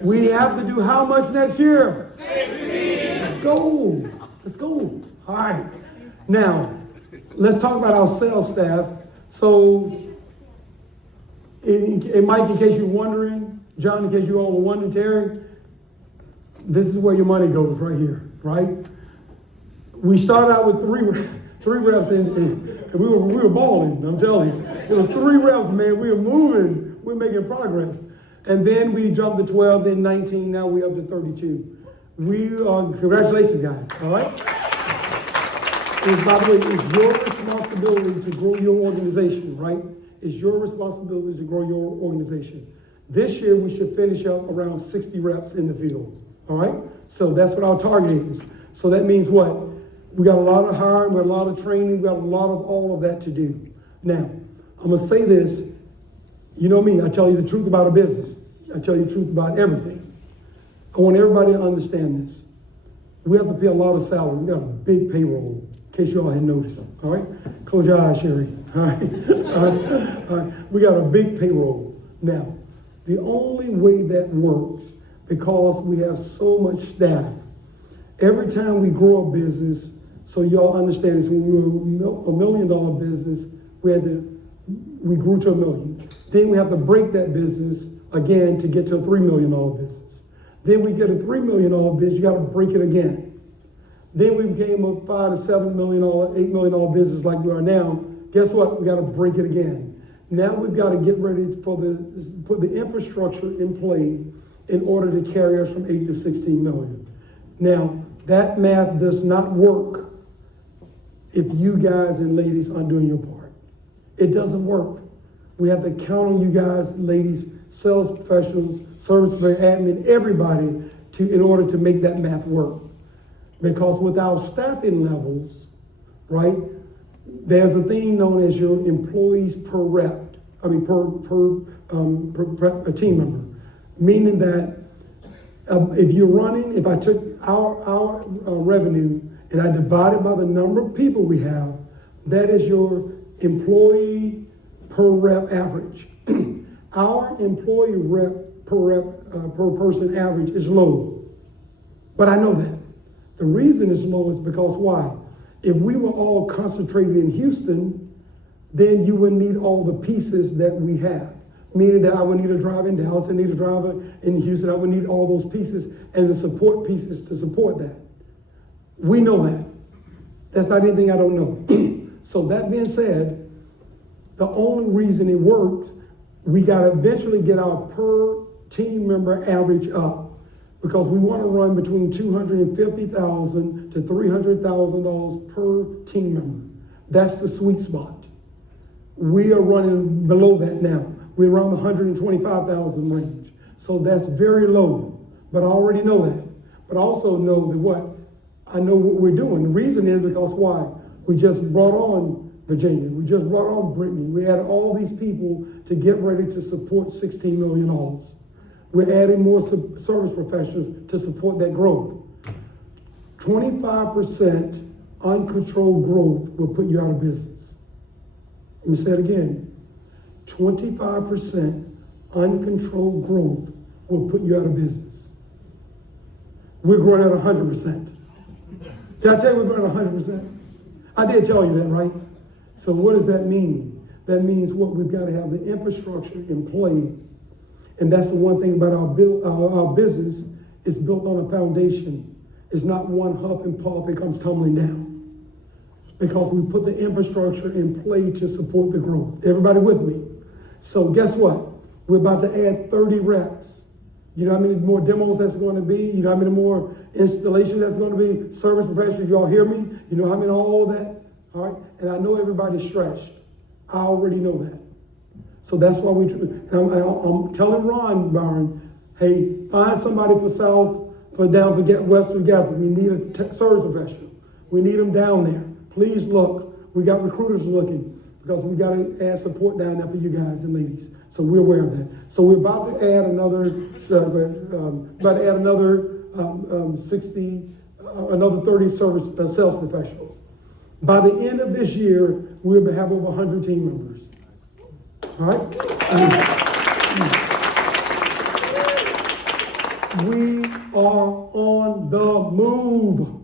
We have to do how much next year? 16. Let's go. Let's go. All right. Now, let's talk about our sales staff. So, Mike, in case you're wondering, John, in case you all were wondering, Terry, this is where your money goes right here, right? We started out with three reps, and we were balling, I'm telling you. It was 3 reps, man. We were moving. We're making progress. And then we jumped to 12, then 19, now we're up to 32. Congratulations, guys, all right? By the way, it's your responsibility to grow your organization, right? It's your responsibility to grow your organization. This year, we should finish up around 60 reps in the field, all right? So that's what our target is. So that means what? We got a lot of hiring, we got a lot of training, we got a lot of all of that to do. Now, I'm gonna say this, you know me, I tell you the truth about a business. I tell you the truth about everything. I want everybody to understand this. We have to pay a lot of salary. We got a big payroll, in case you all had noticed, all right? Close your eyes, Sherry, all right? All right. We got a big payroll. Now, the only way that works, because we have so much staff, every time we grow a business, so y'all understand this, when we were $1 million business, we grew to $1 million. Then we have to break that business again to get to a $3 million business. Then we get a $3 million business, you gotta break it again. Then we became a $5 to $7 million, $8 million business like we are now. Guess what? We gotta break it again. Now we've gotta get ready for put the infrastructure in play in order to carry us from 8 to 16 million. Now, that math does not work if you guys and ladies aren't doing your part. It doesn't work. We have to count on you guys, ladies, sales professionals, service admin, everybody in order to make that math work. Because with our staffing levels, right, there's a thing known as your employees per rep, per team member. Meaning that if I took our revenue and I divided by the number of people we have, that is your employee per rep average. Our employee rep per person average is low, but I know that. The reason it's low is because why? If we were all concentrated in Houston, then you would need all the pieces that we have. Meaning that I would need a driver in Dallas, I need a driver in Houston, I would need all those pieces and the support pieces to support that. We know that. That's not anything I don't know. So that being said, the only reason it works, we gotta eventually get our per team member average up because we wanna run between $250,000 to $300,000 per team member. That's the sweet spot. We are running below that now. We're around the 125,000 range. So that's very low, but I already know that. But I also know that I know what we're doing. The reason is because why? We just brought on Virginia. We just brought on Brittany. We added all these people to get ready to support $16 million. We're adding more service professionals to support that growth. 25% uncontrolled growth will put you out of business. Let me say it again. 25% uncontrolled growth will put you out of business. We're growing at 100%. Did I tell you we're growing at 100%? I did tell you that, right? So what does that mean? That means what we've got to have the infrastructure in play. And that's the one thing about our business, it's built on a foundation. It's not one huff and puff, it comes tumbling down. Because we put the infrastructure in play to support the growth. Everybody with me? So guess what? We're about to add 30 reps. You know how many more demos that's going to be? You know how many more installations that's going to be? Service professionals, y'all hear me? You know how many, all of that? All right? And I know everybody's stretched. I already know that. So that's why I'm telling Ron Byron, hey, find somebody for West of Gadsden. We need a service professional. We need them down there. Please look. We got recruiters looking because we got to add support down there for you guys and ladies. So we're aware of that. So we're about to add another 30 sales professionals. By the end of this year, we'll have over 100 team members. All right? We are on the move.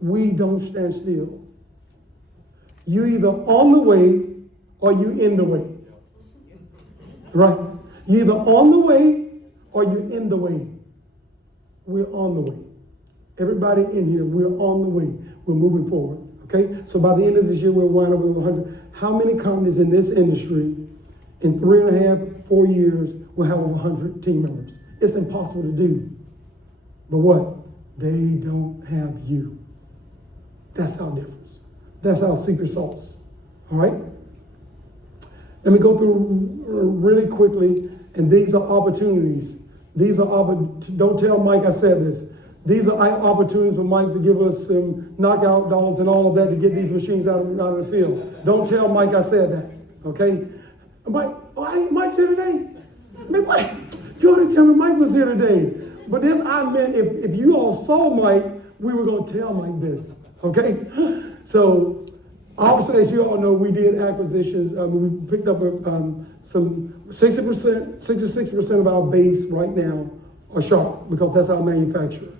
We don't stand still. You either on the way or you in the way. Right? You either on the way or you in the way. We're on the way. Everybody in here, we're on the way. We're moving forward. Okay? So by the end of this year, we'll wind up with 100. How many companies in this industry in 3.5, 4 years will have over 100 team members? It's impossible to do. But what? They don't have you. That's our difference. That's our secret sauce. All right? Let me go through really quickly, and these are opportunities. Don't tell Mike I said this. These are opportunities for Mike to give us some knockout dollars and all of that to get these machines out of the field. Don't tell Mike I said that, okay? Mike's here today? Man, what? You ought to tell me Mike was here today. But this, I meant if you all saw Mike, we were going to tell Mike this, okay? So, obviously, as you all know, we did acquisitions. We picked up some 66% of our base right now are Sharp because that's our manufacturer.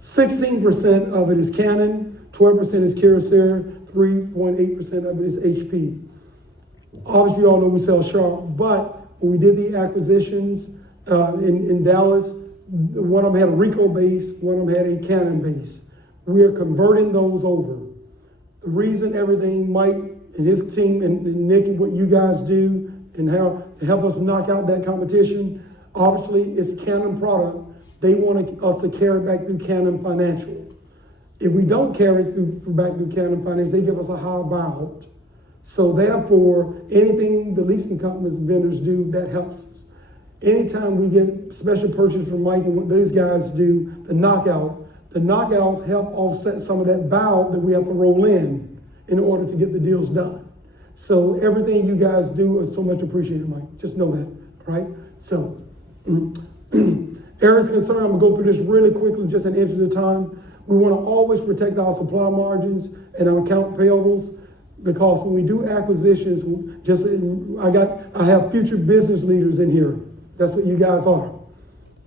16% of it is Canon, 12% is Kyocera, 3.8% of it is HP. Obviously, you all know we sell Sharp, but when we did the acquisitions in Dallas, one of them had a Ricoh base, one of them had a Canon base. We are converting those over. The reason everything Mike and his team and Nick and what you guys do and how to help us knock out that competition, obviously it's Canon product. They want us to carry it back through Canon Financial. If we don't carry it back through Canon Financial, they give us a higher buyout. So therefore, anything the leasing companies and vendors do, that helps us. Anytime we get special purchase from Mike and what these guys do, the knockouts help offset some of that valve that we have to roll in order to get the deals done. So everything you guys do is so much appreciated, Mike. Just know that, all right? So, areas of concern, I'm gonna go through this really quickly, just in interest of time. We wanna always protect our supply margins and our account payables, because when we do acquisitions, I have future business leaders in here. That's what you guys are.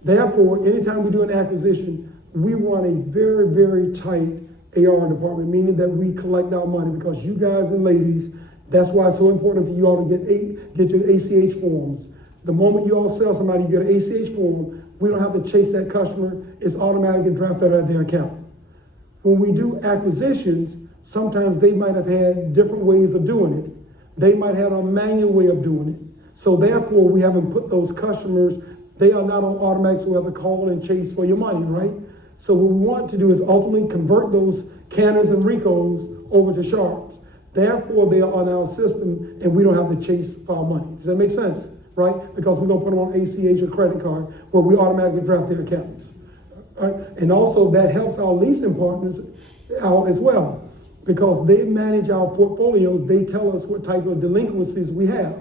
Therefore, anytime we do an acquisition, we run a very, very tight AR department, meaning that we collect our money, because you guys and ladies, that's why it's so important for you all to get your ACH forms. The moment you all sell somebody, you get an ACH form, we don't have to chase that customer. It's automatically drafted out of their account. When we do acquisitions, sometimes they might have had different ways of doing it. They might have a manual way of doing it. So therefore, we haven't put those customers, they are not on automatic, so we have to call and chase for your money, right? So what we want to do is ultimately convert those Canons and Ricohs over to Sharps. Therefore, they are on our system and we don't have to chase for our money. Does that make sense? Right? Because we're gonna put them on ACH or credit card where we automatically draft their accounts. Right? And also that helps our leasing partners out as well, because they manage our portfolios. They tell us what type of delinquencies we have.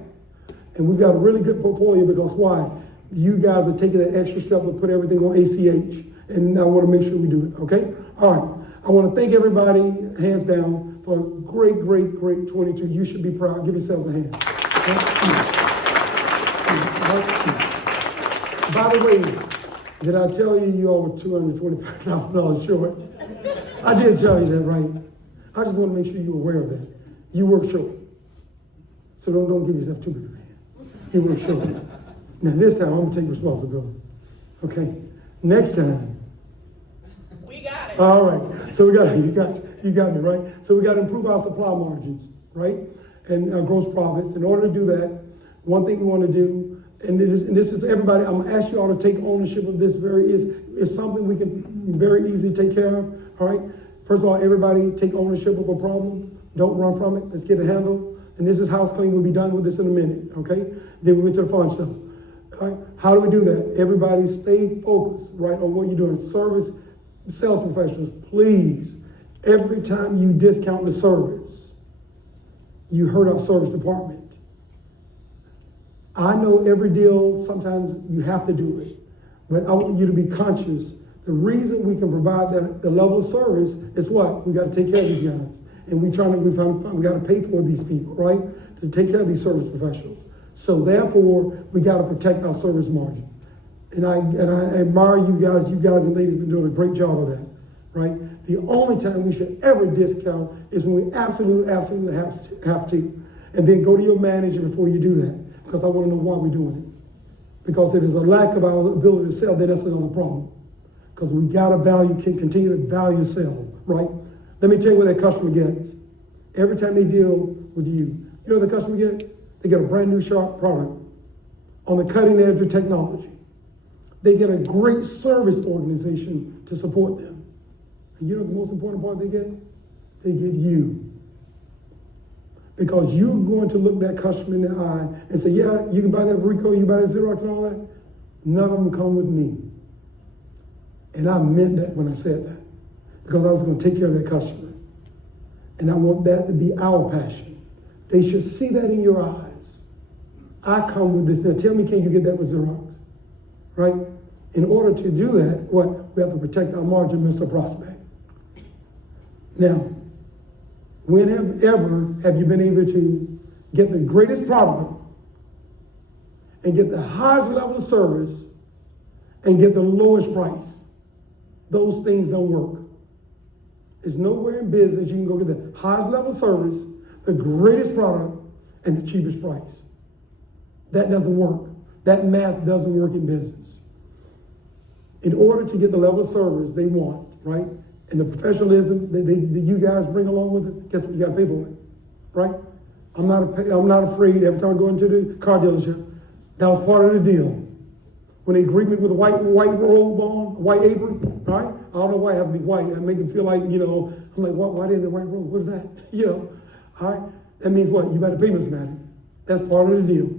And we've got a really good portfolio because why? You guys are taking that extra step to put everything on ACH. And I want to make sure we do it, okay? All right. I want to thank everybody, hands down, for a great, great, great 22. You should be proud. Give yourselves a hand. By the way, did I tell you all were $225,000 short? I did tell you that, right? I just want to make sure you're aware of that. You work short. So don't give yourself too big of a hand. You work short. Now this time I'm going to take responsibility. Okay? Next time. We got it. All right. So you got me, right? So we got to improve our supply margins, right? And gross profits. In order to do that, one thing we want to do, and this is everybody, I'm going to ask you all to take ownership of this. It's something we can very easily take care of, all right? First of all, everybody take ownership of a problem. Don't run from it. Let's get it handled. And this is house clean. We'll be done with this in a minute, okay? Then we get to the fun stuff. All right? How do we do that? Everybody stay focused, right, on what you're doing. Service, sales professionals, please, every time you discount the service, you hurt our service department. I know every deal, sometimes you have to do it, but I want you to be conscious. The reason we can provide the level of service is what? We got to take care of these guys. And we got to pay for these people, right? To take care of these service professionals. So therefore, we got to protect our service margin. And I admire you guys. You guys and ladies been doing a great job of that, right? The only time we should ever discount is when we absolutely have to. And then go to your manager before you do that, because I want to know why we're doing it. Because if there's a lack of our ability to sell, then that's another problem. Because we got to continue to value sell, right? Let me tell you what that customer gets. Every time they deal with you, you know what the customer gets? They get a brand new sharp product on the cutting edge of technology. They get a great service organization to support them. And you know the most important part they get? They get you. Because you're going to look that customer in the eye and say, yeah, you can buy that Ricoh, you can buy that Xerox and all that. None of them come with me. And I meant that when I said that. Because I was going to take care of that customer. And I want that to be our passion. They should see that in your eyes. I come with this. Now tell me, can you get that with Xerox? Right? In order to do that, what? We have to protect our margin, Mr. Prospect. Now, when have you been able to get the greatest product and get the highest level of service and get the lowest price? Those things don't work. There's nowhere in business you can go get the highest level of service, the greatest product, and the cheapest price. That doesn't work. That math doesn't work in business. In order to get the level of service they want, right? And the professionalism that you guys bring along with it, guess what? You got to pay for it, right? I'm not afraid every time I go into the car dealership. That was part of the deal. When they greet me with a white robe on, a white apron, right? I don't know why I have to be white. I make them feel like, I'm like, why didn't the white robe? What is that? All right? That means what? You better pay, Mr. Madden. That's part of the deal.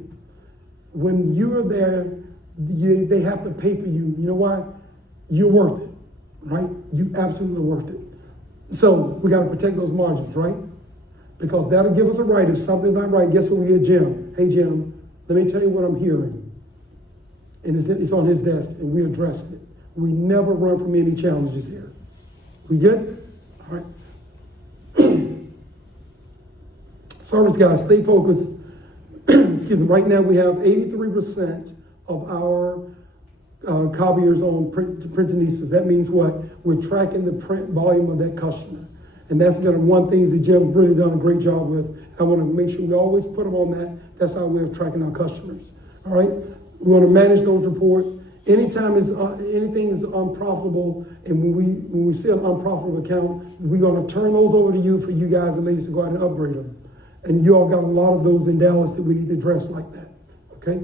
When you're there, they have to pay for you. You know why? You're worth it, right? You absolutely worth it. So we got to protect those margins, right? Because that'll give us a right. If something's not right, guess what? We get Jim. Hey, Jim, let me tell you what I'm hearing. And it's on his desk, and we addressed it. We never run from any challenges here. We good? All right. Service guys, stay focused. Excuse me. Right now, we have 83% of our copiers on Printanistas. That means what? We're tracking the print volume of that customer. And that's been one thing that Jim's really done a great job with. I want to make sure we always put them on that. That's our way of tracking our customers. All right? We want to manage those reports. Anytime anything is unprofitable, and when we see an unprofitable account, we're going to turn those over to you for you guys and ladies to go out and upgrade them. And you all got a lot of those in Dallas that we need to address like that. Okay?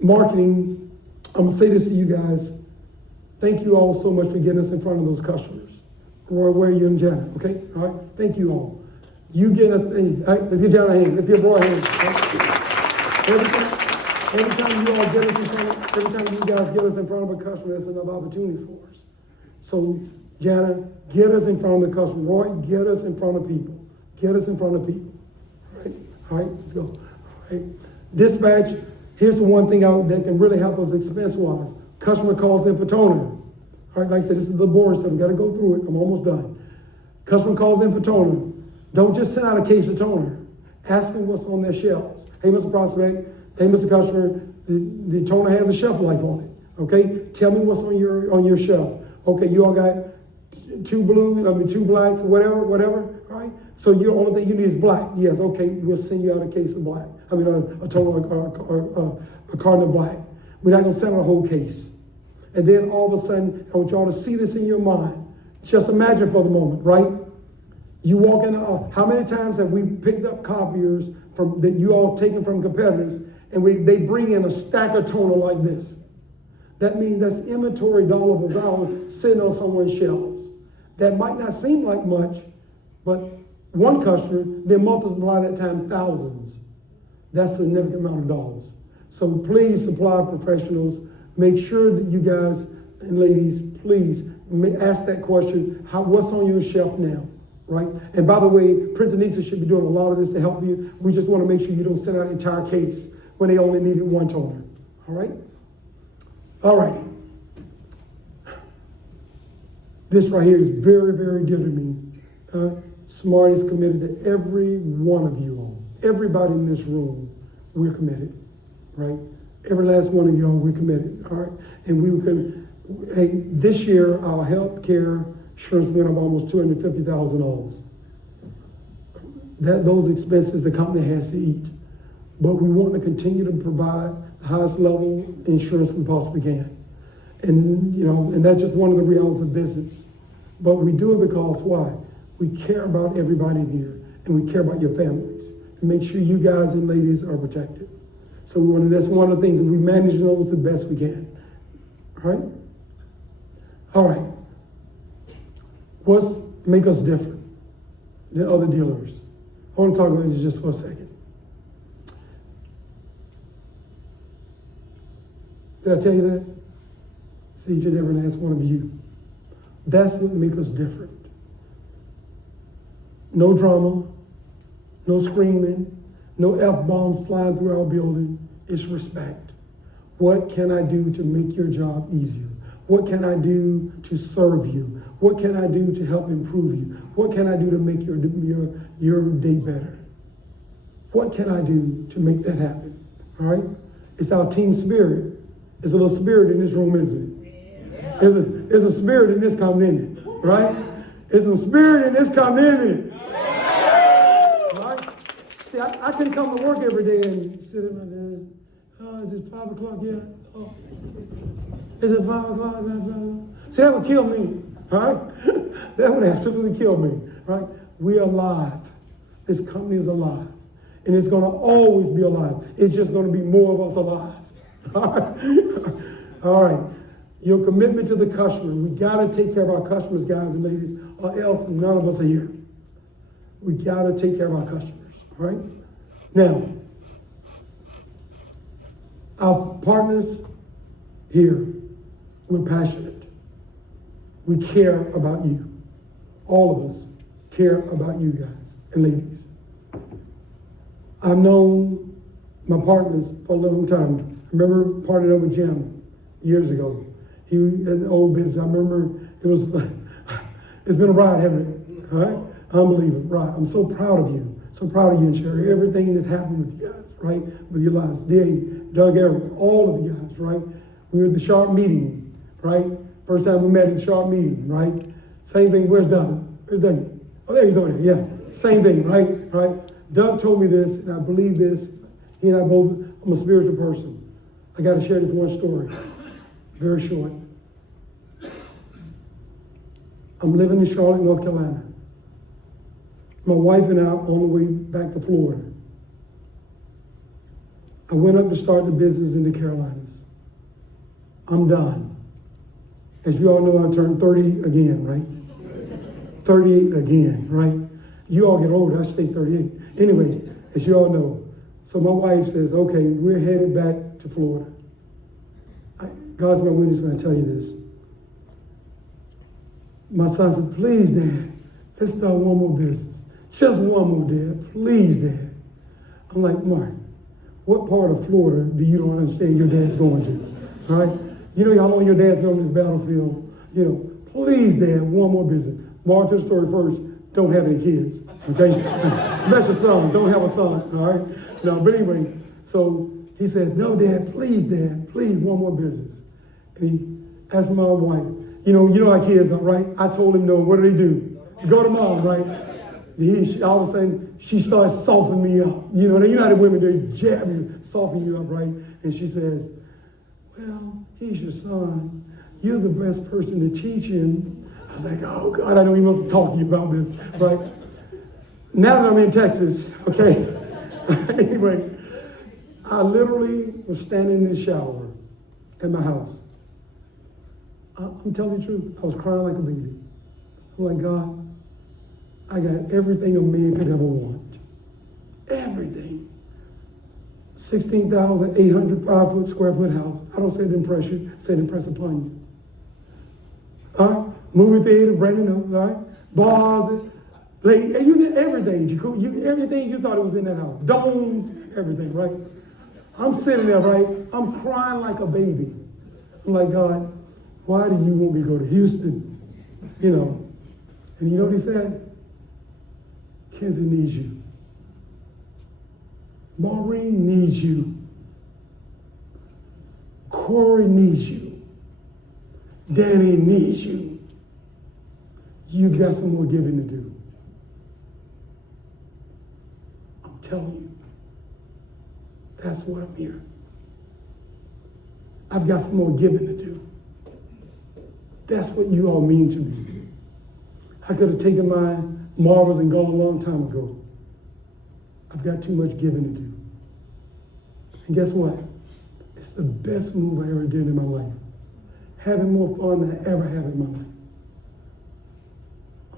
Marketing, I'm going to say this to you guys. Thank you all so much for getting us in front of those customers. Roy, where are you and Janet? Okay? All right? Thank you all. You get us, hey, all right, let's give Janet a hand. Let's give Roy a hand. Right? Every time you all get us in front every time you guys get us in front of a customer, that's another opportunity for us. So, Janet, get us in front of the customer. Roy, get us in front of people. Get us in front of people. All right, let's go. All right. Dispatch, here's the one thing that can really help us expense-wise. Customer calls in for toner. All right, like I said, this is the boring stuff. We got to go through it. I'm almost done. Customer calls in for toner. Don't just send out a case of toner. Ask them what's on their shelves. Hey, Mr. Prospect. Hey, Mr. Customer. The toner has a shelf life on it. Okay. Tell me what's on your shelf. Okay, you all got two blacks, whatever. All right. So the only thing you need is black. Yes. Okay. We'll send you out a case of black. I mean, a toner, a carton of black. We're not going to send out a whole case. And then all of a sudden, I want y'all to see this in your mind. Just imagine for the moment, right? You walk in the aisle. How many times have we picked up copiers that you all taken from competitors, and they bring in a stack of toner like this? That means that's inventory dollars hours sitting on someone's shelves. That might not seem like much, but one customer, then multiply that time thousands. That's a significant amount of dollars. So please, supply professionals, make sure that you guys and ladies, please ask that question, what's on your shelf now, right? And by the way, Printanistas should be doing a lot of this to help you. We just want to make sure you don't send out an entire case when they only needed one toner, all right? All righty. This right here is very, very dear to me. Smart is committed to every one of you all. Everybody in this room, we're committed, right? Every last one of y'all, we're committed, all right? And we can, hey, this year, our health care insurance went up almost $250,000. Those expenses the company has to eat. But we want to continue to provide the highest level insurance we possibly can. And, and that's just one of the realities of business. But we do it because why? We care about everybody in here, and we care about your families, and make sure you guys and ladies are protected. So that's one of the things, that we manage those the best we can. All right? All right. What's make us different than other dealers? I want to talk about this just for a second. Did I tell you that? See, each and every last one of you. That's what makes us different. No drama, no screaming, no F-bombs flying through our building. It's respect. What can I do to make your job easier? What can I do to serve you? What can I do to help improve you? What can I do to make your day better? What can I do to make that happen? All right? It's our team spirit. There's a little spirit in this room, isn't it? There's a spirit in this coming in it, right? There's some spirit in this coming in it. Right? See, I can come to work every day and sit at my desk. Oh, is it 5 o'clock yet? Oh. Is it 5 o'clock? See, that would kill me, all right? That would absolutely kill me, right? We're alive. This company is alive. And it's going to always be alive. It's just going to be more of us alive. All right? All right. Your commitment to the customer. We got to take care of our customers, guys and ladies, or else none of us are here. We got to take care of our customers. All right? Now, our partners here, we're passionate. We care about you. All of us care about you guys and ladies. I've known my partners for a long time. I remember partnering up with Jim years ago. He had the old business. I remember it's been a ride, hasn't it? All right? Unbelievable, right? I'm so proud of you. So proud of you and Sherry. Everything that's happened with you guys, right? With your lives. Dave, Doug, Eric, all of you guys, right? We were at the Sharp meeting, right? First time we met in the Sharp meeting, right? Same thing, where's Doug? Where's Doug? Oh, there he's over there, yeah. Same thing, right? Doug told me this, and I believe this. He and I both, I'm a spiritual person. I got to share this one story, very short. I'm living in Charlotte, North Carolina. My wife and I are on the way back to Florida. I went up to start the business in the Carolinas. I'm done. As you all know, I turned 30 again, right? 38 again, right? You all get older, I stay 38. Anyway, as you all know. So my wife says, okay, we're headed back to Florida. God's my witness when I tell you this. My son said, please, Dad, let's start one more business. Just one more, Dad. Please, Dad. I'm like, Mark, what part of Florida do you don't understand your dad's going to? All right? You know, y'all on your dad's been on this battlefield. You know, please, Dad, one more business. Mark, to the story first. Don't have any kids, okay? Special son, don't have a son, all right? No, but anyway, so he says, no, Dad, please, one more business. And he asked my wife, you know how kids are, right? I told him no, what do? You go to mom, right? All of a sudden, she starts softening me up. You know how the women, they jab you, soften you up, right? And she says, well, he's your son. You're the best person to teach him. I was like, oh God, I don't even know what to talk to you about this, right? Now that I'm in Texas, okay? Anyway, I literally was standing in the shower at my house. I'm telling you the truth. I was crying like a baby. I'm like, God, I got everything a man could ever want. Everything. 16,805 square foot house. I don't say it to impress you, say it to impress upon you. All right? Movie theater, brand new, all right? Bars, and you did everything. Everything you thought it was in that house. Domes, everything, right? I'm sitting there, right? I'm crying like a baby. I'm like, God, why do you want me to go to Houston? And you know what he said? Kenzie needs you. Maureen needs you. Corey needs you. Danny needs you. You've got some more giving to do. I'm telling you. That's what I'm here. I've got some more giving to do. That's what you all mean to me. I could have taken my marbles and gone a long time ago. I've got too much giving to do. And guess what? It's the best move I ever did in my life. Having more fun than I ever have in my life.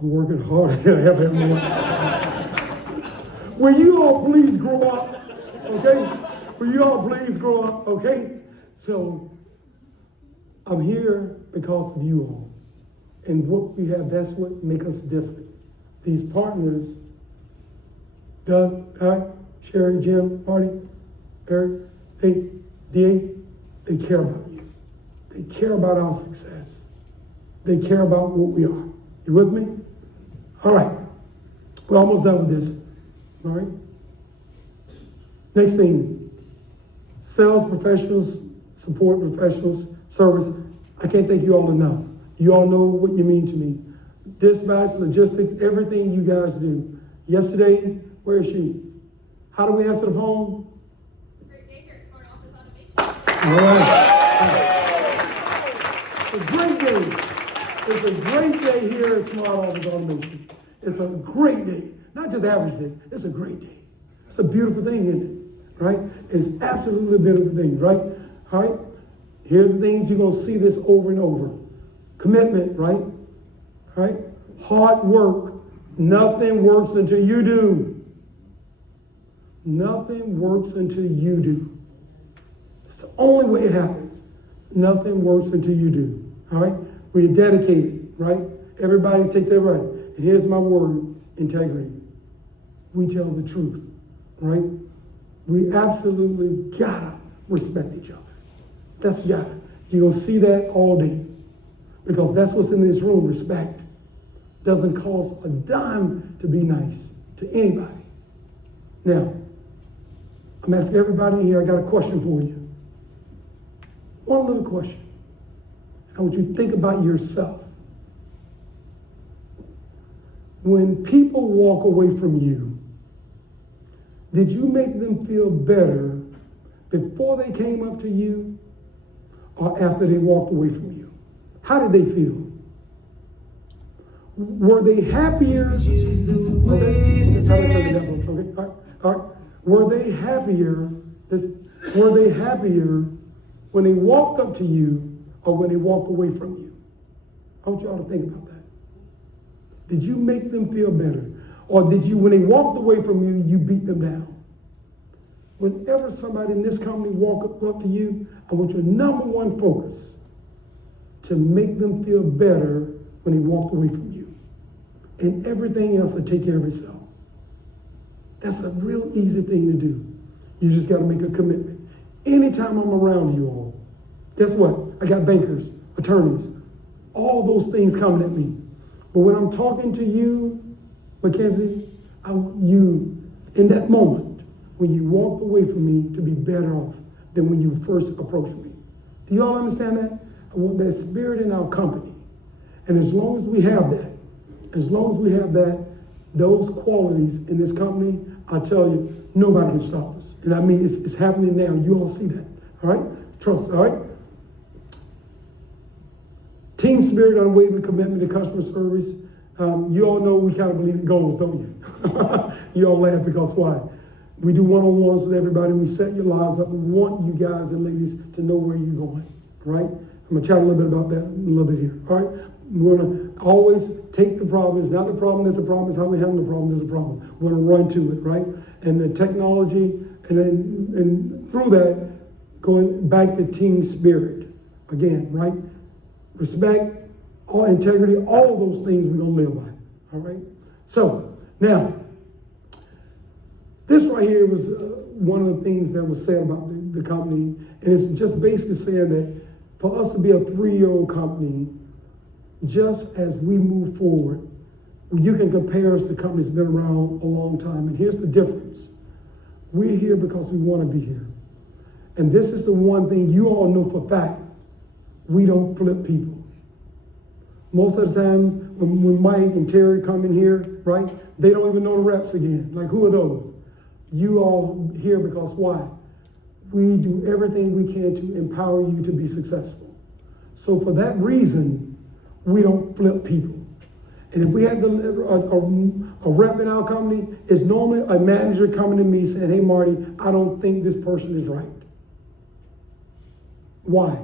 I'm working harder than I ever have in my life. Will you all please grow up? Okay? Will you all please grow up? Okay? So, I'm here because of you all. And what we have, that's what makes us different. These partners, Doug, Sherry, Jim, Marty, Eric, DA, they care about you. They care about our success. They care about what we are. You with me? All right. We're almost done with this. All right? Next thing, sales professionals, support professionals, service. I can't thank you all enough. You all know what you mean to me. Dispatch, logistics, everything you guys do. Yesterday, where is she? How do we answer the phone? Great day here at Smart Office Automation. All right. It's a great day. It's a great day here at Smart Office Automation. It's a great day. Not just average day. It's a great day. It's a beautiful thing, isn't it? Right? It's absolutely a beautiful thing, right? All right? Here are the things you're going to see this over and over. Commitment, right? Right? Hard work. Nothing works until you do. Nothing works until you do. It's the only way it happens. Nothing works until you do. All right? We're dedicated, right? Everybody takes everybody. And here's my word, integrity. We tell the truth, right? We absolutely gotta respect each other. That's gotta. You're gonna see that all day. Because that's what's in this room, respect. Doesn't cost a dime to be nice to anybody. Now, I'm asking everybody in here, I got a question for you. One little question. I want you to think about yourself. When people walk away from you, did you make them feel better before they came up to you or after they walked away from you? How did they feel? Were they happier? All right. Were they happier? Were they happier when they walked up to you or when they walked away from you? I want you all to think about that. Did you make them feel better? Or did you, when they walked away from you, you beat them down? Whenever somebody in this company walk up to you, I want your number one focus to make them feel better when they walked away from you. And everything else will take care of itself. That's a real easy thing to do. You just got to make a commitment. Anytime I'm around you all, guess what? I got bankers, attorneys, all those things coming at me. But when I'm talking to you, Mackenzie, I want you, in that moment, when you walked away from me, to be better off than when you first approached me. Do you all understand that? I want that spirit in our company. And as long as we have that, those qualities in this company, I tell you, nobody can stop us. And I mean, it's happening now. You all see that, all right? Trust, all right? Team spirit, unwavering commitment to customer service. You all know we kind of believe in goals, don't you? You all laugh because why? We do one-on-ones with everybody. We set your lives up. We want you guys and ladies to know where you're going, right? I'm going to chat a little bit about that in a little bit here, all right? We're going to always take the problem. It's not the problem that's a problem. It's how we handle the problem that's a problem. We're going to run to it, right? And the technology, and through that, going back to team spirit. Again, right? Respect, all integrity, all of those things we're going to live by, all right? So, now, this right here was one of the things that was said about the company, and it's just basically saying that for us to be a 3-year-old company, just as we move forward, you can compare us to companies that have been around a long time, and here's the difference. We're here because we want to be here. And this is the one thing you all know for a fact. We don't flip people. Most of the time, when Mike and Terry come in here, right, they don't even know the reps again. Like, who are those? You all here because why? We do everything we can to empower you to be successful. So for that reason, we don't flip people. And if we had a rep in our company, it's normally a manager coming to me saying, hey, Marty, I don't think this person is right. Why?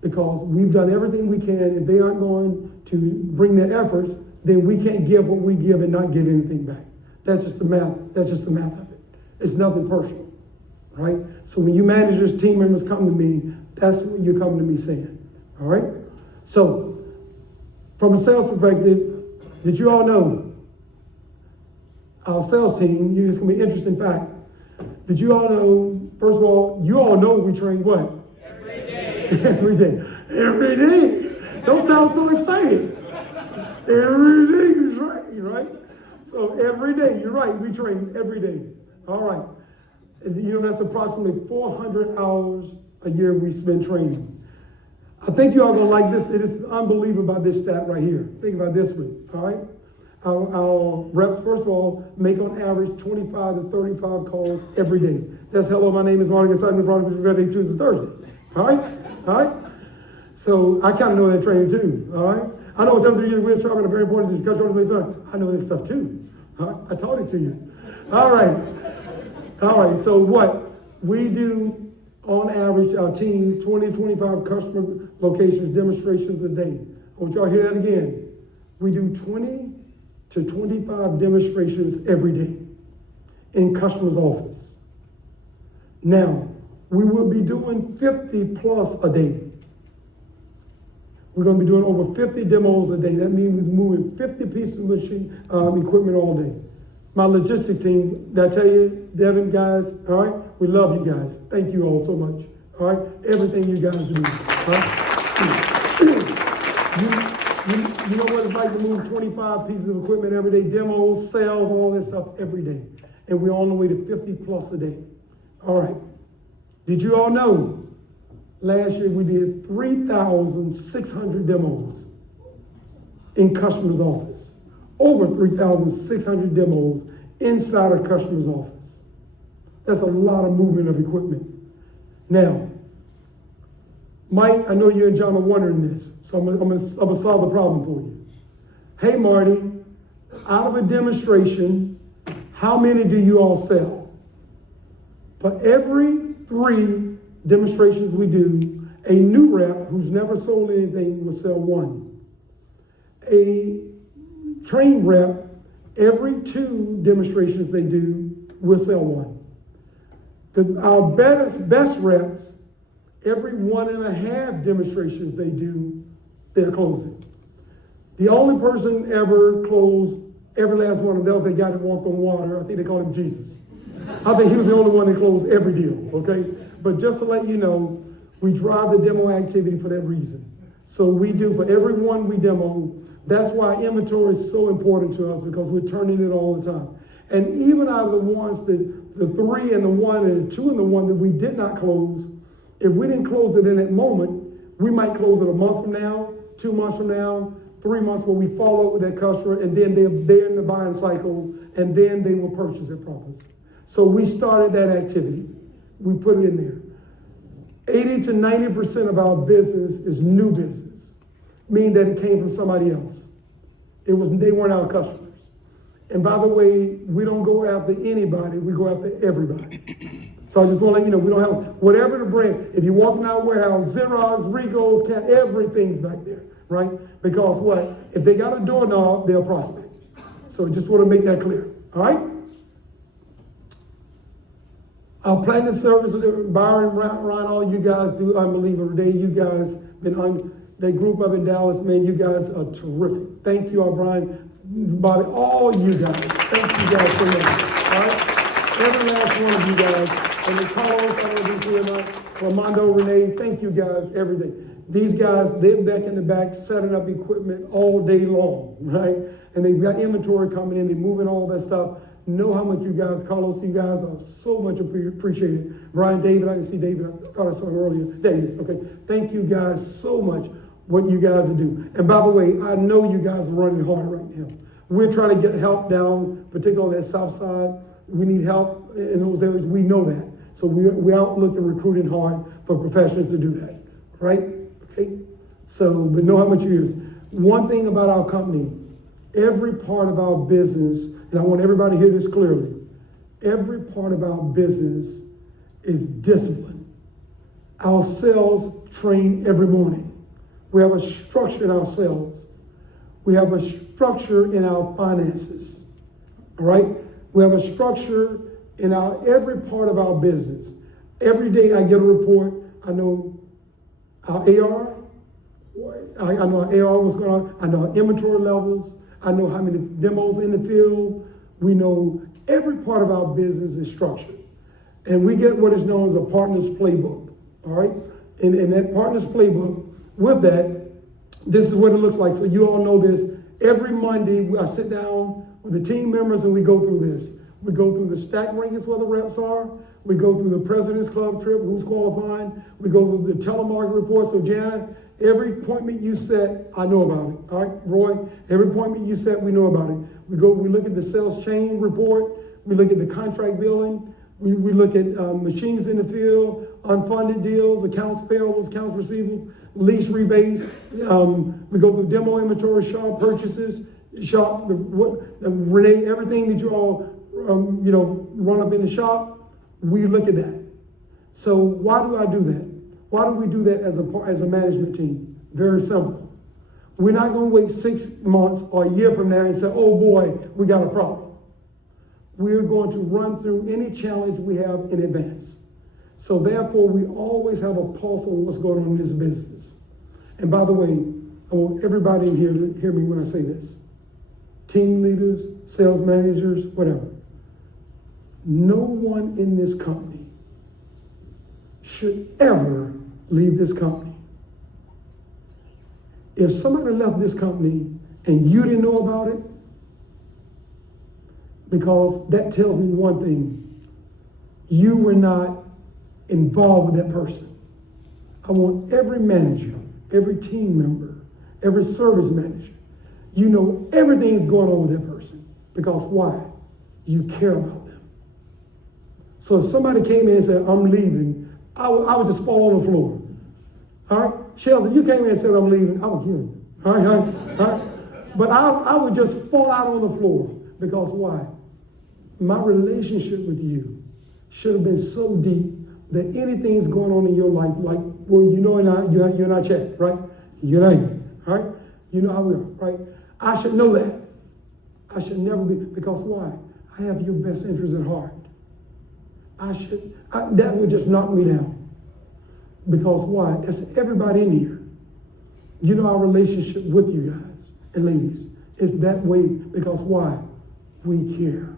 Because we've done everything we can. If they aren't going to bring their efforts, then we can't give what we give and not get anything back. That's just the math. That's just the math of it. It's nothing personal, right? So when you managers, team members come to me, that's what you're coming to me saying, all right? So from a sales perspective, did you all know our sales team, it's gonna be an interesting fact. Did you all know, first of all, you all know we train what? Every day. Every day. Every day. Don't sound so excited. Every day you train, right? So every day, you're right, we train every day. All right. And you know, that's approximately 400 hours a year we spend training. I think you all gonna like this. It is unbelievable about this stat right here. Think about this one, all right? Our reps, first of all, make on average 25 to 35 calls every day. That's hello, my name is Marty Excitement Product Ready Tuesday, Thursday. All right? All right? So I kind of know that training too. All right? I know 7 years with sharp and a very important is I know that stuff too. All right? I taught it to you. All right. All right. So what we do on average, our team, 20, 25 customer locations, demonstrations a day. I want y'all to hear that again. We do 20 to 25 demonstrations every day in customer's office. Now, we will be doing 50 plus a day. We're going to be doing over 50 demos a day. That means we're moving 50 pieces of machine equipment all day. My logistic team, did I tell you, Devin, guys, all right? We love you guys. Thank you all so much, all right? Everything you guys do, all right? You know what it's like to move 25 pieces of equipment every day, demos, sales, all this stuff every day. And we're on the way to 50 plus a day. All right. Did you all know last year we did 3,600 demos in customer's office? Over 3,600 demos inside a customer's office. That's a lot of movement of equipment. Now, Mike, I know you and John are wondering this, so I'm gonna solve the problem for you. Hey, Marty, out of a demonstration, how many do you all sell? For every 3 demonstrations we do, a new rep who's never sold anything will sell 1. A trained rep, every 2 demonstrations they do, will sell 1. Our best reps, every 1.5 demonstrations they do, they're closing. The only person ever closed every last one of those, they got it walked on water. I think they called him Jesus. I think he was the only one that closed every deal, okay? But just to let you know, we drive the demo activity for that reason. So we do, for every one we demo, that's why inventory is so important to us, because we're turning it all the time. And even out of the ones, the 3 and the 1 and the 2 and the 1 that we did not close, if we didn't close it in that moment, we might close it a month from now, 2 months from now, 3 months, where we follow up with that customer, and then they're in the buying cycle, and then they will purchase it from us. So we started that activity. We put it in there. 80 to 90% of our business is new business, meaning that it came from somebody else. They weren't our customers. And by the way, we don't go after anybody, we go after everybody. So I just want to let you know, we don't have, whatever the brand, if you walk in our warehouse, Xerox, Regos, everything's back there, right? Because what? If they got a doorknob, they'll prospect. So just want to make that clear, all right? Our planning service, Byron, Ryan, all you guys do unbelievable today. You guys that group up in Dallas, man, you guys are terrific. Thank you, Brian, Bobby, all you guys. Thank you guys so much, all right? Every last one of you guys. And the Carlos, I don't know if you see or not, Armando, Renee, thank you guys, everything. These guys, they're back in the back setting up equipment all day long, right? And they've got inventory coming in, they're moving all that stuff. know how much you guys, Carlos, you guys are so much appreciated. Brian, David, I didn't see David, I thought I saw him earlier. There he is, okay. Thank you guys so much, what you guys do. And by the way, I know you guys are running hard right now. We're trying to get help down, particularly on that south side. We need help in those areas, we know that. So we're out looking, recruiting hard for professionals to do that, right? Okay, so, but know how much you use. One thing about our company, every part of our business, and I want everybody to hear this clearly, every part of our business is discipline. Our sales train every morning. We have a structure in our sales. We have a structure in our finances, all right? We have a structure in every part of our business. Every day I get a report, I know our AR, I know our AR, what's going on, I know our inventory levels, I know how many demos in the field. We know every part of our business is structured. And we get what is known as a partner's playbook, all right? And that partner's playbook, with that, this is what it looks like. So you all know this. Every Monday, I sit down with the team members and we go through this. We go through the stack rankings where the reps are. We go through the President's Club trip, who's qualifying. We go through the telemarketing report. So Jan, every appointment you set, I know about it. All right, Roy, every appointment you set, we know about it. We look at the sales chain report. We look at the contract billing. We look at machines in the field, unfunded deals, accounts payables, accounts receivables, lease rebates. We go through demo inventory, shop purchases, Renee, everything that you all run up in the shop. We look at that. So why do I do that? Why do we do that as a management team? Very simple. We're not going to wait 6 months or a year from now and say, oh boy, we got a problem. We're going to run through any challenge we have in advance. So therefore, we always have a pulse on what's going on in this business. And by the way, I want everybody in here to hear me when I say this. Team leaders, sales managers, whatever. No one in this company should ever leave this company. If somebody left this company and you didn't know about it, because that tells me one thing, you were not involved with that person. I want every manager, every team member, every service manager, you know everything's going on with that person. Because why? You care about them. So if somebody came in and said, I'm leaving, I would just fall on the floor. All right? Chelsea, you came in and said, I'm leaving, I would kill you. All right? But I would just fall out on the floor. Because why? My relationship with you should have been so deep that anything's going on in your life, like, well, you and I chat, right? You and I, right? You know I will, right? I should know that. I should never be, because why? I have your best interest at heart. That would just knock me down. Because why? That's everybody in here. You know our relationship with you guys and ladies is that way because why? We care.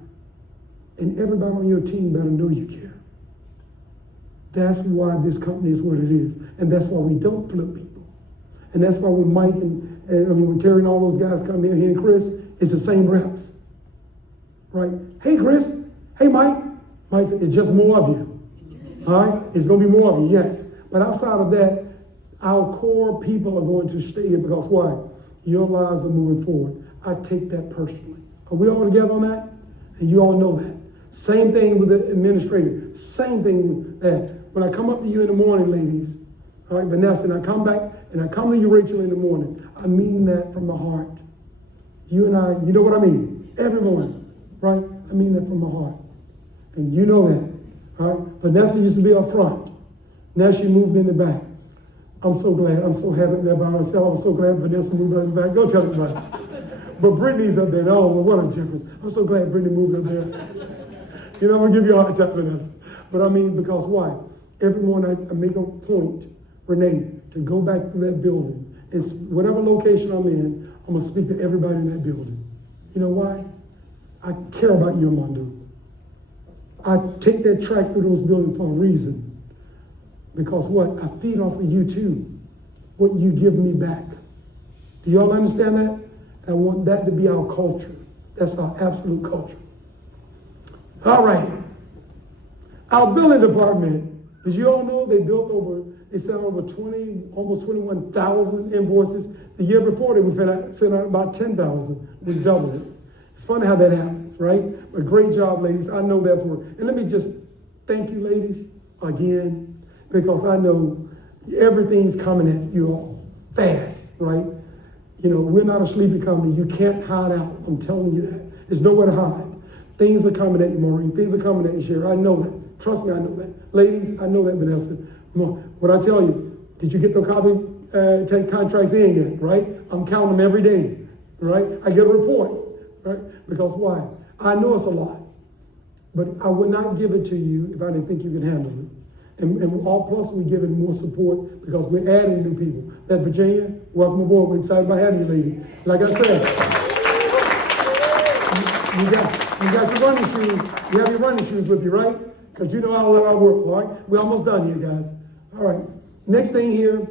And everybody on your team better know you care. That's why this company is what it is. And that's why we don't flip people. And that's why when Mike and when Terry and all those guys come in here and Chris, it's the same reps. Right? Hey, Chris. Hey, Mike. Mike said, it's just more of you. All right? It's going to be more of you, yes. But outside of that, our core people are going to stay here because why? Your lives are moving forward. I take that personally. Are we all together on that? And you all know that. Same thing with the administrator. Same thing with that. When I come up to you in the morning, ladies, all right, Vanessa, and I come back and I come to you, Rachel, in the morning, I mean that from my heart. You and I, you know what I mean? Every morning, right? I mean that from my heart. And you know that, all right? Vanessa used to be up front. Now she moved in the back. I'm so glad. I'm so happy there by myself. I'm so glad Vanessa moved in the back. Go tell anybody. But Brittany's up there. Oh, well, what a difference. I'm so glad Brittany moved up there. You know, I'm going to give you a hard time for that. But I mean, because why? Every morning I make a point, Renee, to go back to that building. And whatever location I'm in, I'm going to speak to everybody in that building. You know why? I care about you, Armando. I take that track through those buildings for a reason. Because what? I feed off of you too. What you give me back. Do y'all understand that? I want that to be our culture. That's our absolute culture. All righty. Our billing department, did you all know they sent over 20, almost 21,000 invoices. The year before, they sent out about 10,000. We doubled it. It's funny how that happens, right? But great job, ladies. I know that's work. And let me just thank you, ladies, again, because I know everything's coming at you all fast, right? You know, we're not a sleepy company. You can't hide out. I'm telling you that. There's nowhere to hide. Things are coming at you, Maureen. Things are coming at you, Sherry. I know that. Trust me, I know that. Ladies, I know that, Vanessa. What I tell you, did you get the copy, take contracts in yet, right? I'm counting them every day, right? I get a report, right? Because why? I know it's a lot, but I would not give it to you if I didn't think you could handle it. And all plus we give it more support because we're adding new people. That Virginia, welcome aboard. We're excited about having you, lady. Like I said, you got your running shoes. You have your running shoes with you, right? Because you know how to let our work, all right? We're almost done here, guys. All right. Next thing here,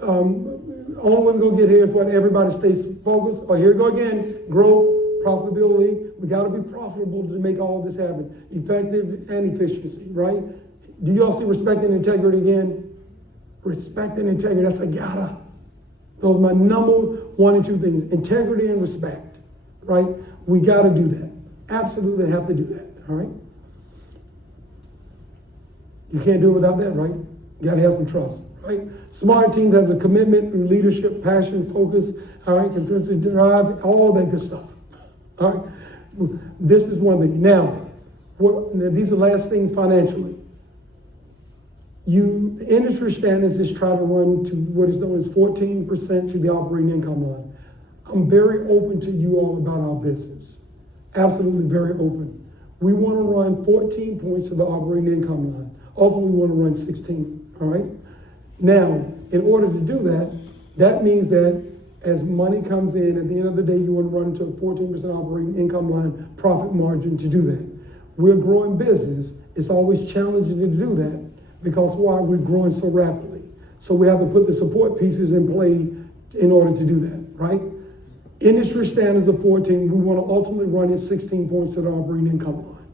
only way we're gonna get here is what everybody stays focused. Oh, here we go again. Growth, profitability. We gotta be profitable to make all of this happen. Effective and efficiency, right? Do you all see respect and integrity again? Respect and integrity, that's a gotta. Those are my number 1 and 2 things. Integrity and respect, right? We gotta do that. Absolutely have to do that, all right? You can't do it without that, right? You gotta have some trust, right? Smart teams has a commitment through leadership, passion, focus, all right, competitive drive, all that good stuff, all right? This is one thing. Now, these are the last things financially. The industry standards is try to run to what is known as 14% to the operating income line. I'm very open to you all about our business. Absolutely very open. We want to run 14 points to the operating income line. Ultimately, we want to run 16, all right? Now, in order to do that, that means that as money comes in, at the end of the day, you want to run to a 14% operating income line profit margin to do that. We're a growing business. It's always challenging to do that because why? We're growing so rapidly. So we have to put the support pieces in play in order to do that, right? Industry standards of 14, we want to ultimately run at 16 points to the operating income line.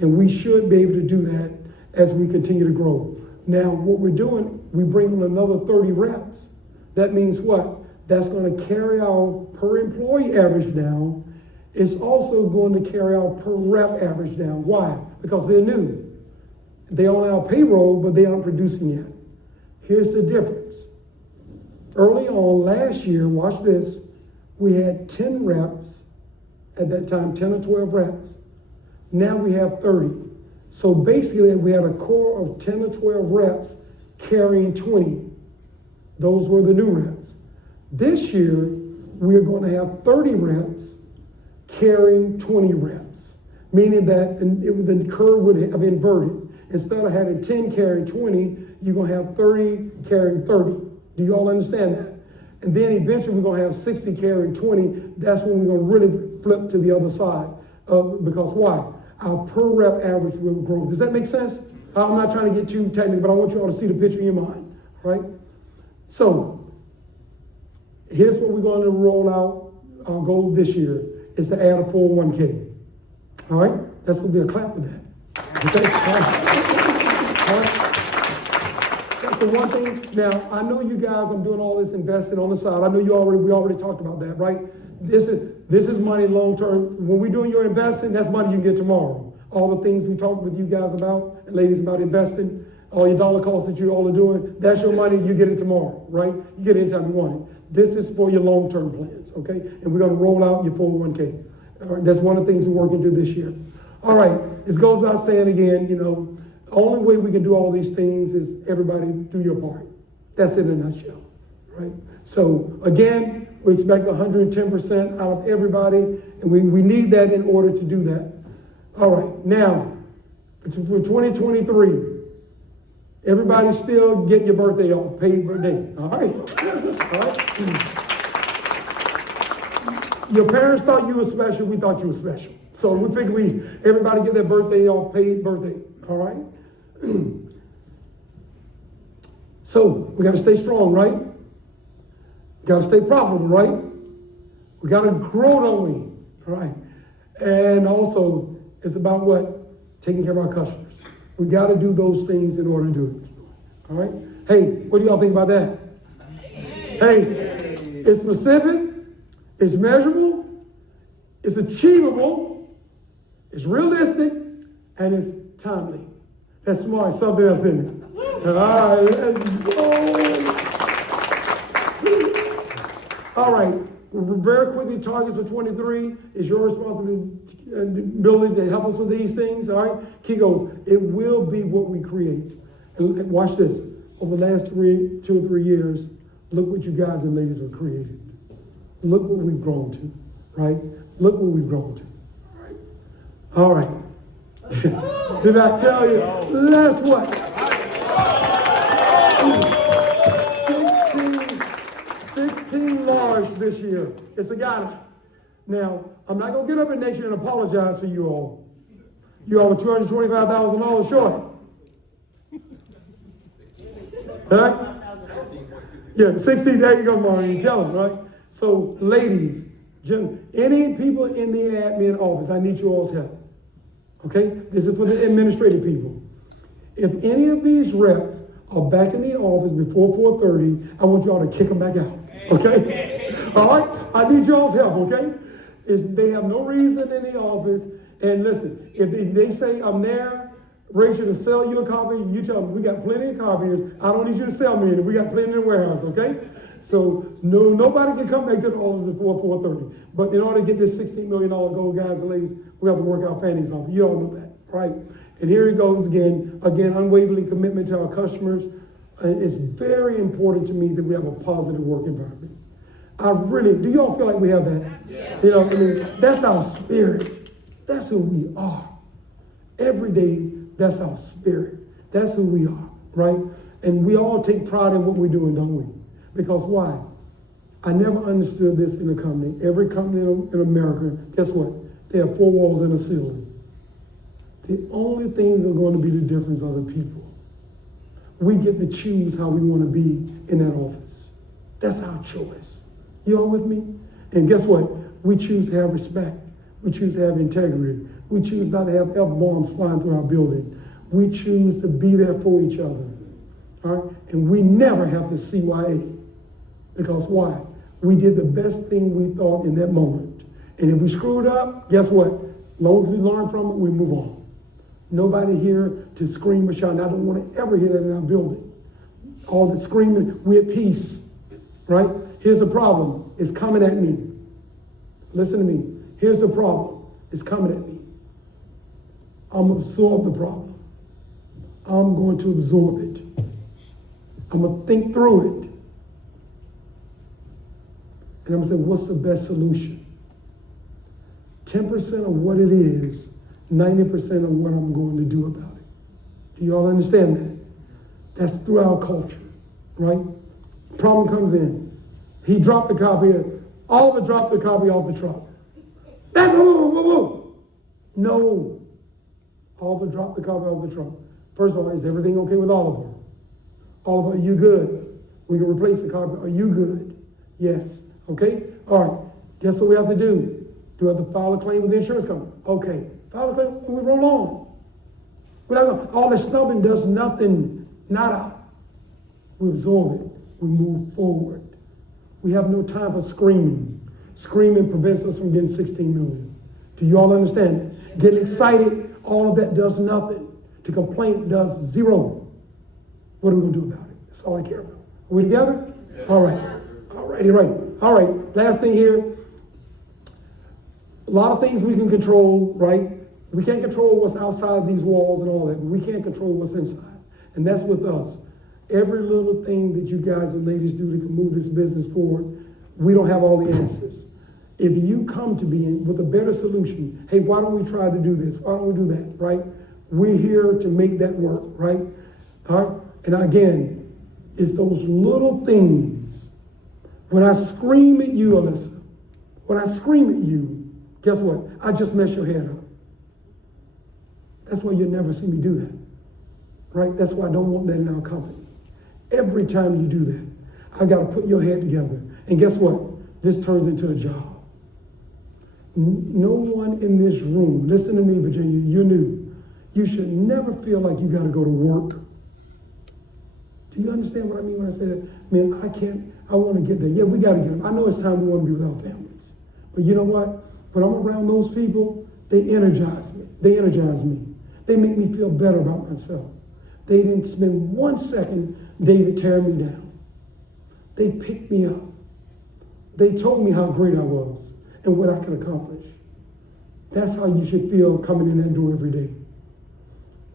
And we should be able to do that as we continue to grow. Now, what we're doing, we bring on another 30 reps. That means what? That's going to carry our per employee average down. It's also going to carry our per rep average down. Why? Because they're new. They're on our payroll, but they aren't producing yet. Here's the difference. Early on last year, watch this, we had 10 reps, at that time, 10 or 12 reps. Now we have 30. So basically, we had a core of 10 or 12 reps carrying 20. Those were the new reps. This year, we're going to have 30 reps carrying 20 reps, meaning that the curve would have inverted. Instead of having 10 carrying 20, you're going to have 30 carrying 30. Do you all understand that? And then eventually we're going to have 60 carrying 20. That's when we're going to really flip to the other side. Because why? Our per rep average will grow. Does that make sense? I'm not trying to get too technical, but I want you all to see the picture in your mind, right? So here's what we're going to roll out. Our goal this year is to add a 401k. All right? That's going to be a clap with that. Okay? All right? That's the one thing. Now, I know you guys, I'm doing all this investing on the side. I know we already talked about that, right? This is money long term. When we're doing your investing, that's money you can get tomorrow. All the things we talked with you guys about, and ladies about investing, all your dollar costs that you all are doing, that's your money, you get it tomorrow, right? You get it anytime you want it. This is for your long-term plans, okay? And we're gonna roll out your 401k. All right, that's one of the things we're working through this year. All right, this goes without saying again, the only way we can do all these things is everybody do your part. That's it in a nutshell, right? So again, we expect 110% out of everybody, and we need that in order to do that. All right, now, for 2023, everybody still get your birthday off, paid birthday, all right? All right? Your parents thought you were special, we thought you were special. So we figured everybody get their birthday off, paid birthday, all right? So we gotta stay strong, right? We gotta stay profitable, right? We gotta grow, don't we? All right. And also, It's about what? Taking care of our customers. We got to do those things in order to do it. All right? Hey, what do y'all think about that? Hey, it's specific, it's measurable, it's achievable, it's realistic, and it's timely. That's smart. Something else in it. All right, let's go. All right. Very quickly, targets for 23 is your responsibility to help us with these things. All right. Key goes. It will be what we create. And watch this. Over the last 2 or 3 years, look what you guys and ladies have created. Look what we've grown to. Right. Look what we've grown to. All right. All right. Did I tell you? That's what. 16 large this year. It's a guideline. Now, I'm not going to get up in next year and apologize for you all. You all were $225,000 short. Right? Yeah, 16, there you go, Maureen. Tell them, right? So, ladies, any people in the admin office, I need you all's help. Okay? This is for the administrative people. If any of these reps are back in the office before 4:30, I want y'all to kick them back out. Okay? All right? I need y'all's help, okay? They have no reason in the office. And listen, if they say I'm there, Rachel, to sell you a copy, you tell them we got plenty of copiers. I don't need you to sell me any. We got plenty in the warehouse, okay? So nobody can come back to the office before 4:30. But in order to get this $16 million goal, guys and ladies, we have to work our fannies off. You all know that, right? And here it goes again, unwavering commitment to our customers. It's very important to me that we have a positive work environment. Do y'all feel like we have that? Yes. You know, I mean, that's our spirit. That's who we are. Every day, that's our spirit. That's who we are, right? And we all take pride in what we're doing, don't we? Because why? I never understood this in a company. Every company in America, guess what? They have 4 walls and a ceiling. The only thing that's going to be the difference are the people. We get to choose how we want to be in that office. That's our choice. You all with me? And guess what? We choose to have respect. We choose to have integrity. We choose not to have F-bombs flying through our building. We choose to be there for each other. All right? And we never have to CYA. Because why? We did the best thing we thought in that moment. And if we screwed up, guess what? As long as we learn from it, we move on. Nobody here to scream or shout. And I don't want to ever hear that in our building. All the screaming, we're at peace, right? Here's the problem. It's coming at me. Listen to me. Here's the problem. It's coming at me. I'm going to absorb the problem. I'm going to absorb it. I'm going to think through it. And I'm going to say, what's the best solution? 10% of what it is, 90% of what I'm going to do about it. Do you all understand that? That's through our culture, right? Problem comes in. He dropped the copy. Oliver dropped the copy off the truck. No. Oliver dropped the copy off the truck. First of all, is everything okay with Oliver? Oliver, are you good? We can replace the copy. Are you good? Yes. Okay? All right. Guess what we have to do? Do we have to file a claim with the insurance company? Okay. File a claim, and we roll on. We're not gonna, all this snubbing does nothing. Nada. We absorb it. We move forward. We have no time for screaming. Screaming prevents us from getting 16 million. Do you all understand that? Getting excited, all of that does nothing. To complain does zero. What are we going to do about it? That's all I care about. Are we together? Yes. All right. All righty, right. All right. Last thing here. A lot of things we can control, right? We can't control what's outside these walls and all that, but we can't control what's inside. And that's with us. Every little thing that you guys and ladies do that can move this business forward, we don't have all the answers. If you come to me with a better solution, hey, why don't we try to do this? Why don't we do that, right? We're here to make that work, right? All right? And again, it's those little things. When I scream at you, Alyssa, when I scream at you, guess what? I just mess your head up. That's why you'll never see me do that, right? That's why I don't want that in our company. Every time you do that, I got to put your head together. And guess what? This turns into a job. No one in this room, listen to me, Virginia, you're new. You should never feel like you got to go to work. Do you understand what I mean when I say that? Man, I want to get there. Yeah, we got to get them. I know it's time we want to be with our families. But you know what? When I'm around those people, they energize me. They energize me. They make me feel better about myself. They didn't spend 1 second, David, tearing me down. They picked me up. They told me how great I was and what I could accomplish. That's how you should feel coming in that door every day.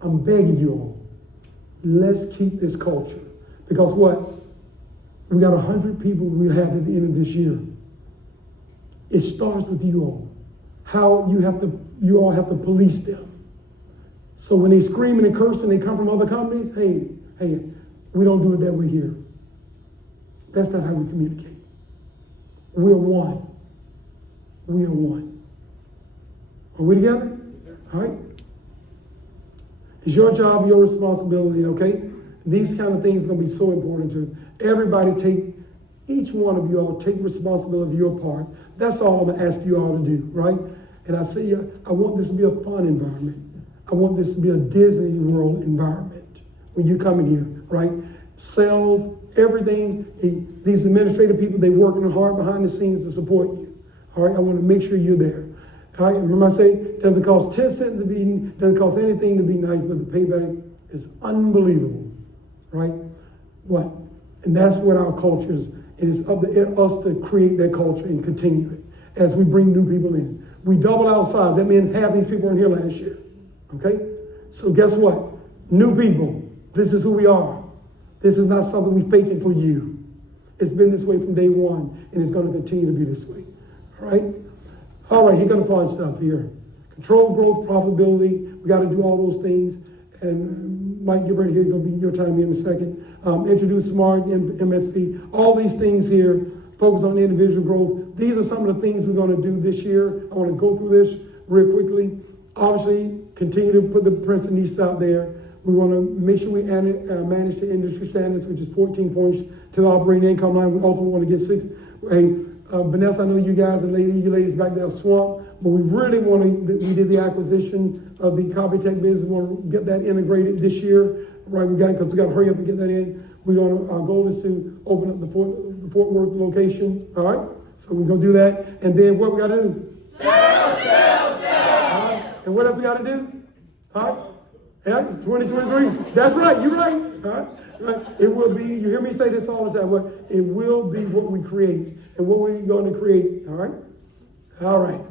I'm begging you all, let's keep this culture. Because what? We got 100 people we have at the end of this year. It starts with you all. How you all have to police them. So when they screaming and cursing, they come from other companies, hey, we don't do it that way here. That's not how we communicate. We're one. We are one. Are we together? Yes, sir. All right. It's your job, your responsibility, okay? These kind of things are going to be so important to everybody. Each one of you all take responsibility of your part. That's all I'm going to ask you all to do, right? And I say, I want this to be a fun environment. I want this to be a Disney World environment when you come in here, right? Sales, everything. These administrative people, they working hard behind the scenes to support you. All right, I want to make sure you're there. All right, remember I say, it doesn't cost 10 cents to be, doesn't cost anything to be nice, but the payback is unbelievable, right? What? And that's what our culture is. It is up to us to create that culture and continue it as we bring new people in. We double outside. That means half these people were in here last year, okay? So guess what? New people, this is who we are. This is not something we faking for you. It's been this way from day one, and it's going to continue to be this way, all right? All right, here comes the fun stuff here. Control growth, profitability. We got to do all those things. And Mike, get ready here. It's going to be your time here in a second. Introduce SMART, MSP, all these things here. Focus on individual growth. These are some of the things we're going to do this year. I want to go through this real quickly. Obviously, continue to put the Prince and East out there. We want to make sure we manage the industry standards, which is 14 points to the operating income line. We also want to get 6. Vanessa, I know you guys and you ladies back there are swamped, but we really want to, we did the acquisition of the Copytech business. We want to get that integrated this year, right? Because we got to hurry up and get that in. Our goal is to open up the Fort Worth location, all right? So we're going to do that. And then what we got to do? Sell. Right. And what else we got to do? All right? Yeah, it's 2023. That's right, you're right. All right? Right. It will be, you hear me say this all the time, but it will be what we create and what we're going to create, all right? All right.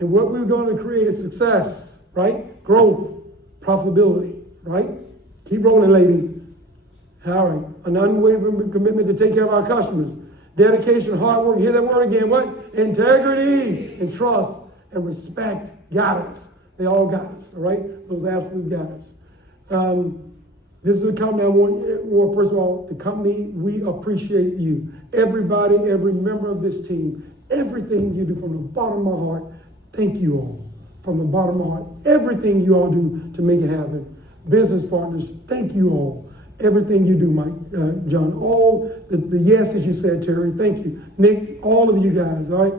And what we're going to create is success, right? Growth, profitability, right? Keep rolling, lady. All right. An unwavering commitment to take care of our customers. Dedication, hard work, hear that word again, what? Integrity and trust and respect got us. They all got us, all right? Those absolute got us. This is a company I want, first of all, the company, we appreciate you. Everybody, every member of this team, everything you do from the bottom of my heart, thank you all. From the bottom of my heart, everything you all do to make it happen. Business partners, thank you all. Everything you do, Mike, John, all the yeses you said, Terry, thank you. Nick, all of you guys, all right?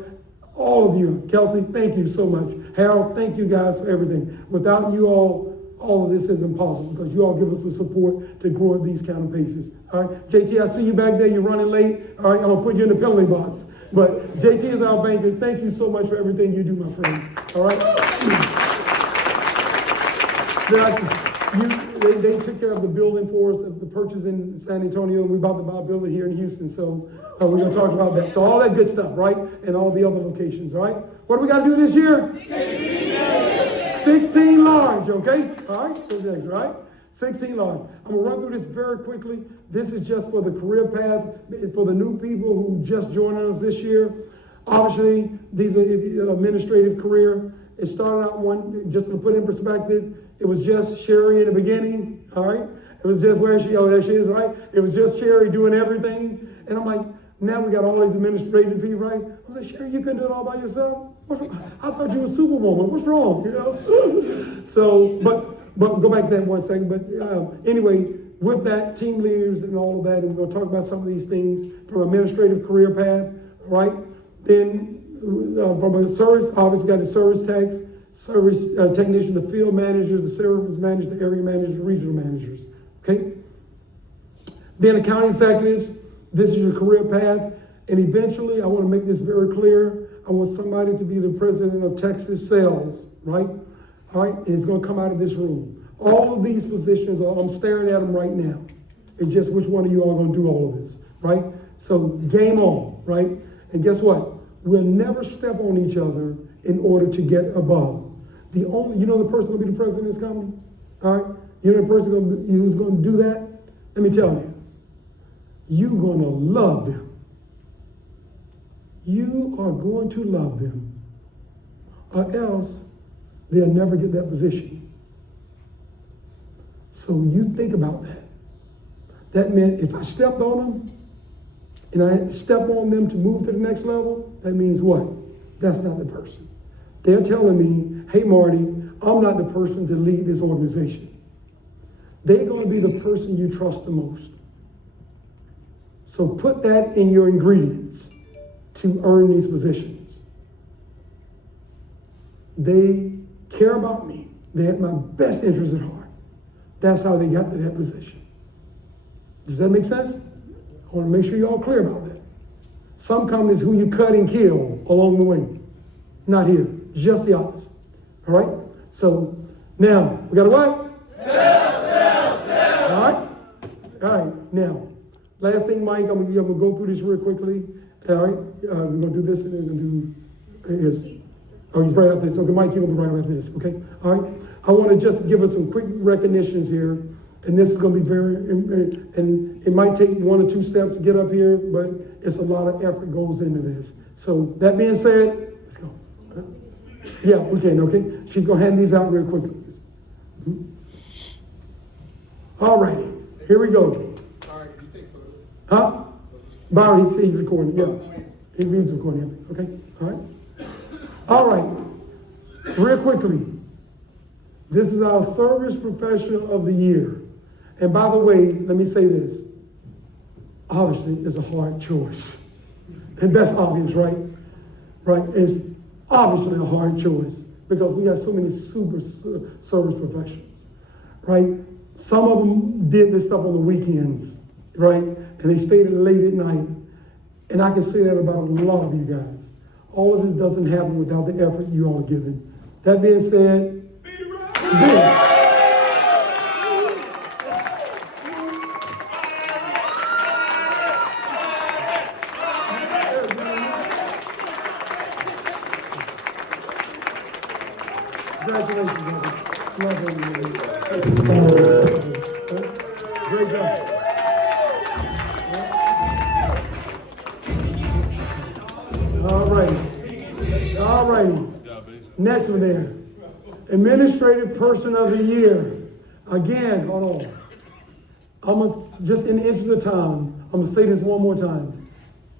All of you. Kelsey, thank you so much. Harold, thank you guys for everything. Without you all of this is impossible because you all give us the support to grow at these kind of paces. All right, JT, I see you back there. You're running late. All right, I'm gonna put you in the penalty box. But JT is our banker. Thank you so much for everything you do, my friend. All right. They took care of the building for us, the purchase in San Antonio, and we're about to buy a building here in Houston. So we're gonna talk about that. So all that good stuff, right? And all the other locations, all right? What do we gotta do this year? 16 large, okay? All right, what's next, right? 16 large. I'm gonna run through this very quickly. This is just for the career path, for the new people who just joined us this year. Obviously, these are administrative career. It started out just to put in perspective, it was just Sherry in the beginning, all right? It was just there she is, right? It was just Sherry doing everything. And I'm like, now we got all these administrative people, right? I was like, Sherry, you couldn't do it all by yourself? I thought you were Superwoman. What's wrong, you know? So, but go back to that 1 second. But anyway, with that, team leaders and all of that, and we're going to talk about some of these things from administrative career path, right? Then from a service, obviously got the service techs, service technicians, the field managers, the service managers, the area managers, the regional managers, okay? Then account executives, this is your career path. And eventually, I want to make this very clear. I want somebody to be the president of Texas Sales, right? All right, and it's going to come out of this room. All of these positions, I'm staring at them right now. It's just which one of you are going to do all of this, right? So game on, right? And guess what? We'll never step on each other in order to get above. The only, you know the person going to be the president of this company? All right? You know the person who's going to do that? Let me tell you. You're going to love them. You are going to love them, or else they'll never get that position. So you think about that. That meant if I stepped on them and I had to step on them to move to the next level, that means what? That's not the person. They're telling me, hey, Marty, I'm not the person to lead this organization. They're going to be the person you trust the most. So put that in your ingredients to earn these positions. They care about me. They have my best interest at heart. That's how they got to that position. Does that make sense? I want to make sure you're all clear about that. Some companies who you cut and kill along the way. Not here, just the opposite. All right? So now, we got to what? Sell. All right? All right, now, last thing, Mike, I'm gonna go through this real quickly. All right, we're gonna do this and then we're gonna do his. Oh, he's right after this. Okay, Mike, you're gonna be right after this. Okay, all right. I want to just give us some quick recognitions here, and this is gonna be very, and it might take 1 or 2 steps to get up here, but it's a lot of effort goes into this. So that being said, let's go. Yeah, we can. Okay, she's gonna hand these out real quickly. All righty, here we go. Huh? Byron, he's recording, yeah. He's recording, okay? All right? All right. Real quickly, this is our Service Professional of the Year. And by the way, let me say this. Obviously, it's a hard choice. And that's obvious, right? Right? It's obviously a hard choice because we got so many super service professionals, right? Some of them did this stuff on the weekends, right? And they stayed late at night. And I can say that about a lot of you guys. All of it doesn't happen without the effort you all are giving. That being said, congratulations, great job. All righty. Next one there. Administrative Person of the Year. Again, hold on. I'm gonna, just in the interest of time, I'm gonna say this one more time.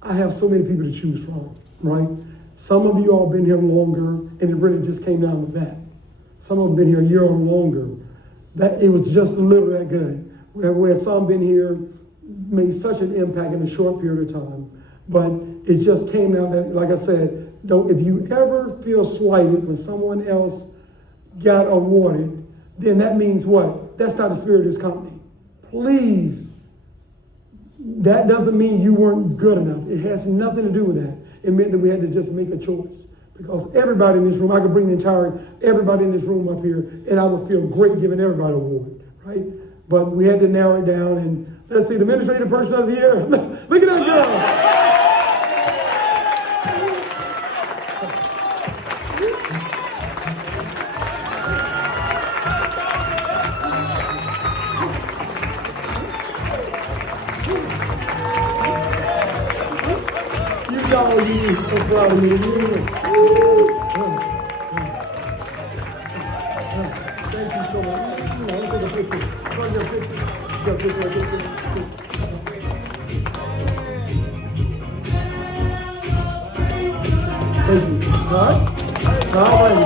I have so many people to choose from, right? Some of you all been here longer, and it really just came down to that. Some of them been here a year or longer. That it was just a little that good. Where some been here, made such an impact in a short period of time. But it just came down that, like I said, if you ever feel slighted when someone else got awarded, then that means what? That's not the spirit of this company. Please, that doesn't mean you weren't good enough. It has nothing to do with that. It meant that we had to just make a choice. Because everybody in this room, I could bring everybody in this room up here, and I would feel great giving everybody an award, right? But we had to narrow it down, and let's see, the Administrative Person of the Year. Look at that girl. You so proud of you. Thank you so much. Let's take a picture. Thank you. All right.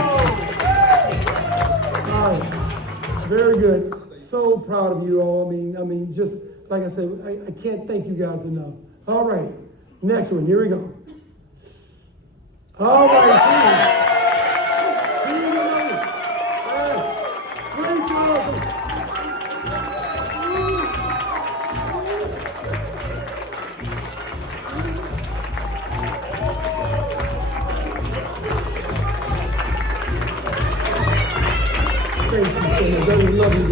Very good. So proud of you all. I mean, just like I said, I can't thank you guys enough. All right. Next one. Here we go. All right, team. Team tonight. Great job. Thank you so much. That was lovely.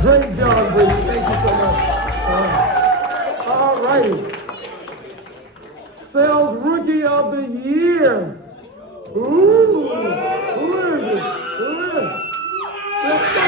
Great job, Brady. Thank you so much. All righty. Sales Rookie of the Year. Ooh, who is it? Who is it? Let's go.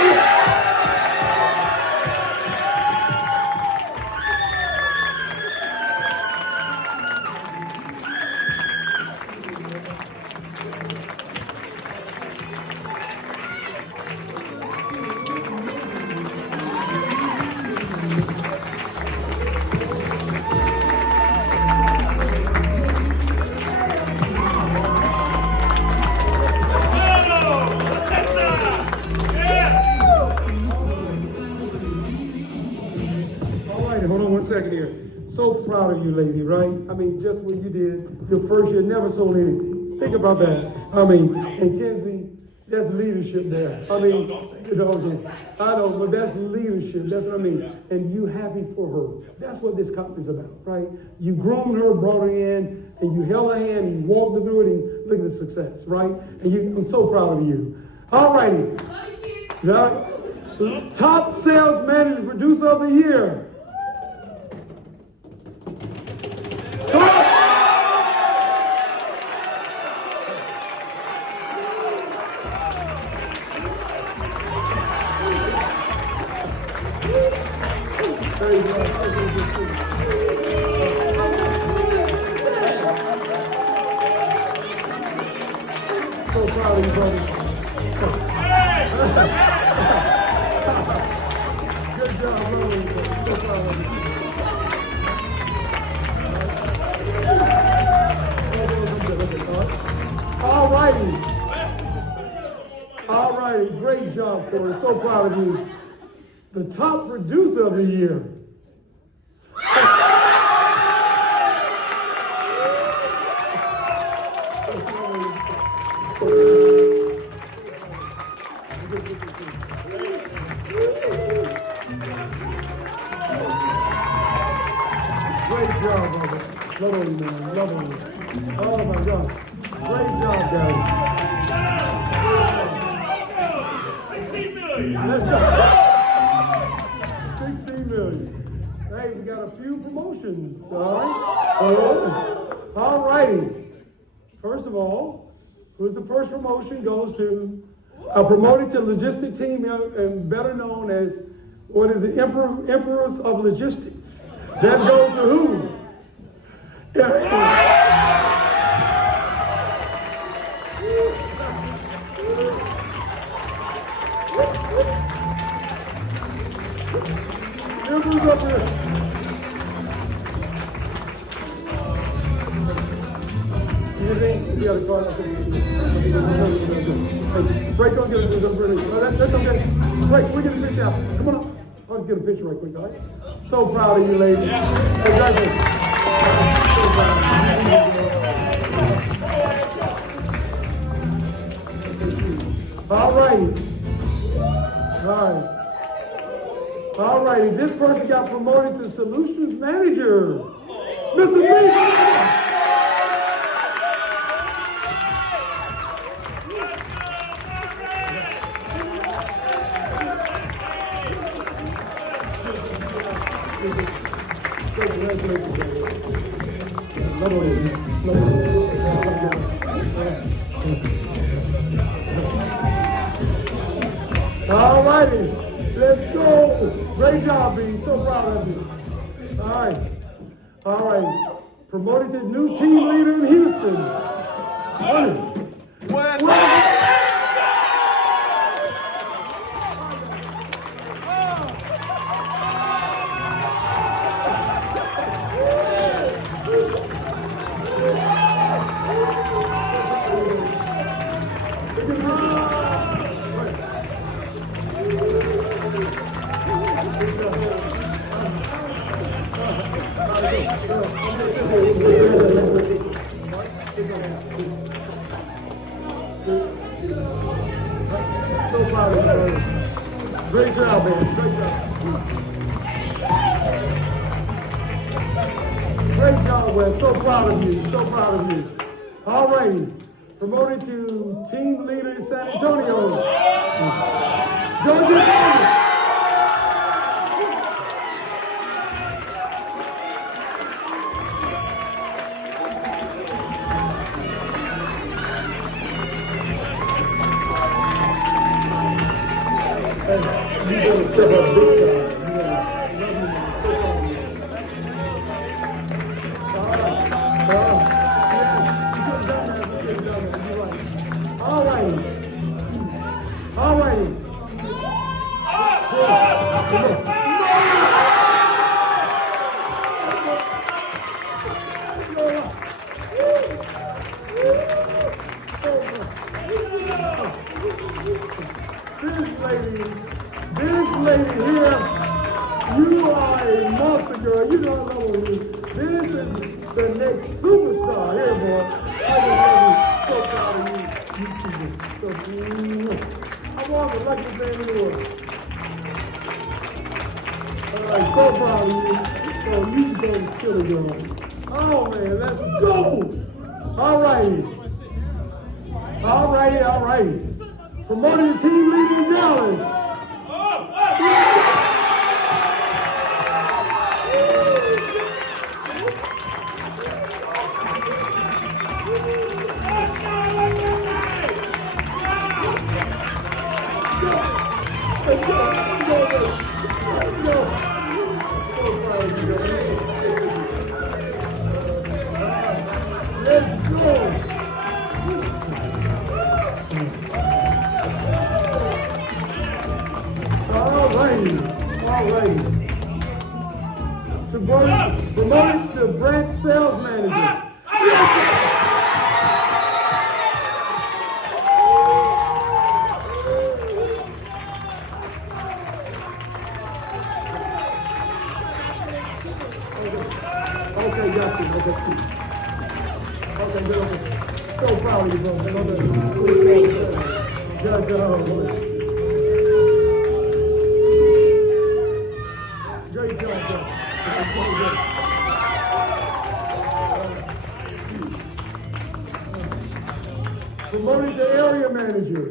Hold on one second here. So proud of you, lady, right? I mean, just what you did your first year, never sold anything. Think about that. I mean, and Kenzie, that's leadership there. I mean, you know, I know, but that's leadership. That's what I mean. And you happy for her. That's what this company's about, right? You groomed her, brought her in, and you held her hand, and you walked her through it, and look at the success, right? And I'm so proud of you. All righty. Right? Top sales manager, producer of the year. So proud of you, brother. Good job, brother. So proud of you. All righty. All righty. Great job, Corey. So proud of you. The top producer of the year. Great job, brother. Lovely, man. Lovely. Oh, my God. Great job, guys. 16 million. Let's go. 16 million. Hey, we got a few promotions, all right? All righty. First of all, who's the first promotion goes to promoted to logistic team and better known as what is the Empress of Logistics. That goes to who? Yeah. Empress up here. You got a card up there. Break, don't get it. That's okay. Break, we get a picture out. Come on up. I'll just get a picture right quick, guys. So proud of you, ladies. Exactly. So proud of you. All righty. All right. All righty. This person got promoted to solutions manager. Mr. B. All righty, let's go. Great job, B. So proud of you. All right. All right. Promoted to new team leader in Houston. proud of you, brother. Great job, man. Great job. Great job, man. So proud of you. So proud of you. All righty. Promoted to team leader in San Antonio. Georgia. You gotta step up big time. All righty. All righty. This lady here, you are a monster girl. You know I love you. This is the next superstar here, boy. I love you. So proud of you. You people. So, I'm one of the luckiest man in the world. All right, so proud of you. So you go kill it, girl. Oh man, let's go. All righty. All righty, all righty. Promoting the team leader in Dallas. Let's go. All right. Promoted to branch sales manager. Okay, got you. Okay, good. So proud of you, bro. Good job, boy. Great job, bro. Promoted to area manager.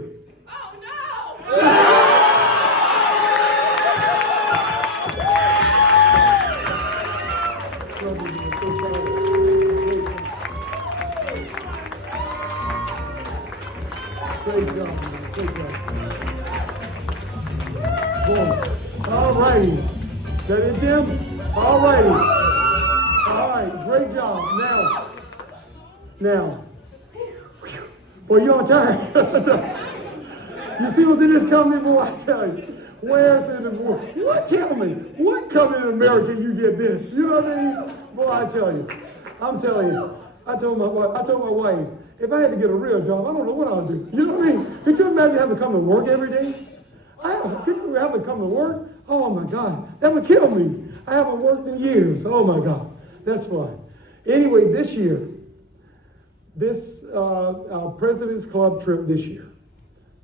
Oh no! Great job, man. Great job. Boom. All righty. That it, Jim? All righty. All right, great job. Now. Boy, you on time. You see what's in this company, boy? I tell you. Where's in the world? What? Tell me. What company in America you get this? You know what I mean? Boy, I tell you. I'm telling you. I told my wife, if I had to get a real job, I don't know what I'll do. You know what I mean? Could you imagine having to come to work every day? Could you have to come to work? Oh my God, that would kill me. I haven't worked in years. Oh my God, that's fine. Anyway, this year, our President's Club trip this year.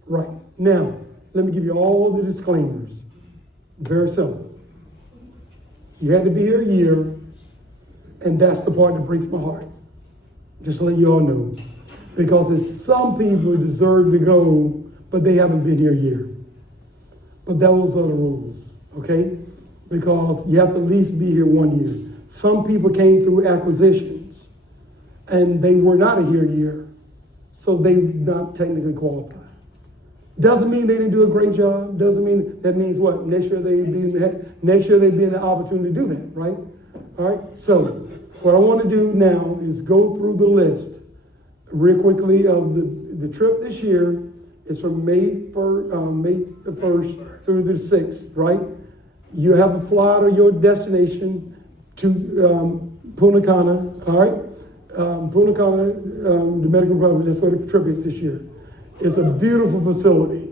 Right, now, let me give you all the disclaimers. Very simple. You had to be here a year, and that's the part that breaks my heart. Just to let you all know. Because there's some people who deserve to go, but they haven't been here a year. But those are the rules, okay? Because you have to at least be here 1 year. Some people came through acquisitions, and they were not here a year, so they're not technically qualified. Doesn't mean they didn't do a great job. Doesn't mean, that means what? Next year they'd be in the opportunity to do that, right? All right, so what I want to do now is go through the list real quickly of the trip this year. Is from May 1st through the 6th, right? You have to fly out of your destination to Punta Cana, all right? Punta Cana, Dominican Republic, that's where the trip is this year. It's a beautiful facility.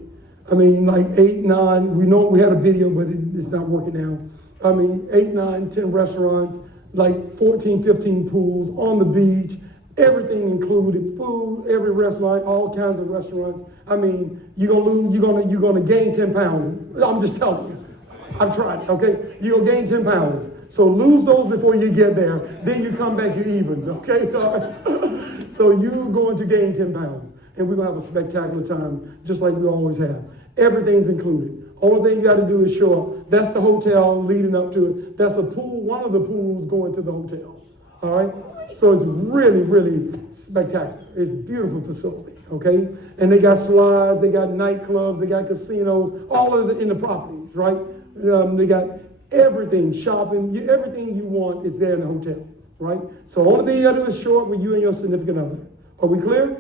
I mean, like 8, 9, we know we had a video, but it's not working now. I mean, 8, 9, 10 restaurants, like 14, 15 pools on the beach, Everything included, food, every restaurant, all kinds of restaurants. I mean, you're gonna gain 10 pounds. I'm just telling you. I've tried it, okay? You're gonna gain 10 pounds. So lose those before you get there. Then you come back, you're even, okay? All right? So you're going to gain 10 pounds. And we're gonna have a spectacular time, just like we always have. Everything's included. Only thing you gotta do is show up. That's the hotel leading up to it. That's a pool, one of the pools going to the hotel, all right? So it's really, really spectacular. It's a beautiful facility, okay? And they got slides, they got nightclubs, they got casinos, all of it in the properties, right? They got everything, shopping, everything you want is there in the hotel, right? So only thing you gotta do is show up with you and your significant other. Are we clear?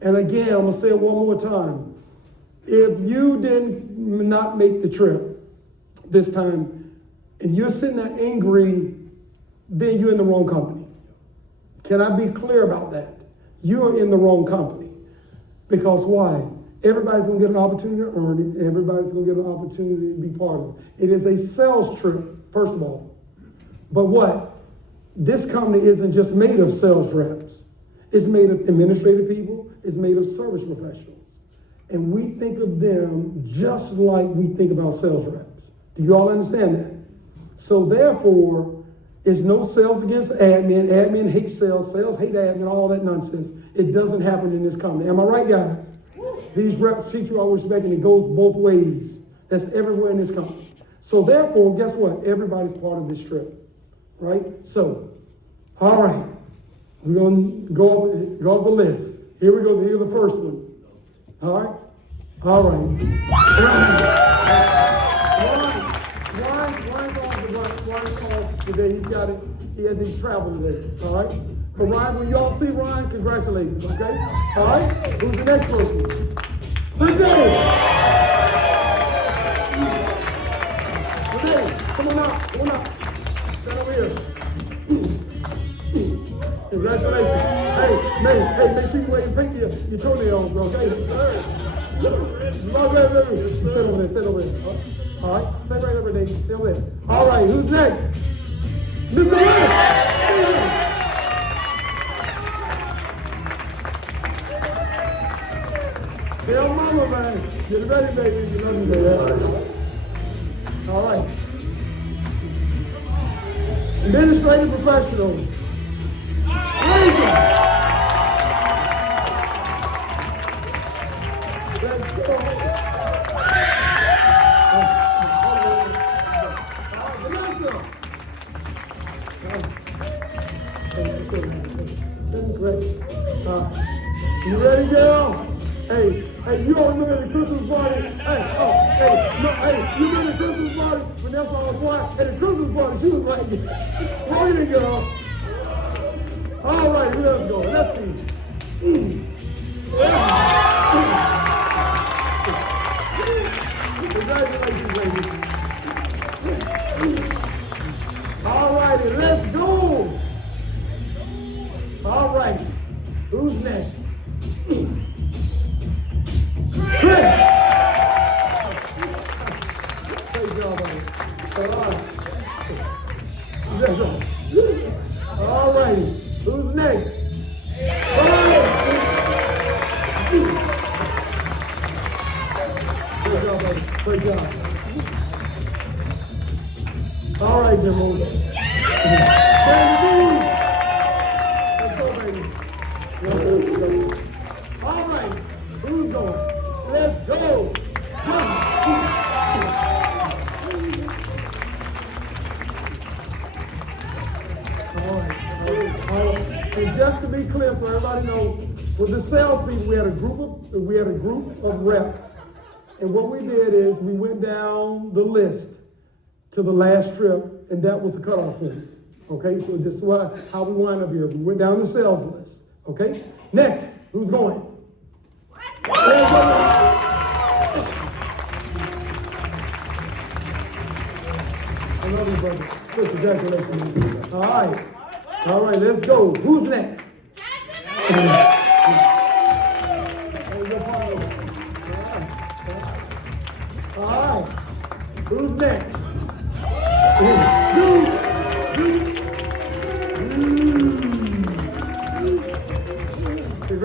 And again, I'm gonna say it one more time. If you did not make the trip this time, and you're sitting there angry, then you're in the wrong company. Can I be clear about that? You're in the wrong company. Because why? Everybody's gonna get an opportunity to earn it, and everybody's gonna get an opportunity to be part of it. It is a sales trip, first of all. But what? This company isn't just made of sales reps. It's made of administrative people, it's made of service professionals. And we think of them just like we think about sales reps. Do you all understand that? So therefore, there's no sales against admin. Admin hates sales. Sales hate admin, all that nonsense. It doesn't happen in this company. Am I right, guys? These reps treat you all respect, and it goes both ways. That's everywhere in this company. So therefore, guess what? Everybody's part of this trip, right? So, all right. We're going to go over the list. Here we go. Here's the first one. All right? All right. Ryan's off today. He's got it. He had to travel today. All right? But Ryan, when y'all see Ryan, congratulations, okay? All right? Who's the next person? Renee! Renee, come on out. Come on out. Stand over here. Congratulations. Hey, make sure you wear your pinky, your toenails, okay? Yes, sir. Wait. Sit over there. All right, stay right over there. Stay over there. All right, who's next? Mr. Lynn. Tell mama, man. Get ready, baby. You love me, baby. All right. Administrative professionals. Let's go. You ready, girl? Hey, you don't remember the Christmas party? You remember the Christmas party when that's all was at the Christmas party, she was like this. Walk it, girl. All right, let's go. Let's see. Congratulations, ladies. All righty, let's go. All right, who's next? Chris. Great job, buddy. All righty, who's next? Great job, buddy. Great job. All right, Jim. Let's go, baby. All right, who's going? Let's go. All right. And just to be clear, so everybody knows, with the salespeople, we had a group of reps. And what we did is we went down the list to the last trip, and that was the cutoff point. Okay, so this is how we wind up here. We went down the sales list. Okay, next, who's going? I love you, brother. Congratulations. All right, let's go. Who's next? All right, who's next?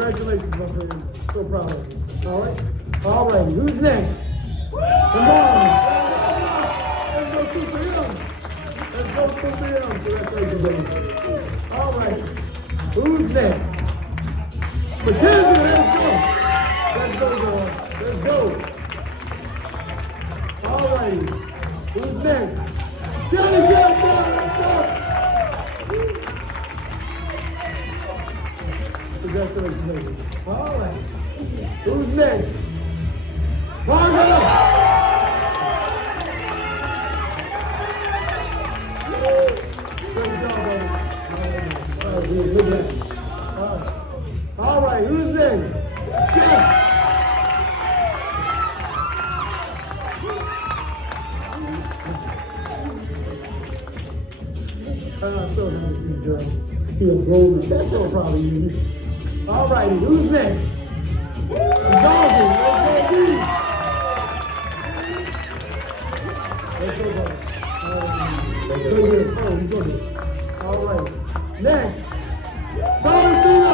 Congratulations, my friend. So proud of you. All right? All righty. Who's next? Come on. Let's go 2 p.m. Let's go 2 p.m. Congratulations, baby. All right. Who's next? Mackenzie, let's go. Let's go, girl. Let's go. All righty. Who's next? Johnny, let's go. Congratulations, baby. All right. Who's next? Margaret! Great job, baby. All right, who's next? Jeff. I'm so happy for you, girl. You're golden. That's so proud of you. All righty, who's next? Doggy, let's go, D. Let's go, buddy. Go ahead. Oh, you go ahead. All right. Next, Solentino.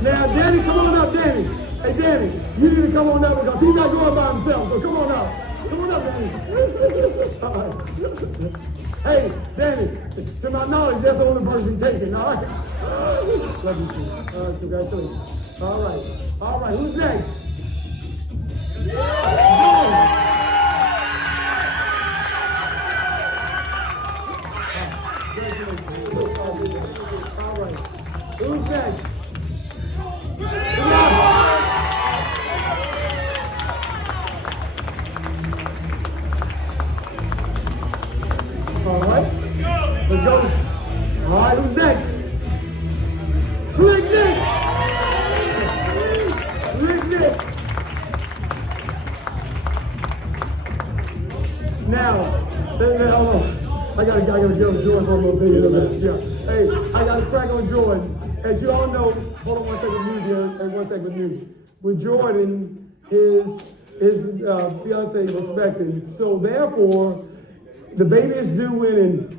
Now, Danny, come on up, Danny. Hey, Danny, you need to come on up because he's not going by himself, so come on up. Come on up, Danny. All right. Hey, Danny, to my knowledge, that's the only person taking. All right. Love you, sweet. All right, congratulations. All right. All right, who's next? All right. Who's next? All right. Let's go. All right, who's next? Slick Nick. Slick Nick. Now, hold on. I gotta give him Jordan for a little bit. Yeah. Hey, I gotta crack on Jordan. As you all know, hold on 1 second, news here. Hey, 1 second news. With Jordan, his fiance was expecting. So therefore, the baby is due in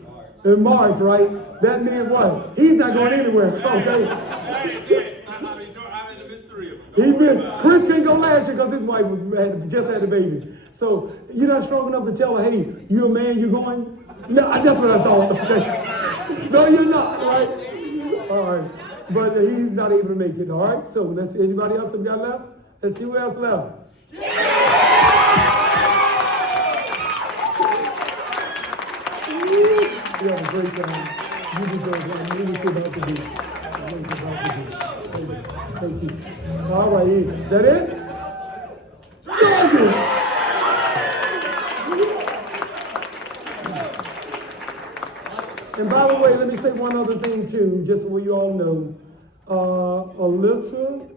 March, right? That means what? He's not going anywhere. Okay. I'm in the mystery of it. Chris couldn't go last year because his wife just had the baby. So you're not strong enough to tell her, hey, you're a man, you're going? No, that's what I thought. Okay. No, you're not, right? All right. But he's not able to make it, all right? So let's see, anybody else that got left? Let's see who else left. You have a great time. You deserve it. You really should have to do. Thank you. All right, is that it? Georgia! And by the way, let me say one other thing too, just so you all know. Alyssa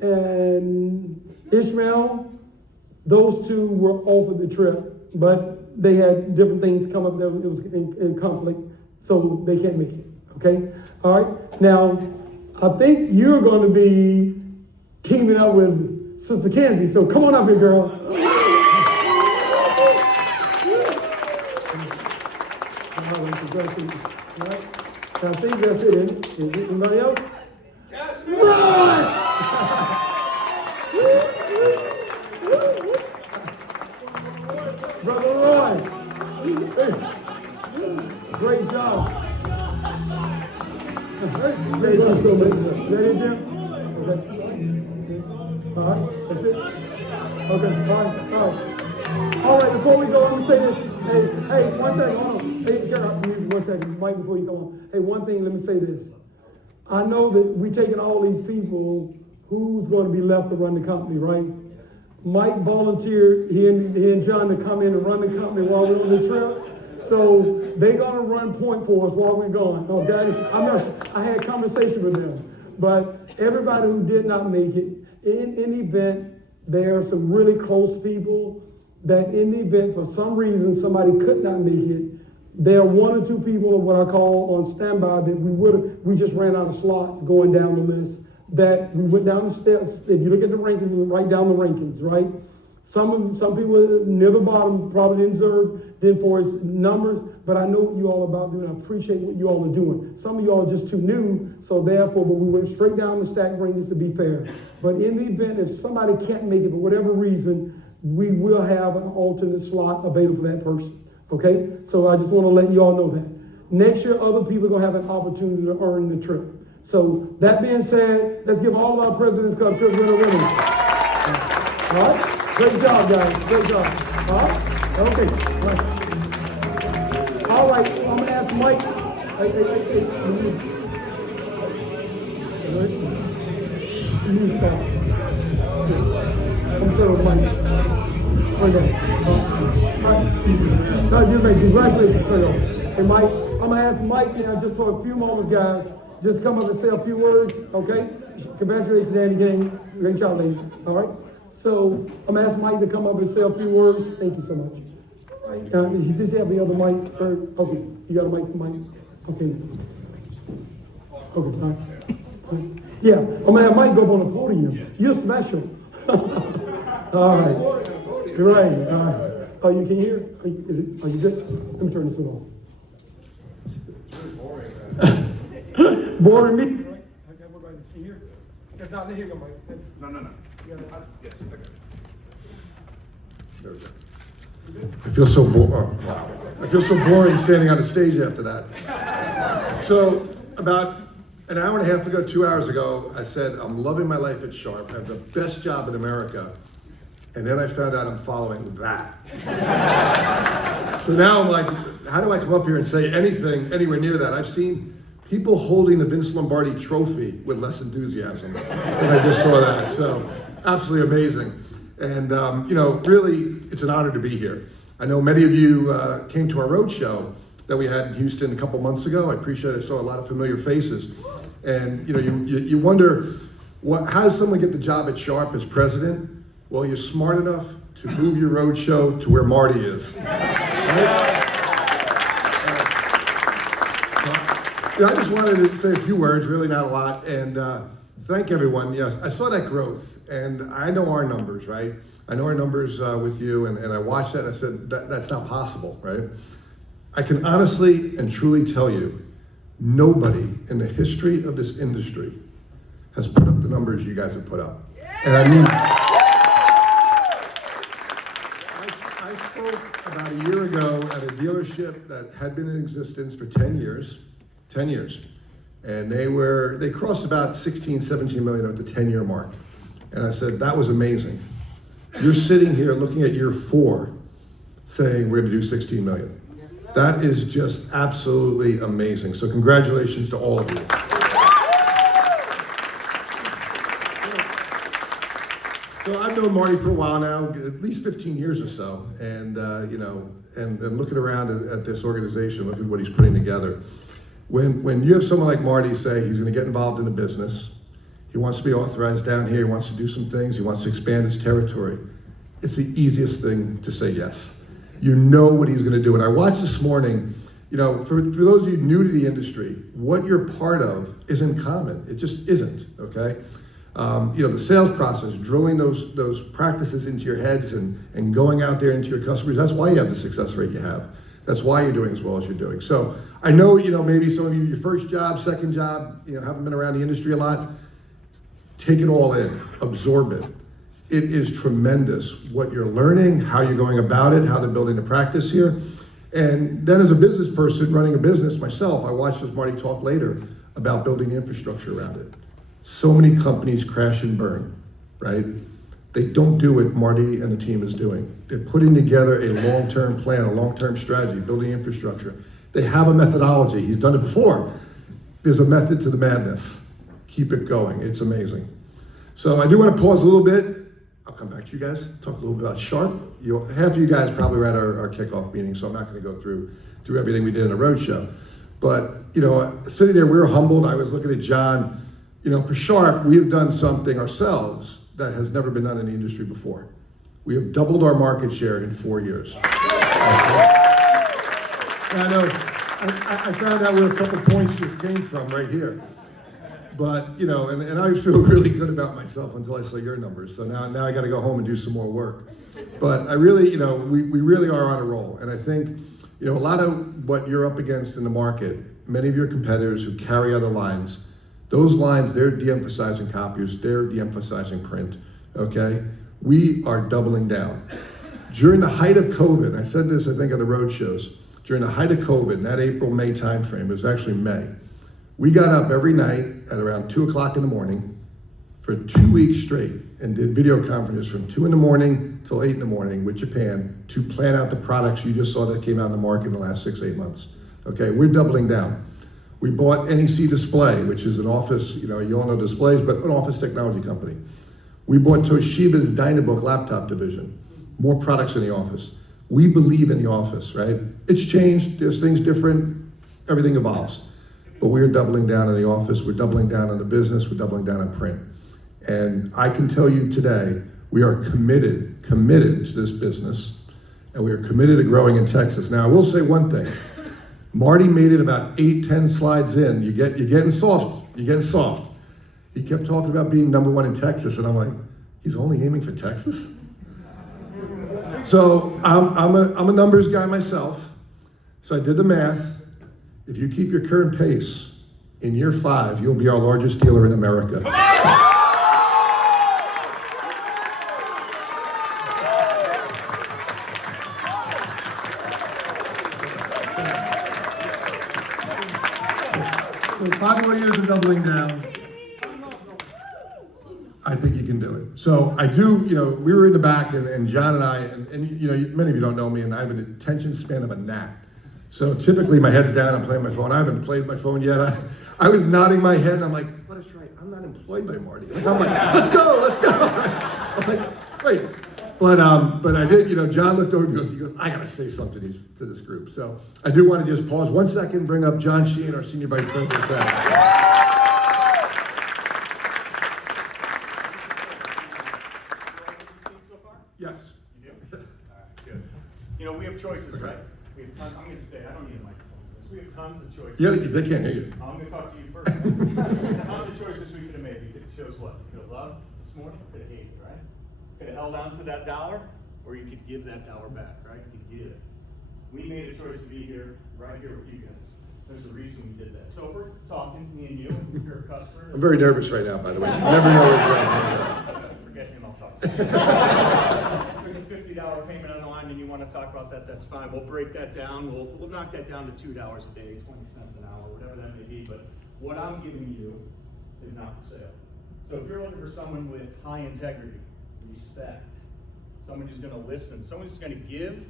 and Ishmael, those two were offered the trip, but they had different things come up that it was in conflict, so they can't make it, okay? All right, now, I think you're going to be teaming up with Sister Kenzie, so come on up here, girl. All right, congratulations. All right, I think that's it. Is it anybody else? Yes, Right! Brother Roy, hey, great job. Is that it, Jim? Okay. All right, that's it? Okay, all right. All right, before we go, I'm gonna say this. Hey, 1 second, hold on. Hey, Carol, 1 second, Mike, before you come on. Hey, one thing, let me say this. I know that we're taking all these people, who's going to be left to run the company, right? Mike volunteered, he and John to come in and run the company while we're on the trip. So they're gonna run point for us while we're gone, okay? I had conversation with them. But everybody who did not make it, in the event, there are some really close people that in the event, for some reason, somebody could not make it, there are 1 or 2 people of what I call on standby that we just ran out of slots going down the list, that we went down the steps. If you look at the rankings, we went right down the rankings, right? Some people near the bottom probably didn't for its numbers, but I know what you all about doing. I appreciate what you all are doing. Some of you all are just too new, so therefore, but we went straight down the stack rankings to be fair. But in the event if somebody can't make it for whatever reason, we will have an alternate slot available for that person. Okay? So I just want to let you all know that. Next year, other people are going to have an opportunity to earn the trip. So that being said, let's give all of our President's Cup trips winners. All right? Great job, guys. Great job. All right? Okay. All right. I'm going to ask Mike. Hey. I'm sorry, Mike. Okay. All right. No, you're right. Congratulations, Phil. Hey, Mike, I'm going to ask Mike now just for a few moments, guys. Just come up and say a few words, okay? Congratulations, Danny King. Great job, lady. All right? So I'm going to ask Mike to come up and say a few words. Thank you so much. Right. You just have the other mic. Okay. You got a mic, Mike? Okay. Okay. All right. Yeah. I'm going to have Mike go up on the podium. You're special. All right. You're right. All right. Oh, you can hear? Are you good? Let me turn this one off. Boring me. Okay, everybody, can you hear? If not, here you go, Mike. No. Yes, I got it. There we go. I feel so wow. I feel so boring standing on the stage after that. So about an hour and a half ago, 2 hours ago, I said, I'm loving my life at Sharp. I have the best job in America. And then I found out I'm following that. So now I'm like, how do I come up here and say anything anywhere near that? I've seen people holding the Vince Lombardi trophy with less enthusiasm. And I just saw that. So absolutely amazing. And, really, it's an honor to be here. I know many of you came to our road show that we had in Houston a couple months ago. I appreciate it. I saw a lot of familiar faces. And, you wonder, how does someone get the job at Sharp as president? Well, you're smart enough to move your road show to where Marty is. Right? I just wanted to say a few words, really not a lot, and thank everyone. Yes, I saw that growth, and I know our numbers, right? I know our numbers with you, and I watched that, and I said, that's not possible, right? I can honestly and truly tell you, nobody in the history of this industry has put up the numbers you guys have put up. And I mean, I spoke about a year ago at a dealership that had been in existence for 10 years. And they crossed about 16, 17 million at the 10-year mark. And I said, that was amazing. You're sitting here looking at year 4 saying we're gonna do 16 million. That is just absolutely amazing. So congratulations to all of you. So I've known Marty for a while now, at least 15 years or so. And, and looking around at this organization, look at what he's putting together. When you have someone like Marty say he's going to get involved in the business, he wants to be authorized down here, he wants to do some things, he wants to expand his territory, it's the easiest thing to say yes. You know what he's going to do. And I watched this morning, for those of you new to the industry, what you're part of isn't common. It just isn't, okay? The sales process, drilling those practices into your heads and going out there into your customers, that's why you have the success rate you have. That's why you're doing as well as you're doing. So I know, maybe some of you, your first job, second job, haven't been around the industry a lot. Take it all in, absorb it. It is tremendous what you're learning, how you're going about it, how they're building the practice here. And then as a business person running a business myself, I watched as Marty talk later about building the infrastructure around it. So many companies crash and burn, right? They don't do what Marty and the team is doing. They're putting together a long-term plan, a long-term strategy, building infrastructure. They have a methodology. He's done it before. There's a method to the madness. Keep it going. It's amazing. So I do want to pause a little bit. I'll come back to you guys, talk a little bit about Sharp. Half of you guys probably were at our kickoff meeting, so I'm not going to go through everything we did in a roadshow. But, sitting there, we were humbled. I was looking at John. For Sharp, we have done something ourselves that has never been done in the industry before. We have doubled our market share in 4 years. And I know, I found out where a couple points just came from right here. But, and I feel really good about myself until I saw your numbers. So now I got to go home and do some more work. But I really, we really are on a roll. And I think, a lot of what you're up against in the market, many of your competitors who carry other lines, those lines, they're de-emphasizing copiers, they're de-emphasizing print, okay? We are doubling down. During the height of COVID, I said this, I think, at the road shows, during the height of COVID, in that April, May timeframe, it was actually May, we got up every night at around 2 o'clock in the morning for 2 weeks straight and did video conferences from 2 in the morning till 8 in the morning with Japan to plan out the products you just saw that came out in the market in the last 6-8 months. Okay, we're doubling down. We bought NEC Display, which is an office, you all know displays, but an office technology company. We bought Toshiba's Dynabook laptop division, more products in the office. We believe in the office, right? It's changed, there's things different, everything evolves. But we are doubling down on the office, we're doubling down on the business, we're doubling down on print. And I can tell you today, we are committed to this business, and we are committed to growing in Texas. Now, I will say one thing. Marty made it about 8-10 slides in. You're getting soft. He kept talking about being #1 in Texas, and I'm like, he's only aiming for Texas? So I'm a numbers guy myself. So I did the math. If you keep your current pace, in year 5, you'll be our largest dealer in America. So 5 more years of doubling down. I think you can do it. So I do, we were in the back and John and I, and many of you don't know me, and I have an attention span of a gnat. So typically my head's down, I'm playing my phone. I haven't played my phone yet. I was nodding my head and I'm like, what is right? I'm not employed by Marty. I'm like, let's go. I'm like, wait. But I did, John looked over and he goes, I gotta say something to this group. So I do want to just pause 1 second, bring up John Sheehan, our Senior Vice President of Sales. Yes. You do? All right, good. We have choices, right? We have tons. I'm going to stay. I don't need a microphone. We have tons of choices. Yeah, they can't hear you. I'm going to talk to you first. Tons of choices we could have made. You could have chose what? You could have loved this morning. You could have hated, right? You could have held on to that $1, or you could give that $1 back, right? You could give it. We made a choice to be here, right here with you guys. There's a reason we did that. So we're talking, me and you. You're a customer. I'm very nervous right now, by the way. You never know what's going. Forget him, I'll talk to you. There's a $50 payment on the line and you want to talk about that, that's fine. We'll break that down. We'll knock that down to $2 a day, 20 cents an hour, whatever that may be. But what I'm giving you is not for sale. So if you're looking for someone with high integrity, respect, someone who's going to listen, someone who's going to give,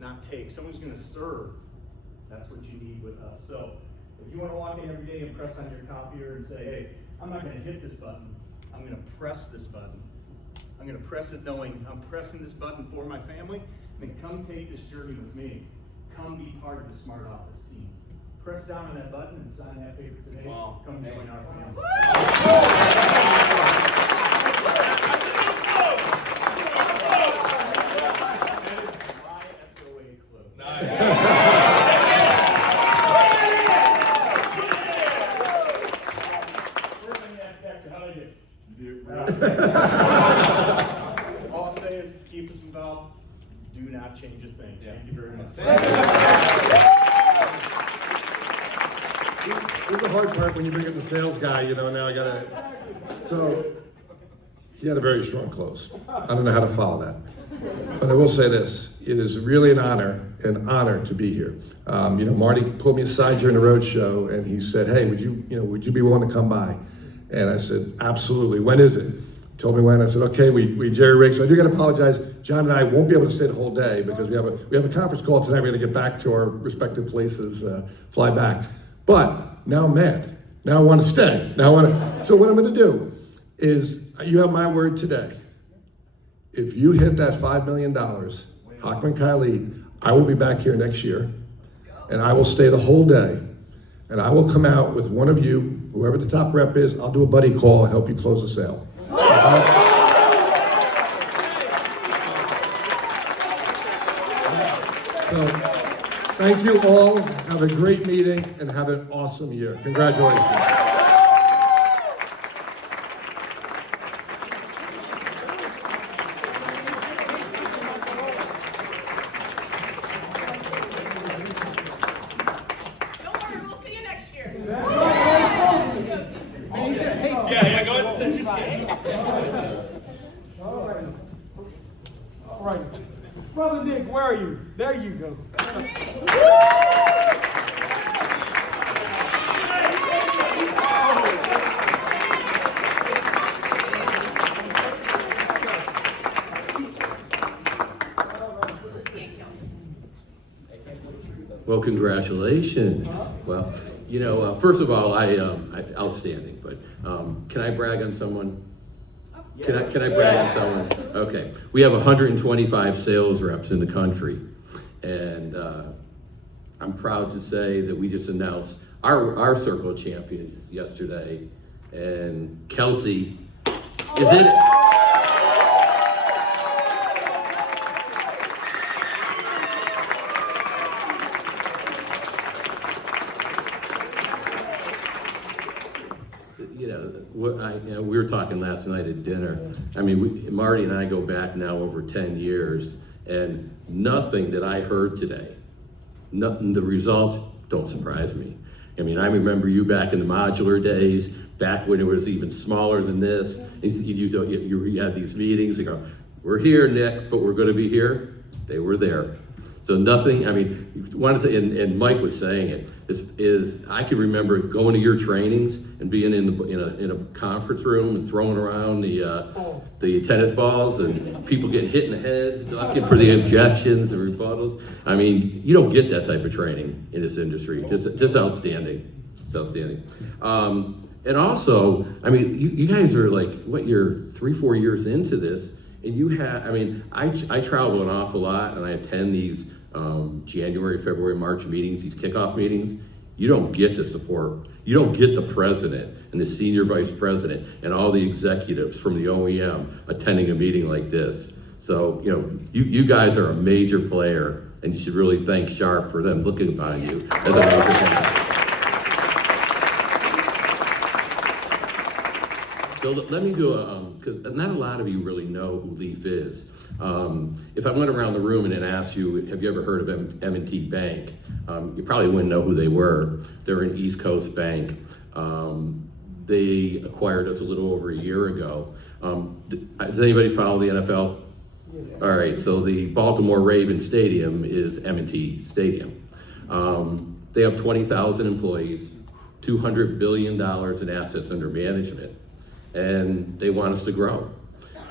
not take, someone who's going to serve, that's what you need with us. So if you want to walk in every day and press on your copier and say, hey, I'm not going to hit this button, I'm going to press this button. I'm going to press it knowing I'm pressing this button for my family. Then come take this journey with me. Come be part of the Smart Office team. Press down on that button and sign that paper today. Wow. Come join our family. My SOA club. Nice. First thing you ask Dexter, how do you do? All I'll say is keep us involved. Do not change a thing. Yeah. Thank you very much. Here's the hard part when you bring up the sales guy, now I gotta. So, he had a very strong close. I don't know how to follow that. But I will say this, it is really an honor to be here. Marty pulled me aside during the road show and he said, hey, would you be willing to come by? And I said, absolutely, when is it? He told me when, I said, okay, we jerry rigged. So I do gotta apologize, John and I won't be able to stay the whole day because we have a conference call tonight, we're gonna get back to our respective places, fly back. But now I'm mad, now I wanna stay. So what I'm gonna do is, you have my word today. If you hit that $5 million, Hockman Kylie, I will be back here next year, and I will stay the whole day, and I will come out with one of you, whoever the top rep is, I'll do a buddy call and help you close the sale. So, thank you all, have a great meeting, and have an awesome year. Congratulations. Yeah, go ahead and just All right. All right. Brother Nick, where are you? There you go. Well, congratulations. Well, first of all, outstanding, but can I brag on someone? Can I brag on someone? Okay, we have 125 sales reps in the country, and I'm proud to say that we just announced our circle champions yesterday, and Kelsey is in it. We were talking last night at dinner. I mean, Marty and I go back now over 10 years, and nothing that I heard today, the results don't surprise me. I mean, I remember you back in the modular days, back when it was even smaller than this. You had these meetings, you go, we're here, Nick, but we're gonna be here. They were there. So nothing, I mean, you wanted to, and Mike was saying it, is I can remember going to your trainings and being in a conference room and throwing around the tennis balls and people getting hit in the heads, ducking for the objections and rebuttals. I mean, you don't get that type of training in this industry. Just outstanding. It's outstanding. And also, I mean, you guys are like, you're 3-4 years into this. And you have, I mean, I travel an awful lot and I attend these January, February, March meetings, these kickoff meetings. You don't get the support. You don't get the president and the senior vice president and all the executives from the OEM attending a meeting like this. So, you guys are a major player and you should really thank Sharp for them looking upon you as a major player. So let me do because not a lot of you really know who Leaf is. If I went around the room and then asked you, have you ever heard of M&T Bank? You probably wouldn't know who they were. They're an East Coast bank. They acquired us a little over a year ago. Does anybody follow the NFL? All right, so the Baltimore Ravens Stadium is M&T Stadium. They have 20,000 employees, $200 billion in assets under management. And they want us to grow.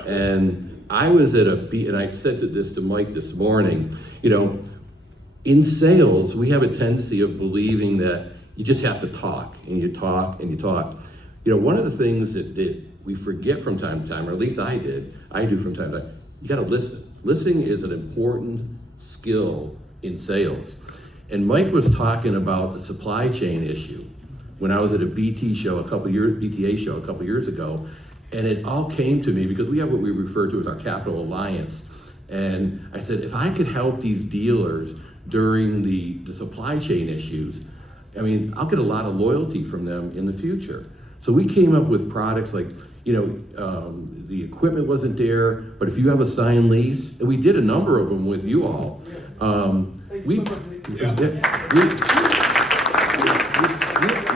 And I was at and I said this to Mike this morning, in sales, we have a tendency of believing that you just have to talk, and you talk, and you talk. One of the things that we forget from time to time, or at least I do from time to time, you gotta listen. Listening is an important skill in sales. And Mike was talking about the supply chain issue. When I was at a BTA show a couple years ago, and it all came to me because we have what we refer to as our Capital Alliance. And I said, if I could help these dealers during the supply chain issues, I mean, I'll get a lot of loyalty from them in the future. So we came up with products like, the equipment wasn't there, but if you have a signed lease, and we did a number of them with you all.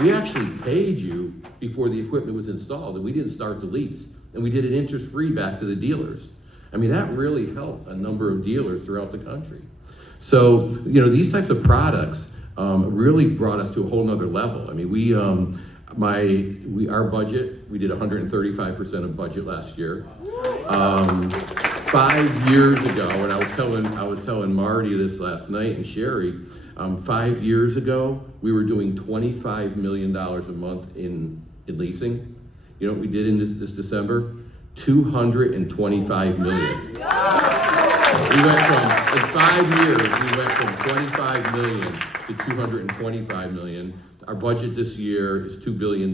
We actually paid you before the equipment was installed, and we didn't start the lease. And we did it interest-free back to the dealers. I mean, that really helped a number of dealers throughout the country. So, these types of products really brought us to a whole nother level. I mean, our budget, we did 135% of budget last year. 5 years ago, and I was telling Marty this last night and Sherry, 5 years ago, we were doing $25 million a month in leasing. You know what we did in this December? $225 million. Let's go! In 5 years, we went from 25 million to 225 million. Our budget this year is $2 billion.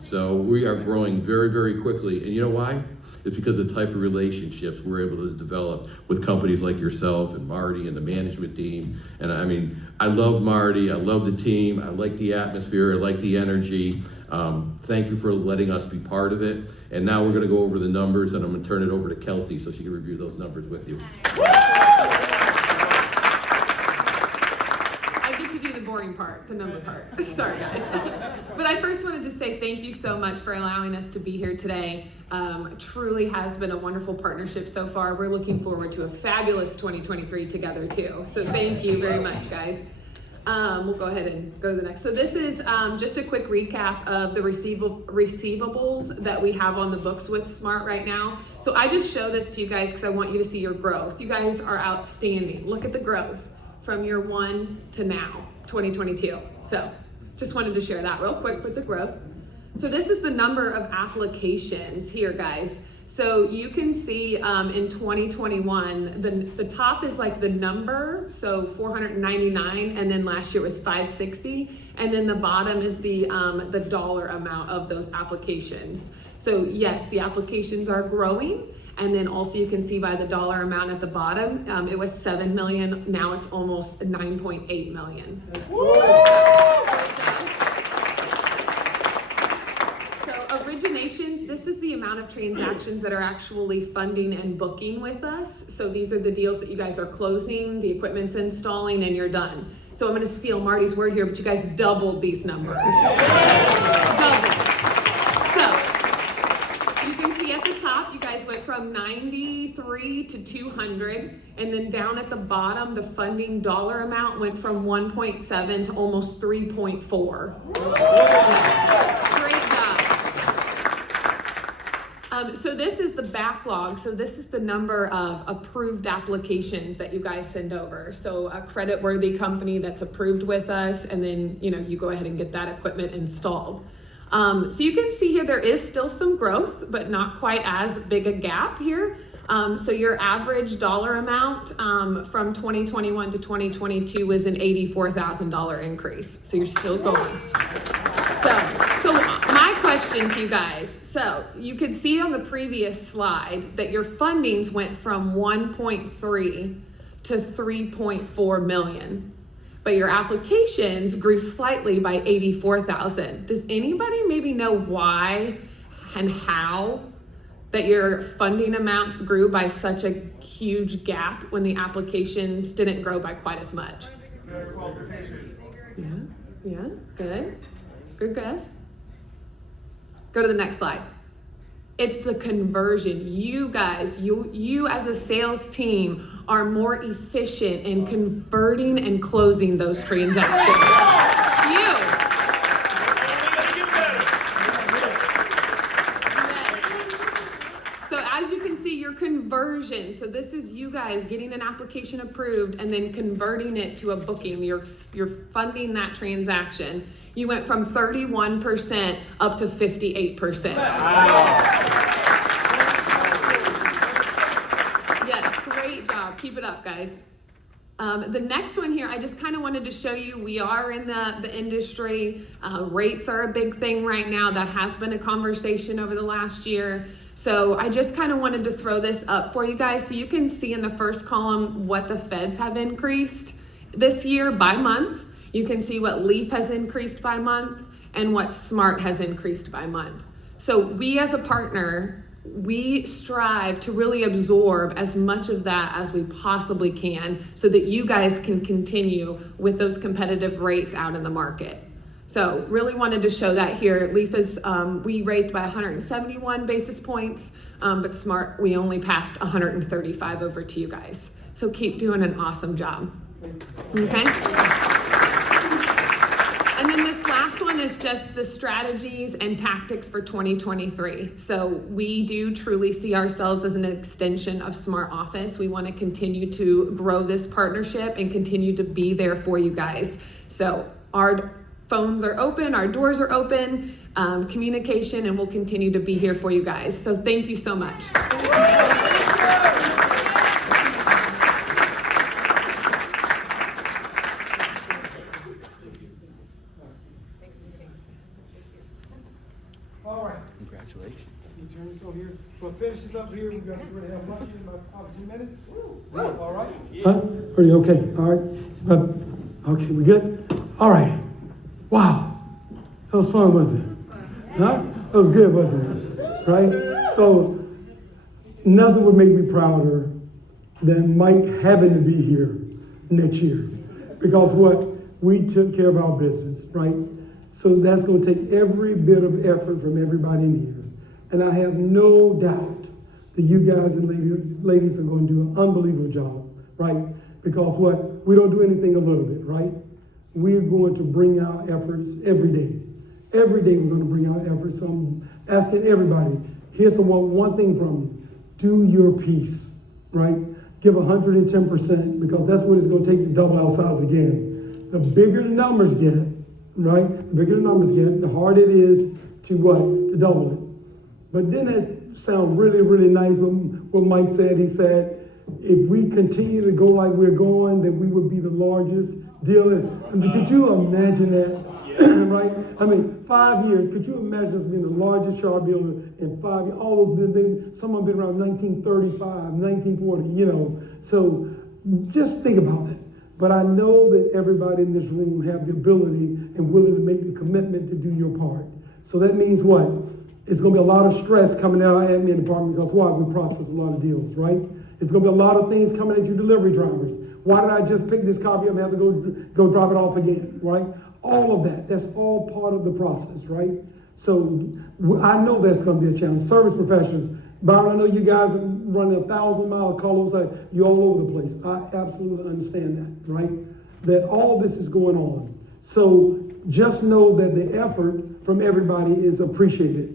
So we are growing very, very quickly. And you know why? It's because of the type of relationships we're able to develop with companies like yourself and Marty and the management team. And I mean, I love Marty, I love the team, I like the atmosphere, I like the energy. Thank you for letting us be part of it. And now we're gonna go over the numbers, and I'm gonna turn it over to Kelsey so she can review those numbers with you. I get to do the boring boring part, the number part. Sorry, guys. But I first wanted to say thank you so much for allowing us to be here today. Truly has been a wonderful partnership so far. We're looking forward to a fabulous 2023 together too. So thank you very much, guys. We'll go ahead and go to the next. So this is just a quick recap of the receivables that we have on the books with Smart right now. So I just show this to you guys because I want you to see your growth. You guys are outstanding. Look at the growth from year one to now, 2022. So just wanted to share that real quick with the growth. So this is the number of applications here, guys. So you can see in 2021, the top is like the number, so 499, and then last year was 560, and then the bottom is the dollar amount of those applications. So yes, the applications are growing, and then also you can see by the dollar amount at the bottom, it was 7 million, now it's almost 9.8 million. Originations, this is the amount of transactions that are actually funding and booking with us. So these are the deals that you guys are closing, the equipment's installing, and you're done. So I'm going to steal Marty's word here, but you guys doubled these numbers. Doubled. So you can see at the top, you guys went from 93 to 200, and then down at the bottom, the funding dollar amount went from 1.7 to almost 3.4. Yes. Great job. So this is the backlog. So this is the number of approved applications that you guys send over. So a credit-worthy company that's approved with us, and then you go ahead and get that equipment installed. So you can see here there is still some growth, but not quite as big a gap here. So your average dollar amount from 2021 to 2022 was an $84,000 increase. So you're still going. So my question to you guys, so you could see on the previous slide that your fundings went from 1.3 to 3.4 million, but your applications grew slightly by 84,000. Does anybody maybe know why and how that your funding amounts grew by such a huge gap when the applications didn't grow by quite as much? Yeah, good guess. Go to the next slide. It's the conversion. You guys, you as a sales team are more efficient in converting and closing those transactions. You. So as you can see, your conversion, so this is you guys getting an application approved and then converting it to a booking. You're funding that transaction. You went from 31% up to 58%. Yes, great job. Keep it up, guys. The next one here, I just kind of wanted to show you, we are in the industry. Rates are a big thing right now. That has been a conversation over the last year. So I just kind of wanted to throw this up for you guys so you can see in the first column what the feds have increased this year by month. You can see what Leaf has increased by month and what Smart has increased by month. So we as a partner, we strive to really absorb as much of that as we possibly can so that you guys can continue with those competitive rates out in the market. So really wanted to show that here. Leaf is, we raised by 171 basis points, but Smart, we only passed 135 over to you guys. So keep doing an awesome job. Okay? And then this last one is just the strategies and tactics for 2023. So we do truly see ourselves as an extension of Smart Office. We want to continue to grow this partnership and continue to be there for you guys. So our phones are open, our doors are open, communication, and we'll continue to be here for you guys. So thank you so much. All right. Congratulations. You turn this over here. We'll finish this up here. We're going to have lunch in about probably 2 minutes. All right? Huh? Are you okay? All right. Okay, we good? All right. Wow. That was fun, wasn't it? Huh? That was good, wasn't it? Right? So, nothing would make me prouder than Mike having to be here next year. Because what? we took care of our business, right? So that's going to take every bit of effort from everybody in here. And I have no doubt that you guys and ladies are going to do an unbelievable job, right? Because what? We don't do anything a little bit, right? We're going to bring our efforts every day. Every day we're going to bring our efforts. So I'm asking everybody, here's one thing from you. Do your piece, right? Give 110% because that's what it's going to take to double our size again. The bigger the numbers get, right? The bigger the numbers get, the harder it is to what? To double it. But then that sounds really, really nice what Mike said. He said, if we continue to go like we're going, then we would be the largest dealer. I mean, could you imagine that? Right? I mean, 5 years, could you imagine us being the largest Char dealer in 5 years? All of them, some have been around 1935, 1940, you know. So just think about that. But I know that everybody in this room have the ability and willing to make the commitment to do your part. So that means what? It's going to be a lot of stress coming out of our admin department because why? We process a lot of deals, right? It's going to be a lot of things coming at you delivery drivers. Why did I just pick this copy up and have to go drop it off again, right? All of that, that's all part of the process, right? So I know that's going to be a challenge. Service professionals, Byron, I know you guys are running 1,000-mile calls, you're all over the place. I absolutely understand that, right? That all of this is going on. So just know that the effort from everybody is appreciated.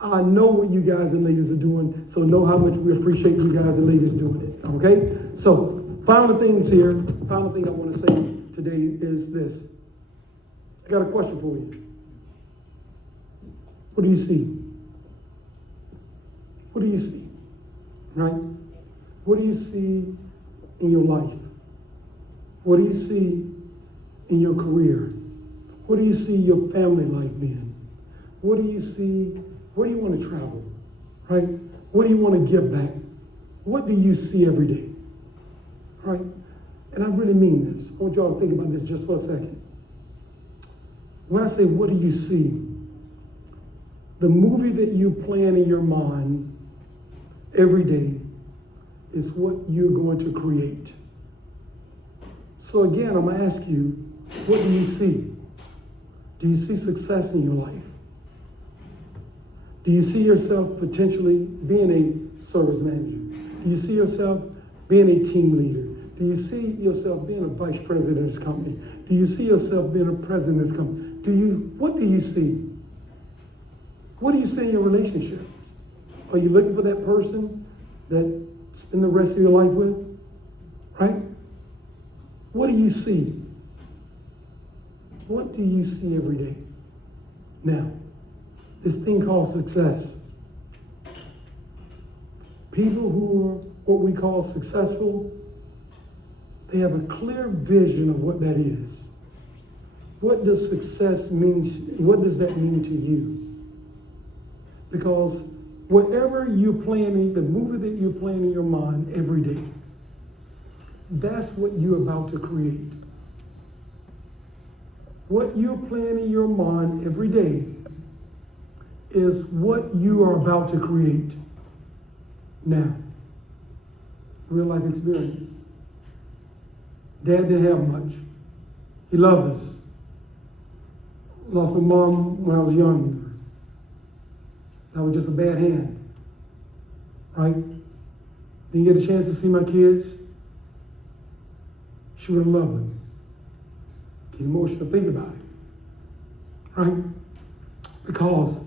I know what you guys and ladies are doing, so know how much we appreciate you guys and ladies doing it, okay? So final things here, final thing I want to say today is this. I got a question for you. What do you see? What do you see? Right? What do you see in your life? What do you see in your career? What do you see your family life being? What do you see? Where do you want to travel? Right? What do you want to give back? What do you see every day? Right? And I really mean this. I want y'all to think about this just for a second. When I say, what do you see? The movie that you plan in your mind every day is what you're going to create. So again, I'm going to ask you, what do you see? Do you see success in your life? Do you see yourself potentially being a service manager? Do you see yourself being a team leader? Do you see yourself being a vice president of this company? Do you see yourself being a president of this company? What do you see? What do you see in your relationship? Are you looking for that person that spend the rest of your life with? Right? What do you see? What do you see every day? Now, this thing called success. People who are what we call successful, they have a clear vision of what that is. What does success mean? What does that mean to you? Because whatever you're planning, the movie that you're planning in your mind every day, that's what you're about to create. What you're planning in your mind every day is what you are about to create. Now, real life experience. Dad didn't have much. He loved us. Lost my mom when I was young. I was just a bad hand, right? Didn't get a chance to see my kids. She would have loved them. Get emotional thinking about it, right? Because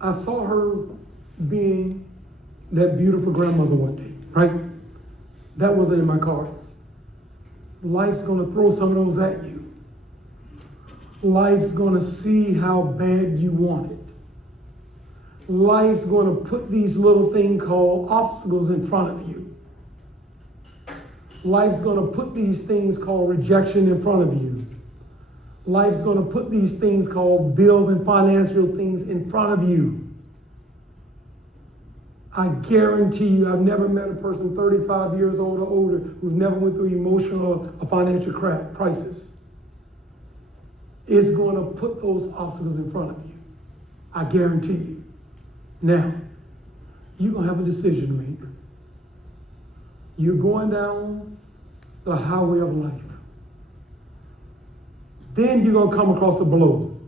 I saw her being that beautiful grandmother one day, right? That wasn't in my cards. Life's gonna throw some of those at you. Life's gonna see how bad you want it. Life's gonna put these little things called obstacles in front of you. Life's gonna put these things called rejection in front of you. Life's gonna put these things called bills and financial things in front of you. I guarantee you, I've never met a person 35 years old or older who's never went through emotional or financial crisis. It's going to put those obstacles in front of you. I guarantee you. Now, you're going to have a decision to make. You're going down the highway of life. then you're going to come across a blow.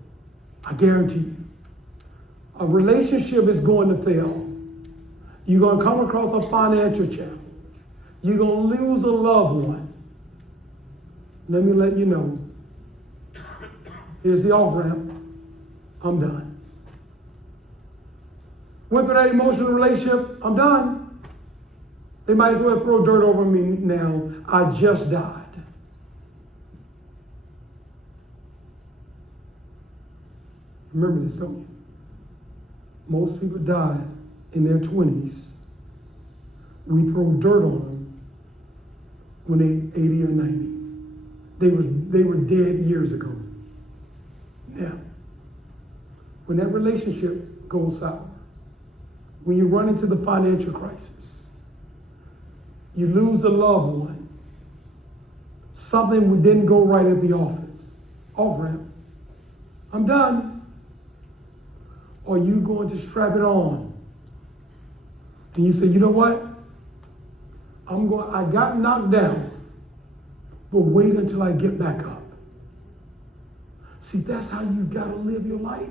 I guarantee you. A relationship is going to fail. You're going to come across a financial challenge. You're going to lose a loved one. Let me let you know. Here's the off-ramp. I'm done. Went through that emotional relationship. I'm done. They might as well throw dirt over me now. I just died. Remember this, don't you? Most people die in their 20s. We throw dirt on them when they 80 or 90. They were dead years ago. Now, when that relationship goes sour, when you run into the financial crisis, you lose a loved one, something didn't go right at the office, off-ramp, I'm done. Or you going to strap it on? And you say, you know what? I got knocked down, but wait until I get back up. See, that's how you gotta live your life.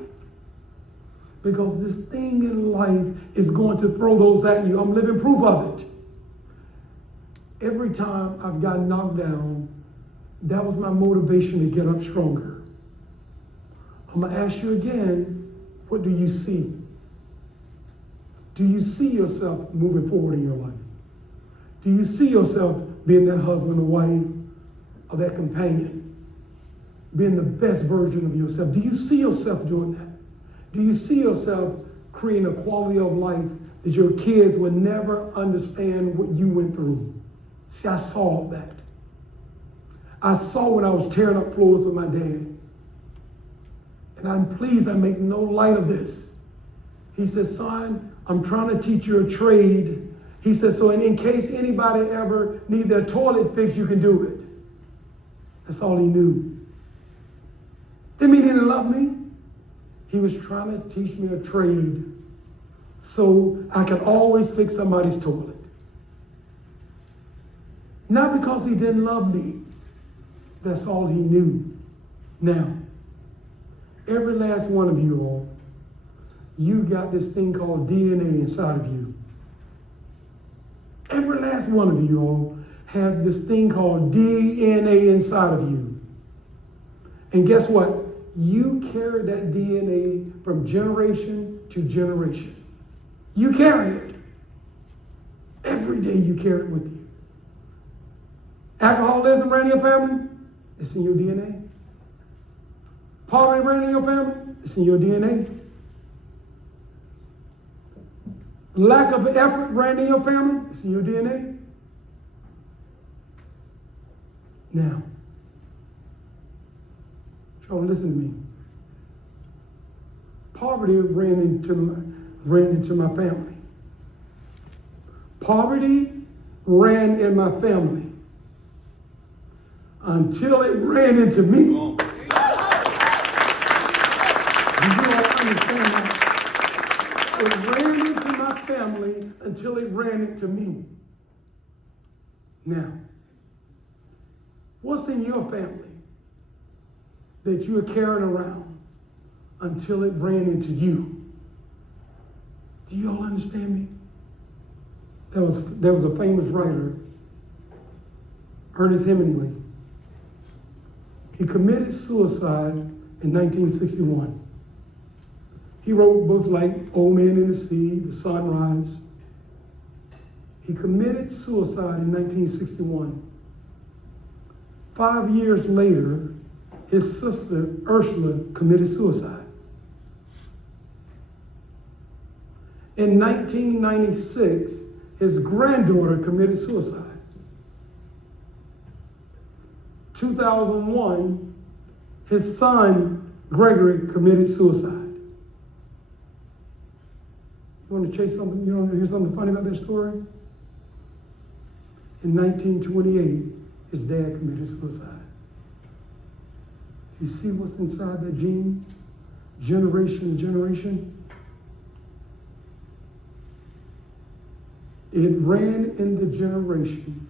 Because this thing in life is going to throw those at you. I'm living proof of it. Every time I've gotten knocked down, that was my motivation to get up stronger. I'm gonna ask you again, what do you see? Do you see yourself moving forward in your life? Do you see yourself being that husband or wife or that companion? Being the best version of yourself? Do you see yourself doing that? Do you see yourself creating a quality of life that your kids would never understand what you went through? See, I saw that. I saw when I was tearing up floors with my dad. And I'm pleased I make no light of this. He said, son, I'm trying to teach you a trade. He said, so in case anybody ever need their toilet fixed, you can do it. That's all he knew. Didn't mean he didn't love me. He was trying to teach me a trade so I could always fix somebody's toilet. Not because he didn't love me. That's all he knew. Now, every last one of you all, you got this thing called DNA inside of you. Every last one of you all have this thing called DNA inside of you. And guess what? You carry that DNA from generation to generation. You carry it. Every day you carry it with you. Alcoholism ran in your family? It's in your DNA. Poverty ran in your family? It's in your DNA. Lack of effort ran in your family? It's in your DNA. Now, y'all listen to me. Poverty ran into my family. Poverty ran in my family until it ran into me. Do you all understand that? It ran into my family until it ran into me. Now, what's in your family that you're carrying around until it ran into you? Do you all understand me? There was a famous writer, Ernest Hemingway. He committed suicide in 1961. He wrote books like Old Man in the Sea, The Sunrise. He committed suicide in 1961. 5 years later, his sister, Ursula, committed suicide. In 1996, his granddaughter committed suicide. 2001, his son, Gregory, committed suicide. You want to chase something? You want to hear something funny about that story? In 1928, his dad committed suicide. You see what's inside that gene? Generation to generation. It ran in the generation.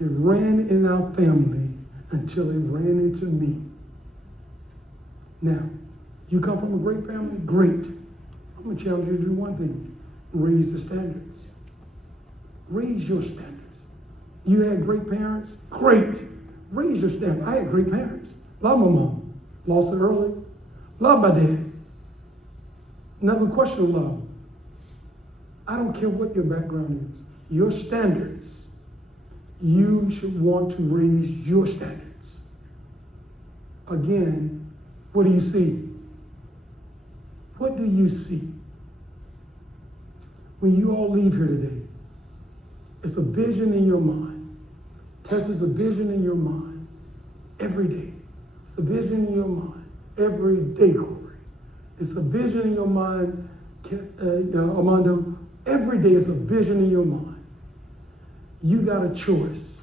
It ran in our family until it ran into me. Now, you come from a great family? Great. I'm going to challenge you to do one thing. Raise the standards. Raise your standards. You had great parents? Great. Raise your standards. I had great parents. Love my mom. Lost her early. Love my dad. Never question love. I don't care what your background is. Your standards. You should want to raise your standards. Again, what do you see? What do you see? When you all leave here today, it's a vision in your mind. Tess is a vision in your mind every day. It's a vision in your mind every day, Corey. It's a vision in your mind, Armando. Every day is a vision in your mind. You got a choice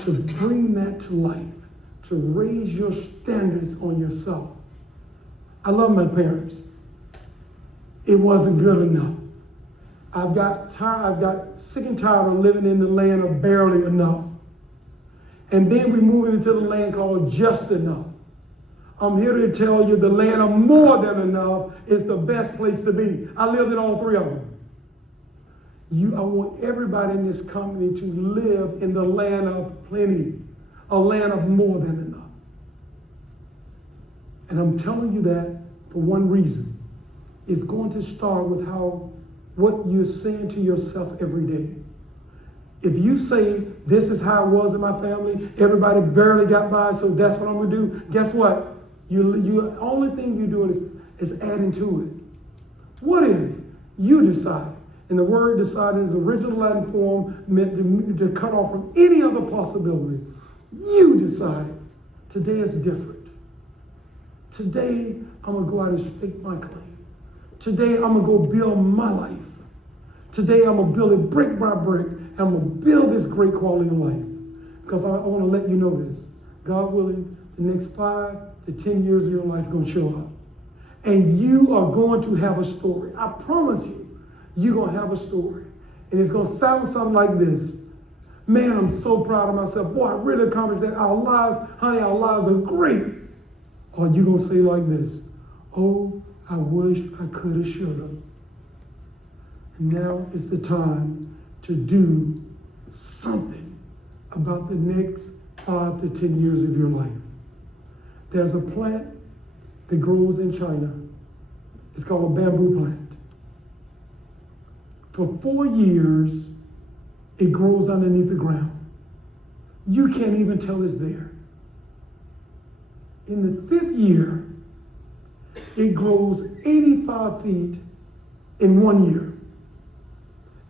to bring that to life, to raise your standards on yourself. I love my parents. It wasn't good enough. I've got sick and tired of living in the land of barely enough. And then we move into the land called just enough. I'm here to tell you the land of more than enough is the best place to be. I lived in all three of them. I want everybody in this company to live in the land of plenty, a land of more than enough. And I'm telling you that for one reason. It's going to start with what you're saying to yourself every day. If you say, this is how it was in my family, everybody barely got by, so that's what I'm going to do, guess what? The only thing you're doing is adding to it. What if you decide, and the word decided is original Latin form meant to cut off from any other possibility. You decided, today is different. Today, I'm going to go out and stake my claim. Today, I'm going to go build my life. Today, I'm going to build it brick by brick, and I'm going to build this great quality of life. Because I want to let you know this. God willing, the next 5 to 10 years of your life are going to show up. And you are going to have a story. I promise you, you're going to have a story. And it's going to sound something like this. Man, I'm so proud of myself. Boy, I really accomplished that. Our lives are great. Or you going to say like this. Oh, I wish I could have, should have. Now is the time to do something about the next 5 to 10 years of your life. There's a plant that grows in China. It's called a bamboo plant. For 4 years, it grows underneath the ground. You can't even tell it's there. In the 5th year, it grows 85 feet in 1 year.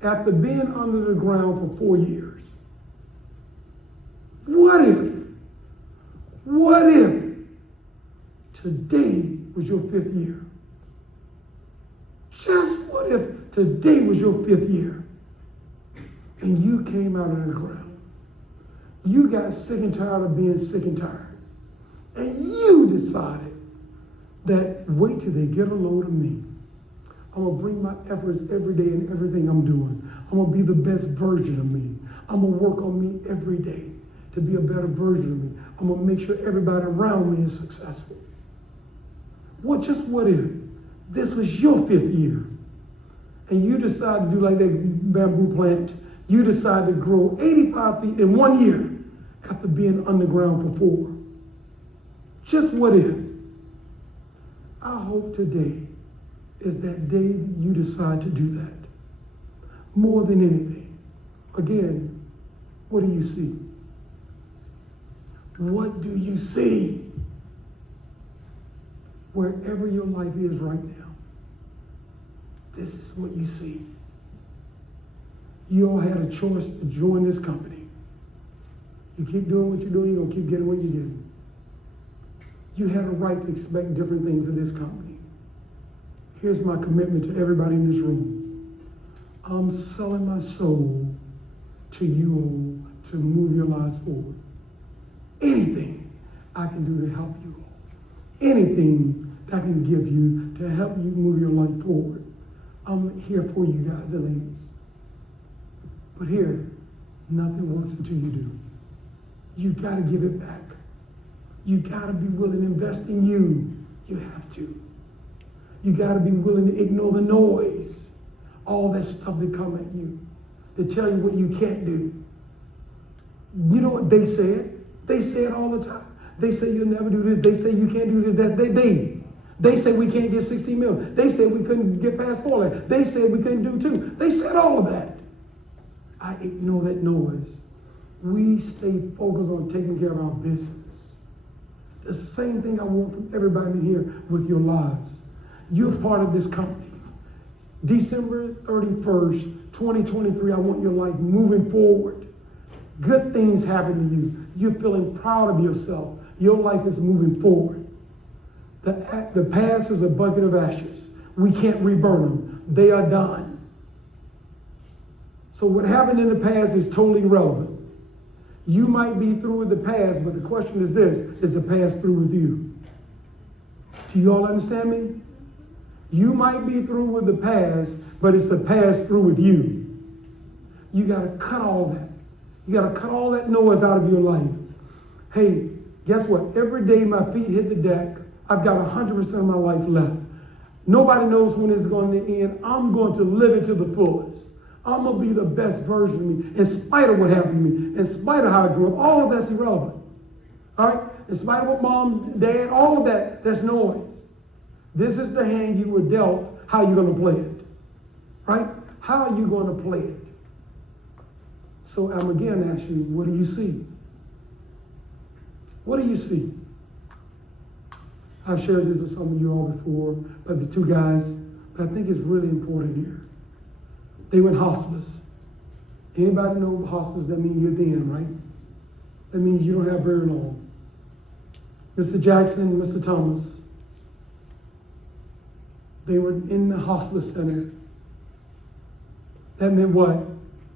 After being under the ground for 4 years. What if today was your 5th year? Just what if today was your 5th year and you came out of the ground? You got sick and tired of being sick and tired. And you decided that wait till they get a load of me. I'm going to bring my efforts every day in everything I'm doing. I'm going to be the best version of me. I'm going to work on me every day to be a better version of me. I'm going to make sure everybody around me is successful. What if this was your 5th year and you decide to do like that bamboo plant? You decide to grow 85 feet in 1 year after being underground for 4. Just what if? I hope today is that day that you decide to do that. More than anything. Again, what do you see? What do you see? Wherever your life is right now, this is what you see. You all had a choice to join this company. You keep doing what you're doing, you're going to keep getting what you're getting. You had a right to expect different things of this company. Here's my commitment to everybody in this room. I'm selling my soul to you all to move your lives forward. Anything I can do to help you all. Anything that I can give you to help you move your life forward. I'm here for you guys and ladies. But here, nothing works until you do. you gotta give it back. You gotta be willing to invest in you. You have to. You gotta be willing to ignore the noise. All that stuff that come at you, to tell you what you can't do. You know what they said? They say it all the time. They say you'll never do this. They say you can't do this. They say we can't get 16 million. They said we couldn't get past 4 lakhs. They said we couldn't do 2. They said all of that. I ignore that noise. We stay focused on taking care of our business. The same thing I want from everybody in here with your lives. You're part of this company. December 31st, 2023, I want your life moving forward. Good things happen to you. You're feeling proud of yourself. Your life is moving forward. The past is a bucket of ashes. We can't reburn them. They are done. So what happened in the past is totally irrelevant. You might be through with the past, but the question is this: is the past through with you? Do you all understand me? You might be through with the past, but it's the past through with you. You got to cut all that. You got to cut all that noise out of your life. Hey, guess what? Every day my feet hit the deck, I've got 100% of my life left. Nobody knows when it's going to end. I'm going to live it to the fullest. I'm going to be the best version of me, in spite of what happened to me, in spite of how I grew up. All of that's irrelevant. All right? In spite of what mom, dad, all of that, that's noise. This is the hand you were dealt. How you going to play it? Right? How are you going to play it? So I'm again asking you, what do you see? What do you see? I've shared this with some of you all before, but the 2 guys, but I think it's really important here. They went hospice. Anybody know hospice? That means you're at the end, right? That means you don't have very long. Mr. Jackson, Mr. Thomas, they were in the hospice center. That meant what?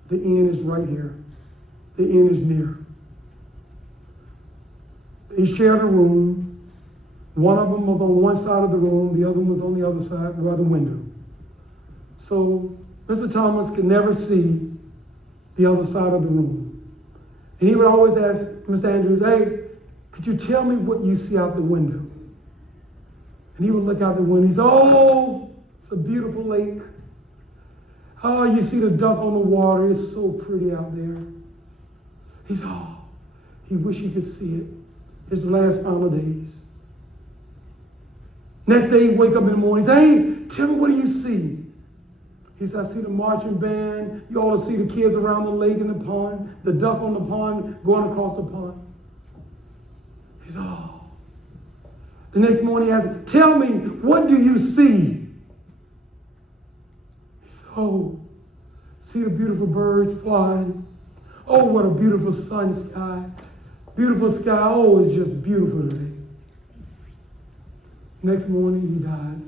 The end is right here. The end is near. They shared a room. One of them was on one side of the room. The other one was on the other side by the window. So Mr. Thomas could never see the other side of the room. And he would always ask Mr. Andrews, hey, could you tell me what you see out the window? And he would look out the window. He said, oh, it's a beautiful lake. Oh, you see the duck on the water. It's so pretty out there. He said, oh, he wished he could see it. His last final days. Next day, he'd wake up in the morning. He said, hey, tell me, what do you see? He said, I see the marching band. You ought to see the kids around the lake and the pond, the duck on the pond going across the pond. He said, oh. The next morning, he asked, tell me, what do you see? He said, oh, see the beautiful birds flying. Oh, what a beautiful sun sky. Beautiful sky. Oh, it's just beautiful today. Next morning, he died.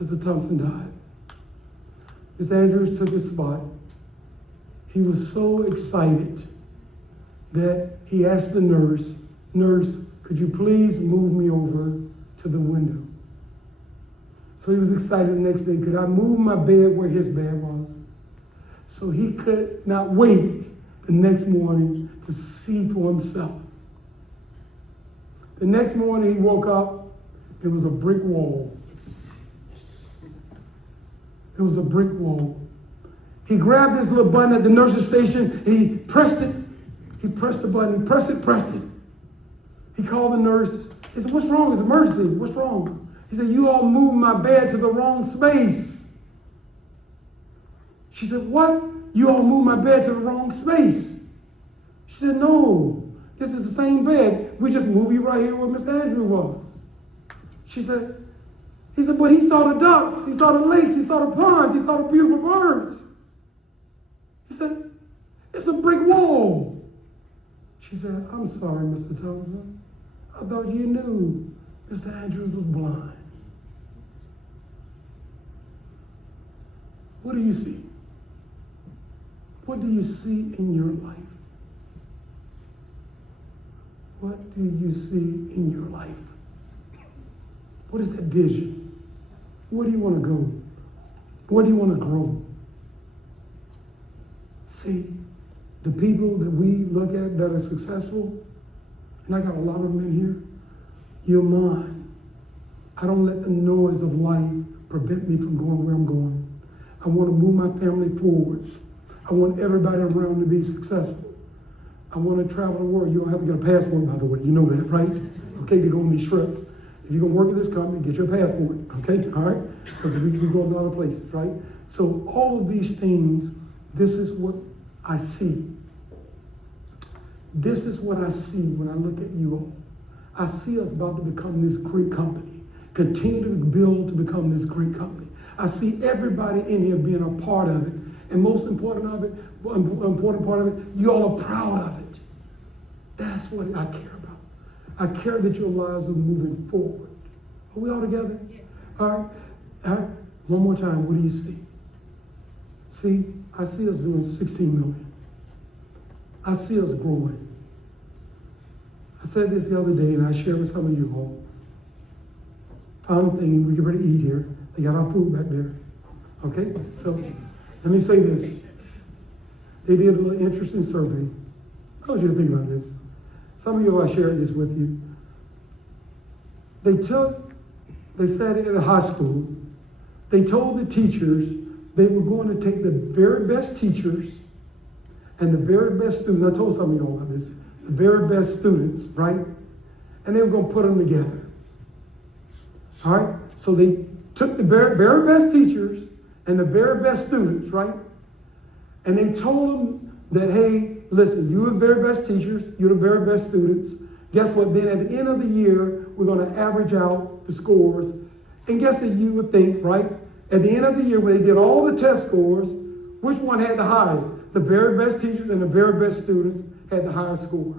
Mr. Thompson died. Mr. Andrews took his spot. He was so excited that he asked the nurse, could you please move me over to the window? So he was excited the next day. Could I move my bed where his bed was? So he could not wait the next morning to see for himself. The next morning he woke up, it was a brick wall. It was a brick wall. He grabbed this little button at the nurse's station and he pressed it. He pressed the button, he pressed it. He called the nurse. He said, what's wrong? It's an emergency. What's wrong? He said, you all moved my bed to the wrong space. She said, what? You all moved my bed to the wrong space. She said, no, this is the same bed. We just moved you right here where Miss Andrew was. He said, but he saw the ducks, he saw the lakes, he saw the ponds, he saw the beautiful birds. He said, it's a brick wall. She said, I'm sorry, Mr. Thompson. I thought you knew Mr. Andrews was blind. What do you see? What do you see in your life? What do you see in your life? What is that vision? Where do you want to go? Where do you want to grow? See, The people that we look at that are successful, and I got a lot of them in here, you're mine. I don't let the noise of life prevent me from going where I'm going. I want to move my family forward. I want everybody around to be successful. I want to travel the world. You don't have to get a passport, by the way. You know that, right? Okay, to go on these trips. If you're going to work at this company, get your passport, okay? All right? Because we can go to other places, right? So all of these things, this is what I see. This is what I see when I look at you all. I see us about to become this great company. Continue to build to become this great company. I see everybody in here being a part of it. And most important part of it, you all are proud of it. That's what I care about. I care that your lives are moving forward. Are we all together? Yes. All right. All right. One more time. What do you see? See, I see us doing 16 million. I see us growing. I said this the other day, and I shared with some of you all. Final thing, we get ready to eat here. They got our food back there. Okay? So let me say this. They did a little interesting survey. I want you to think about this. Some of you, I shared this with you. They said at a high school, they told the teachers they were going to take the very best teachers and the very best students. I told some of you all about this. The very best students, right? And they were going to put them together. All right? So they took the very best teachers and the very best students, right? And they told them that, hey, listen, you're the very best teachers, you're the very best students. Guess what? Then at the end of the year, we're going to average out the scores. And guess what you would think, right? At the end of the year, when they did all the test scores, which one had the highest? The very best teachers and the very best students had the highest score.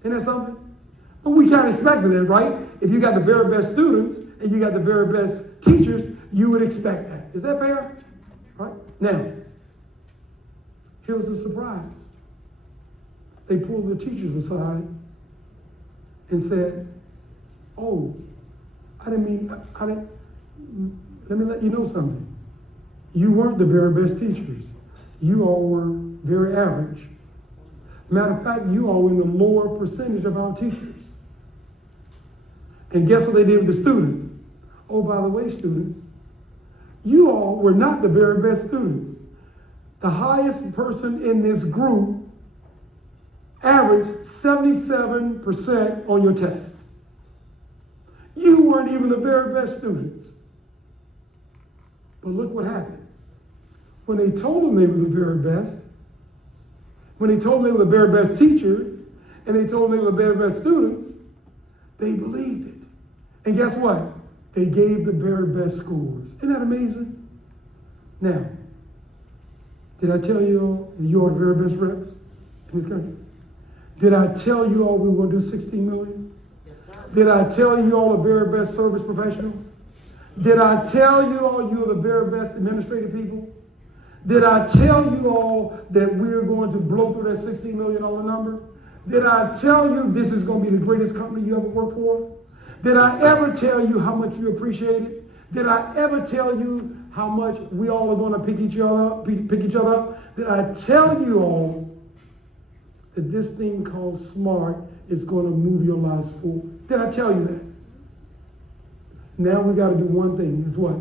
Isn't that something? Well, we kind of expected it, right? If you got the very best students and you got the very best teachers, you would expect that. Is that fair? Right? Now, here's the surprise. They pulled the teachers aside and said, oh, let me let you know something. You weren't the very best teachers. You all were very average. Matter of fact, you all were in the lower percentage of our teachers. And guess what they did with the students? Oh, by the way, students, you all were not the very best students. The highest person in this group averaged 77% on your test. You weren't even the very best students. But look what happened. When they told them they were the very best, when they told them they were the very best teacher, and they told them they were the very best students, they believed it. And guess what? They gave the very best scores. Isn't that amazing? Now, did I tell you all you are the very best reps in this country? Did I tell you all we were going to do 16 million? Yes, sir. Did I tell you all the very best service professionals? Did I tell you all you're the very best administrative people? Did I tell you all that we're going to blow through that $16 million number? Did I tell you this is going to be the greatest company you ever worked for? Did I ever tell you how much you appreciate it? Did I ever tell you how much we all are going to pick each other up? Did I tell you all that this thing called SMART is going to move your lives forward? Did I tell you that? Now we got to do one thing. Is what?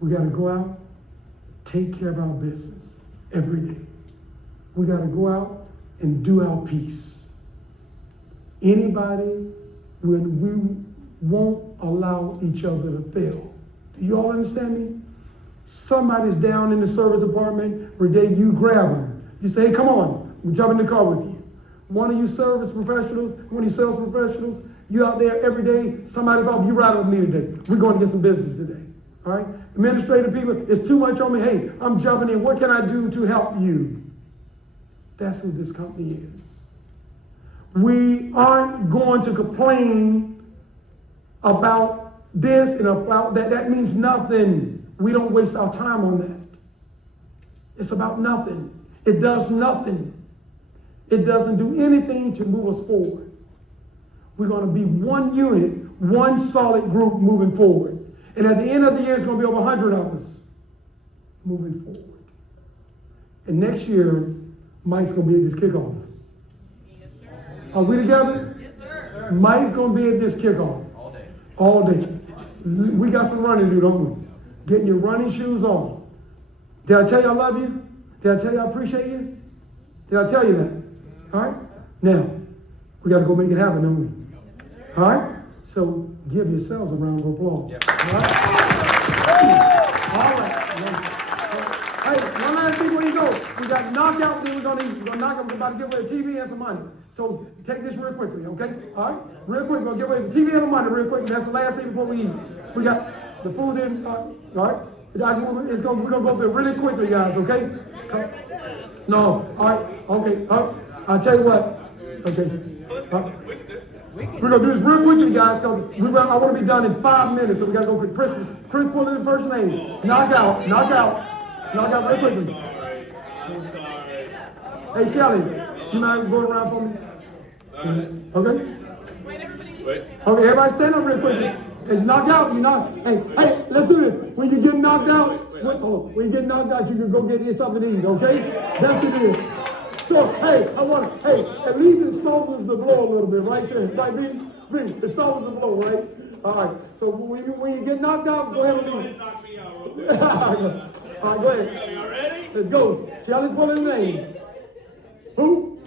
We got to go out, take care of our business every day. We got to go out and do our piece. Anybody, when we won't allow each other to fail. Do you all understand me? Somebody's down in the service department, Renee, you grab them. You say, hey, come on, we'll jump in the car with you. One of you service professionals, one of you sales professionals, you out there every day, somebody's off, you ride with me today. We're going to get some business today. All right? Administrative people, it's too much on me. Hey, I'm jumping in. What can I do to help you? That's who this company is. We aren't going to complain about this and about that. That means nothing. We don't waste our time on that. It's about nothing. It does nothing. It doesn't do anything to move us forward. We're going to be one unit, one solid group moving forward. And at the end of the year, it's going to be over 100 of us moving forward. And next year, Mike's gonna be at this kickoff. Are we together? Yes, sir. Mike's gonna be at this kickoff. All day. We got some running to do, don't we? Getting your running shoes on. Did I tell you I love you? Did I tell you I appreciate you? Did I tell you that? All right? Now, we got to go make it happen, don't we? All right? So give yourselves a round of applause. All right? All right. Hey, one last thing before you go. We got knockout, then we're going to knock out, we're about to give away a TV and some money. So take this real quickly, okay? All right? Real quick, we're going to give away the TV and the money real quick. And that's the last thing before we eat. We got the food in, all right? We're going to go through it really quickly, guys, okay? No, all right, okay. I'll tell you what. Okay. We're going to do this real quickly, guys, because I want to be done in 5 minutes. So we got to go quick. Chris pull in the first name. Knock out real quickly. Hey, Shelly, you mind going around for me? Okay? Wait. Okay, everybody stand up real quick. As you knock out, hey, let's do this. When you get knocked out, when you get knocked out, you can go get something to eat, okay? That's the deal. So, hey, at least it softens the blow a little bit, right? Like me, it softens the blow, right? All right, so when you get knocked out, go ahead and eat. Knock me out. All right, go ahead. Y'all ready? Let's go. Shelly's pulling the name. Who?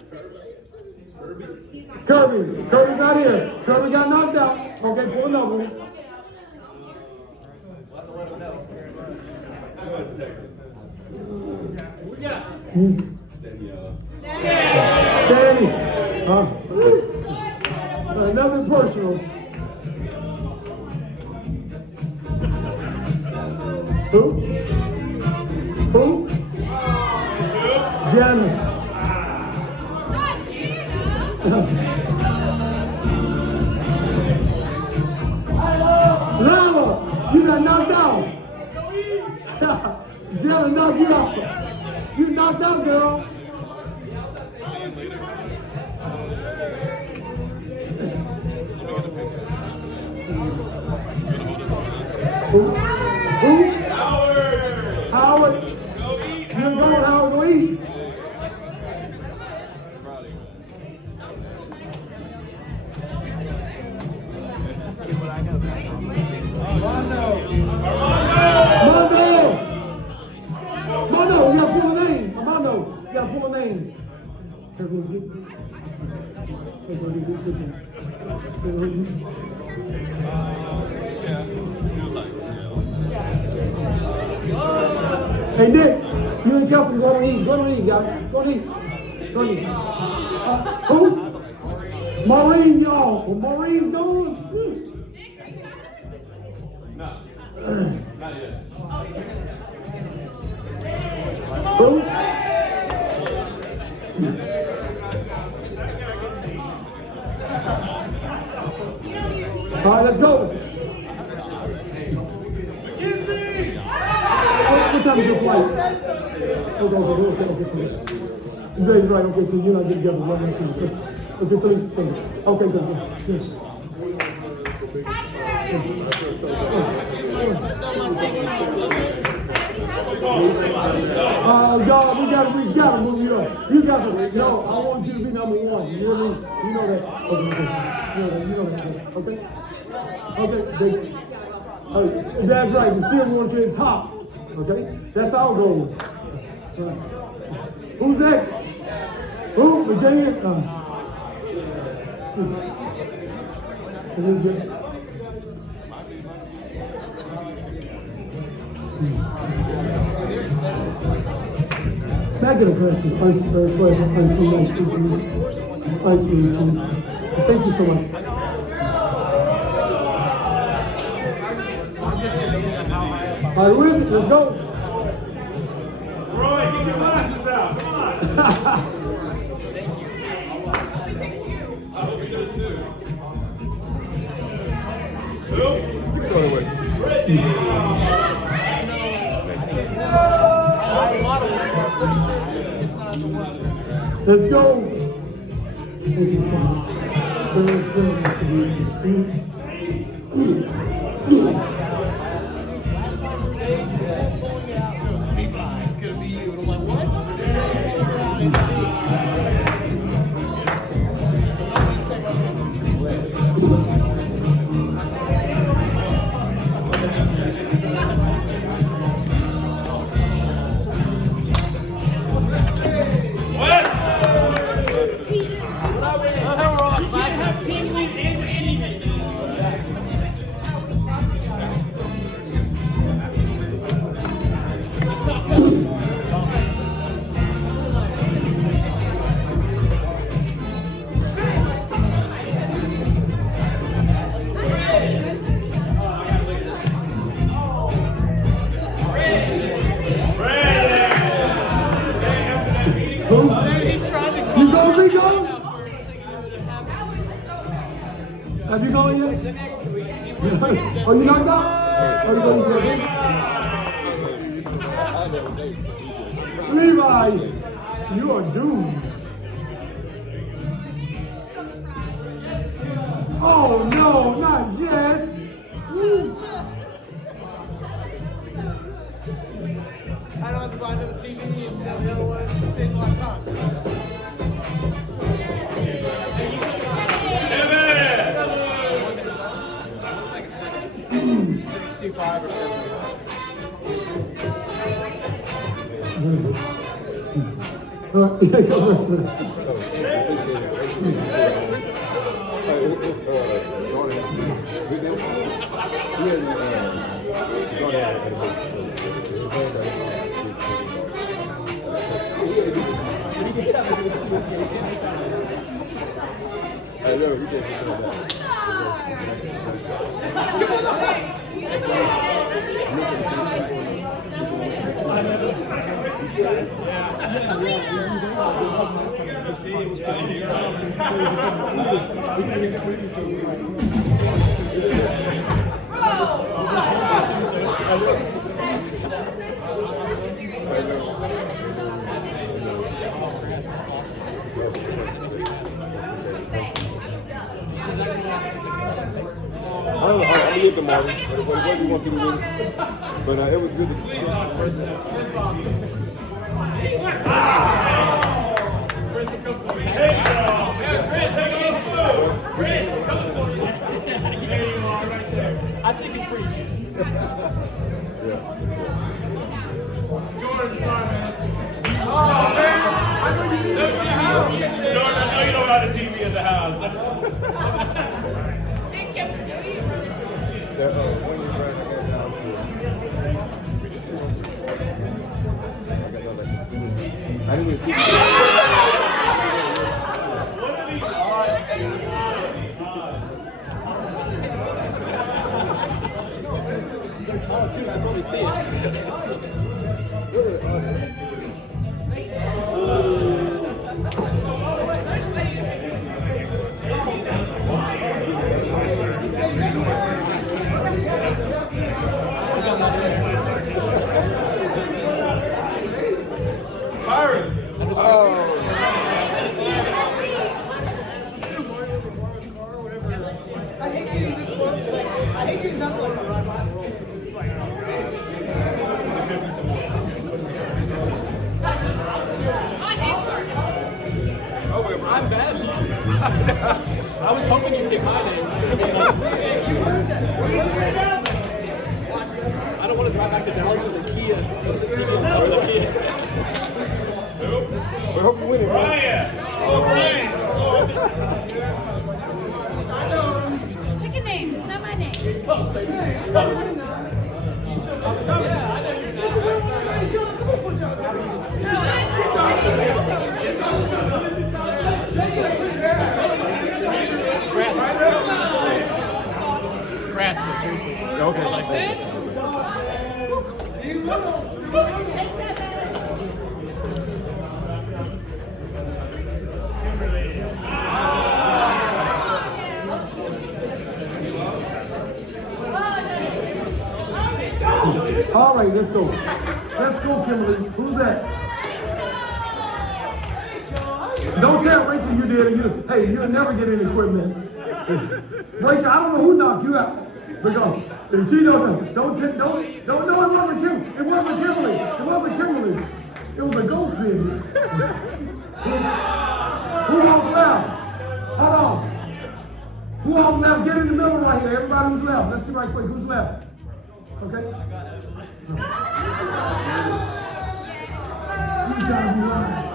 Kirby. Kirby's not here. Kirby got knocked out. Okay, pull another one. Danny. Nothing personal. Who? Janet. Lava, you got knocked out. Jenna knocked you out. You knocked out, girl. Who? Howard. Go eat. You're going, Howard, go eat. Mondo, you gotta pull a name. Mondo, you gotta pull a name. Hey Nick, you and Kelsey go to eat. Go to eat, guys. Go to eat. Go to eat. Who? Maureen, y'all. Well, Maureen's gone. Not yet. Who? All right, let's go. What time is your flight? Okay. You ready, right? Okay, so you're not getting together. Right? Okay, so okay, good. Y'all, we gotta move you up. You got to, no, I want you to be number one. You know what I mean? You know that. You know that. Okay? Okay, that's right. The field wants to the top. Okay? That's our goal. Who's next? Who? Virginia? Back in the person, unseen team. Thank you so much. All right, with it, let's go. Roy, get your glasses out. Come on. Let's go. Thank you so much. It's gonna be you. And I'm like, what? You going, Rico? Have you gone yet? Oh, you not gone? Oh, you going to get Levi, you are doomed. Oh, no, not yet. I don't have to buy another TV and sell the other one. It takes a lot of time. 65 or I lived in Martin. What do you want to do? But it was good to see you. I think it's pretty cute. Jordan, sorry, man. Oh, man. Jordan, I know you don't have a TV in the house. I didn't even I'd probably see it. I hate getting this close. Like, I hate getting nothing on the ride by. I'm bad. I was hoping you'd get my name. I don't want to drive back to Dallas with a Kia. I hope you win it, right? Pick a name, it's not my name. Rats, seriously. Okay. All right, let's go. Let's go, Kimberly. Who's that? Don't tell Rachel you did it. Hey, you'll never get any equipment. Rachel, I don't know who knocked you out. Because if she don't know, don't know it wasn't Kimberly. It wasn't Kimberly. It wasn't Kimberly. It was a ghost video. Who off left? Hold on. Who off left? Get in the middle right here. Everybody who's left. Let's see right quick. Who's left? Okay. You gotta be lying.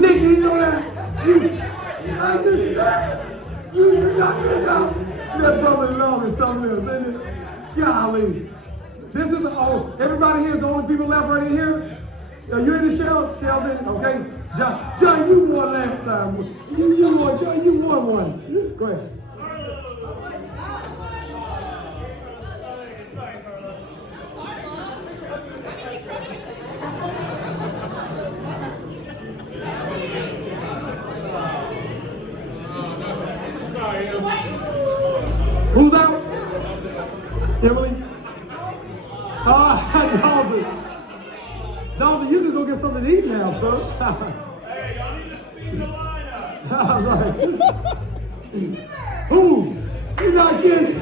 Nick, you know that? You got me out. That brother-in-law is something else, isn't it? Golly. This is, everybody here is the only people left right in here? You're in the shell? Shell's in? Okay. John, you won last time. You won, John, you won one. Go ahead. Who's out? Emily? Dalton, you can go get something to eat now, sir. Hey, y'all need to speed the lineup. All right. Who? You're not kidding.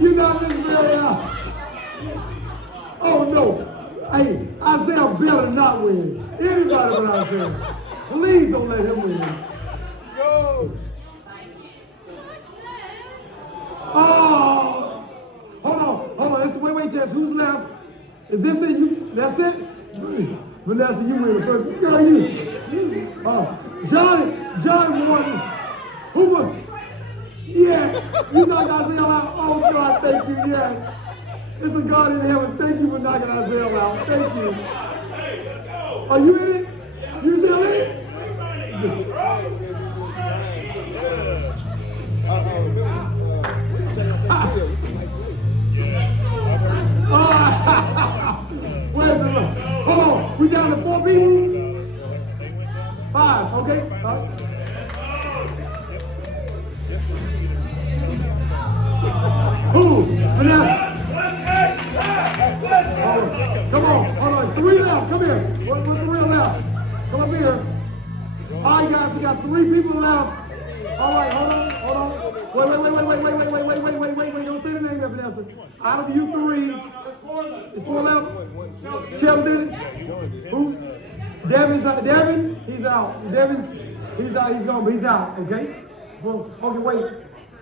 You're not this very out. Oh, no. Hey, Isaiah better not win. Anybody but Isaiah. Please don't let him win. Go. Oh! Hold on. Wait, Tess. Who's left? Is this it? That's it? Vanessa, you win the first. Girl, you. Johnny won. Who won? Yeah. You knocked Isaiah out. Oh, God, thank you. Yes. It's a God in heaven. Thank you for knocking Isaiah out. Thank you. Hey, let's go. Are you in it? You still in it? Where's the look? Hold on. We down to 4 people? 5, okay? Who? Vanessa. Come on. Hold on. It's 3 left. Come here. What's the real left? Come up here. All right, guys. We got 3 people left. All right, hold on. Wait. Don't say the name of Vanessa. Out of you 3, it's 4 left. Shelby's in it. Who? Devin's out. Devin, he's out. He's out. He's gone, but he's out. Okay. Well, okay, wait.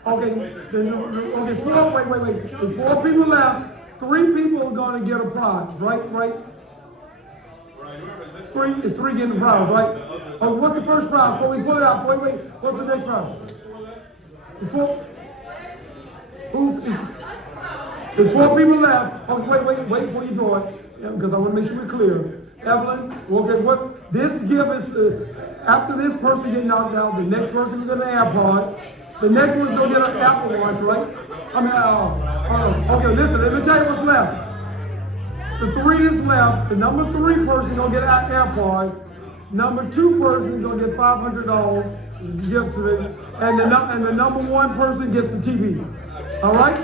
Okay. It's 4. Wait. There's 4 people left. 3 people are gonna get a prize. Right. 3. It's 3 getting the prize, right? Oh, what's the first prize? Before we pull it out. Wait. What's the next prize? It's 4. There's 4 people left. Okay, wait before you draw it, because I want to make sure we're clear. Evelyn, okay, this gift is, after this person gets knocked out, the next person will get an AirPod. The next one's going to get an Apple Watch, right? Okay, listen, let me tell you what's left. The 3 that's left, the number 3 person going to get an AirPod. Number 2 person going to get $500 gift to it. And the number 1 person gets the TV. All right,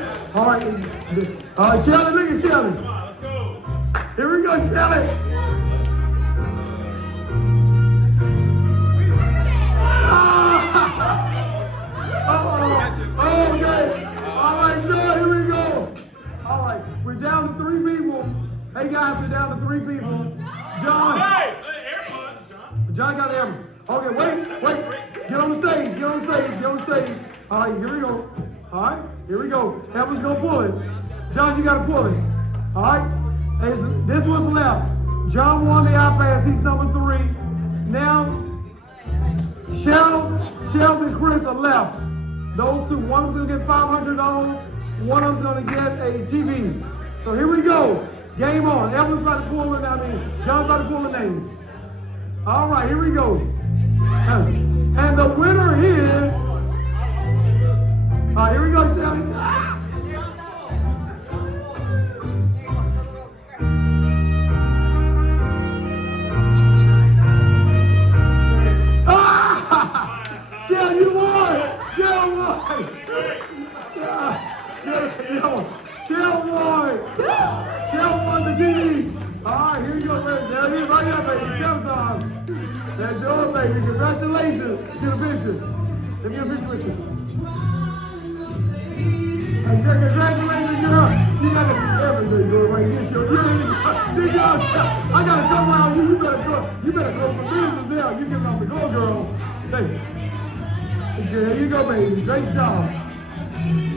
Shelly, look at Shelly. Let's go. Here we go, Shelly. Okay. All right, Joe, here we go. All right, we're down to 3 people. Hey, guys, we're down to 3 people. John. Hey, AirPods, John. John got the AirPods. Okay, wait. Get on the stage. All right, here we go. All right, here we go. Evan's gonna pull it. John, you gotta pull it. All right, this one's left. John won the iPads, he's number 3. Now, Shells and Chris are left. Those 2, one of them's gonna get $500, one of them's gonna get a TV. So here we go. Game on. Evan's about to pull it. John's about to pull the name. All right, here we go. And the winner is. All right, here we go, Shelly. Shell, you won! Shell won! Shell won the TV! Alright, here you go, baby. There it is, right there, baby. Samsung. That's yours, baby. Congratulations. Get a picture. Let me get a picture with you. Congratulations, girl. You got everything going right. I got to come around you. You better go for business now. You get off the go, girl. Hey. There you go, baby. Great job.